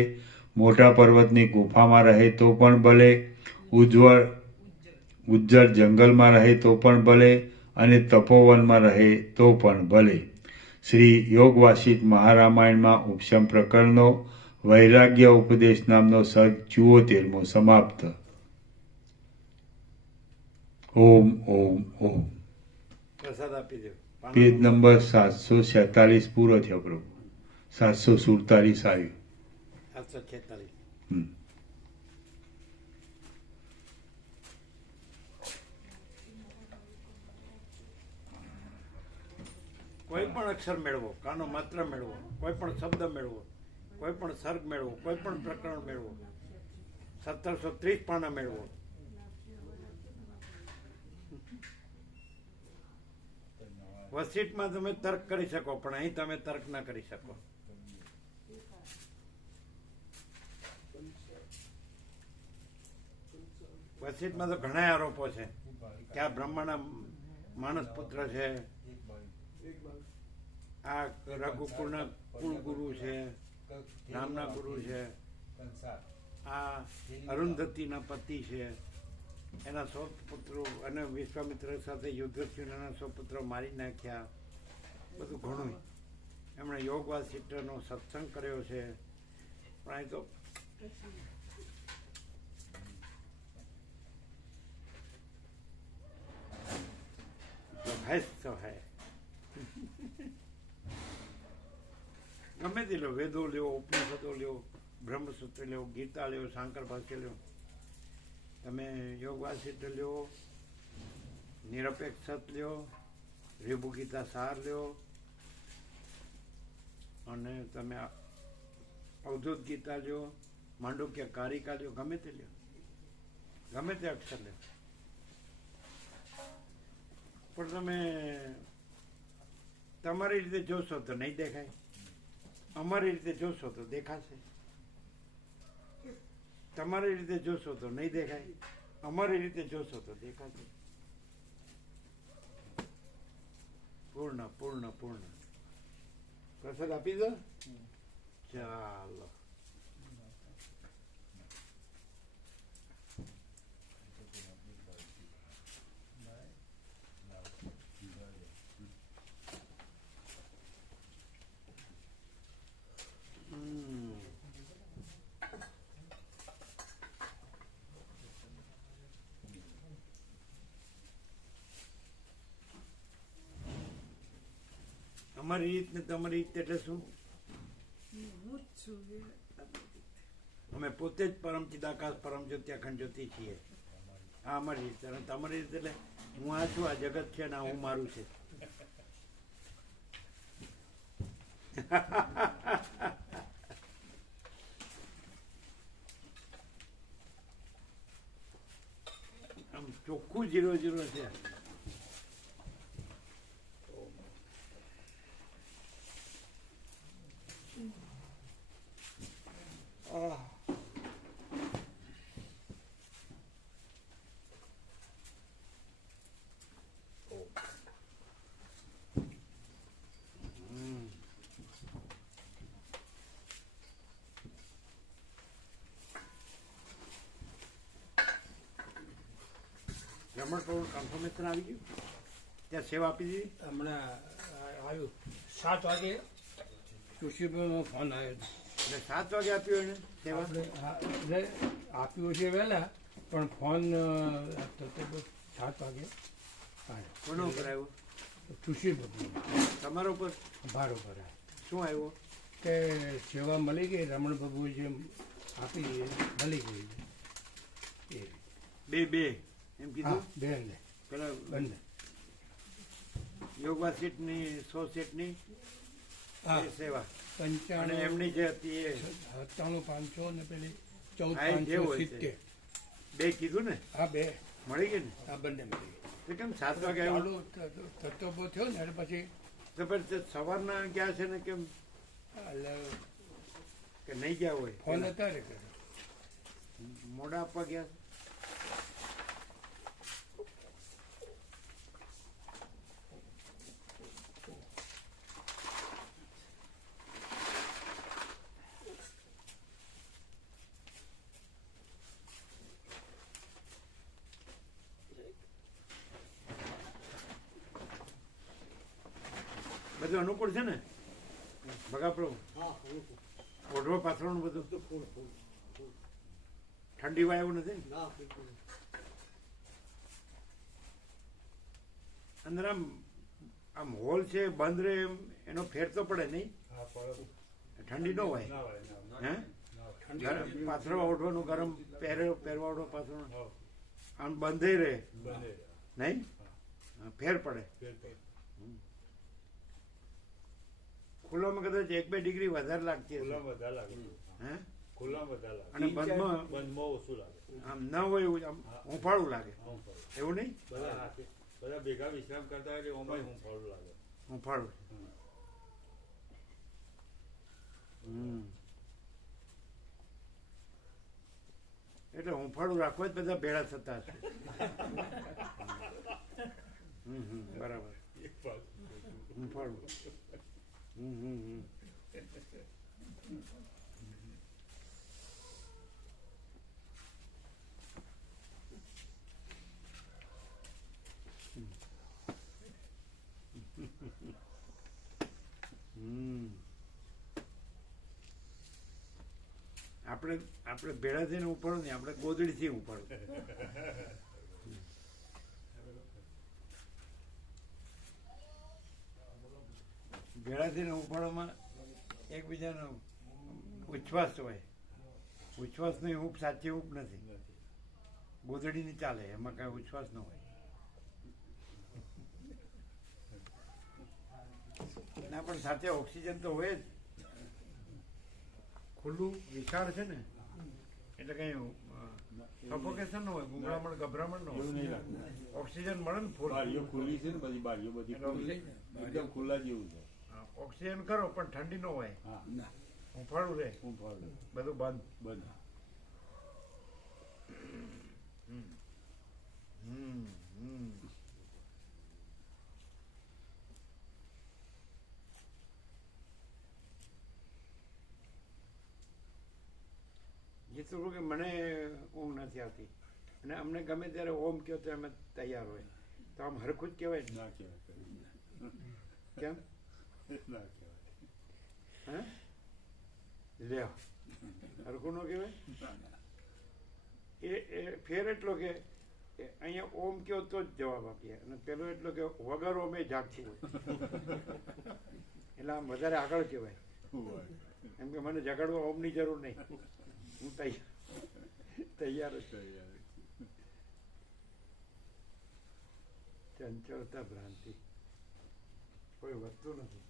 મોટા પર્વતની ગુફામાં રહે તો પણ ભલે, ઉજ્જળ જંગલમાં રહે તો પણ ભલે અને તપોવનમાં રહે તો પણ ભલે. શ્રી યોગ વાસિષ્ઠ મહારામાયણમાં ઉપશમ પ્રકરણનો વૈરાગ્ય ઉપદેશ નામનો સર્ગ 74મો સમાપ્ત. ઓમ ઓમ ઓમ. પ્રસાદ આપી દો. પેજ નંબર 746 પૂરો થયો પ્રભુ. 747 આવ્યું. 746. કોઈ પણ અક્ષર મેળવો, કાનો માત્ર મેળવો, કોઈ પણ શબ્દ મેળવો, કોઈ પણ સર્ગ મેળવો, કોઈ પણ પ્રકરણ મેળવો, 1730 પાના મેળવો. વસીટમાં તમે તર્ક કરી શકો, પણ અહીં તમે તર્ક ના કરી શકો. વસીટમાં તો ઘણા આરોપો છે કે આ બ્રહ્માના માનસ પુત્ર છે, આ રઘુકુળના કુળગુરુ છે, રામના ગુરુ છે, આ અરુંધતીના પતિ છે, એના 100 પુત્રો અને વિશ્વામિત્ર સાથે યુદ્ધ થયું, એના 100 પુત્રો મારી નાખ્યા. બધું ઘણું એમણે યોગ વાસિષ્ઠનો સત્સંગ કર્યો છે. પણ અહીં તો તો હૈ ગમે તે લો, વેદો લ્યો, ઉપનિષદો લ્યો, બ્રહ્મસૂત્ર લ્યો, ગીતા લ્યો, શાંકર ભાષ્ય લ્યો, તમે યોગ વાસિષ્ઠ લ્યો, નિરપેક્ષ લ્યો, વિભુ ગીતા સાર લ્યો, અને તમે અવધૂત ગીતા લ્યો, માંડુક્ય કારિકા લ્યો, ગમે તે લ્યો, ગમે તે અક્ષર લ્યો. પણ તમે તમારી રીતે જોશો તો નહીં દેખાય, અમારી રીતે જોશો તો દેખાશે. તમારી રીતે જોશો તો નહીં દેખાય, અમારી રીતે જોશો તો દેખાશે. પૂર્ણ પૂર્ણ પૂર્ણ. પ્રસાદ આપી દો. ચાલો. અમારી રીત ને તમારી રીત એટલે શું? હું જ છું એ તમારી રીતે. અમે પોતે જ પરમ ચિદાકાશ પરમ જ્યોતિ અખંડ જ્યોતિ છીએ. આ અમારી રીત. અને તમારી રીત એટલે હું આ છું, આ જગત છે ને આ હું મારું છે. આમ ચોખ્ખું 0-0 છે. રમણ પ્રભુ કન્ફર્મેશન આવી ગયું, ત્યાં સેવા આપી દીધી. હમણાં આવ્યું 7 વાગે સુશીલભાઈનો ફોન આવ્યો એટલે 7 વાગે આપ્યું એને સેવા. એટલે આપ્યું છે વહેલા પણ ફોન 7 વાગે આવ્યો. કોનો ઉપર આવ્યો? સુશીલભાઈ તમારા ઉપર બરાબર શું આવ્યો? કે સેવા મળી ગઈ, રમણ બાબુ જેમ આપી એ મળી ગઈ એ બે એમ હા કીધું. બેન પેલા બંને યોગા સીટની 100 સીટની હા એ સેવા અને 95 એમની જે હતી એ 97,500 ને પેલી હા, એ જે હોય છે. 14,570 બે કીધું ને, હા બે મળી ગઈ ને. આ બંને મળી ગઈ. તો કેમ 7 વાગે આવ્યું? ચાલુ થતો બહુ થયો ને એટલે પછી તો પછી તે સવારના ગયા છે ને કેમ એટલે કે નહીં ગયા હોય? ફોન અત્યારે કર્યો. મોડા આપવા ગયા. બધું અનુકૂળ છે ને ભગા પ્રભુ? ઓઢવા પાથરવાનું બધું ઠંડી વાય એવું નથી ને? અંદર આમ હોલ છે બંધ રહે એમ એનો ફેર તો પડે નહીં? ઠંડી ન હોય હે? પાથરવા ઓઢવાનું ગરમ પહેરવા ઓઢવા પાથરવાનું આમ બંધ રહે નહીં? ફેર પડે. ખુલ્લામાં કદાચ 1-2 ડિગ્રી વધારે લાગતી હશે. હે? અને બંધમાં આમ ન હોય એવું આમ હુંફાળું લાગે એવું નહીં? બધા ભેગા વિશ્રામ કરતા હોય એટલે ઓમાં હુંફાળું લાગે. હુંફાળું. એટલે હુંફાળું રાખવા જ બધા ભેળા થતા હશે. બરાબર. હુંફાળું. આપણે ભેળા થઈને ઉપાડો નહીં, આપણે ગોદડીથી ઉપાડો. ભેળા થઈને ઉપાડવામાં એકબીજાનો ઉચ્છ્વાસ હોય. ઉચ્છ્વાસની ઊંપ સાચી ઊંપ નથી. ગોદડીની ચાલે, એમાં કાંઈ ઉચ્છ્વાસ ન હોય. ના પણ સાથે ઓક્સિજન તો હોય જ. ખુલ્લું વિશાળ છે ને એટલે કઈ સફોકેશન ન હોય, ગુંગળામણ ગભરામણ ન હોય. ઓક્સિજન મળે ને ફૂલ. બારીઓ ખુલ્લી છે ને બધી બારીઓ બધી ખુલ્લી, એકદમ ખુલ્લા જેવું છે. ઓક્સિજન કરો પણ ઠંડી ન હોય. હા હુંફાળું રહે, હુંફાળું બધું બંધ. બંધ. જીતું કે મને ઊંઘ નથી આવતી અને અમને ગમે ત્યારે ઓમ કહો તો અમે તૈયાર હોય તો આમ હરખું જ કહેવાય ને? ના કહેવાય. કેમ? ના કહેવાય. હે લ્યો હરખું ન કહેવાય? એ ફેર એટલો કે અહીંયા ઓમ કયો તો જ જવાબ આપીએ, અને પેલો એટલો કે વગર ઓમે જાગતું હોય એટલે આમ વધારે આગળ કહેવાય. એમ કે મને જગાડવા ઓમની જરૂર નહીં, હું તૈયાર જ. ચંચળતા ભ્રાંતિ કોઈ વસ્તુ નથી.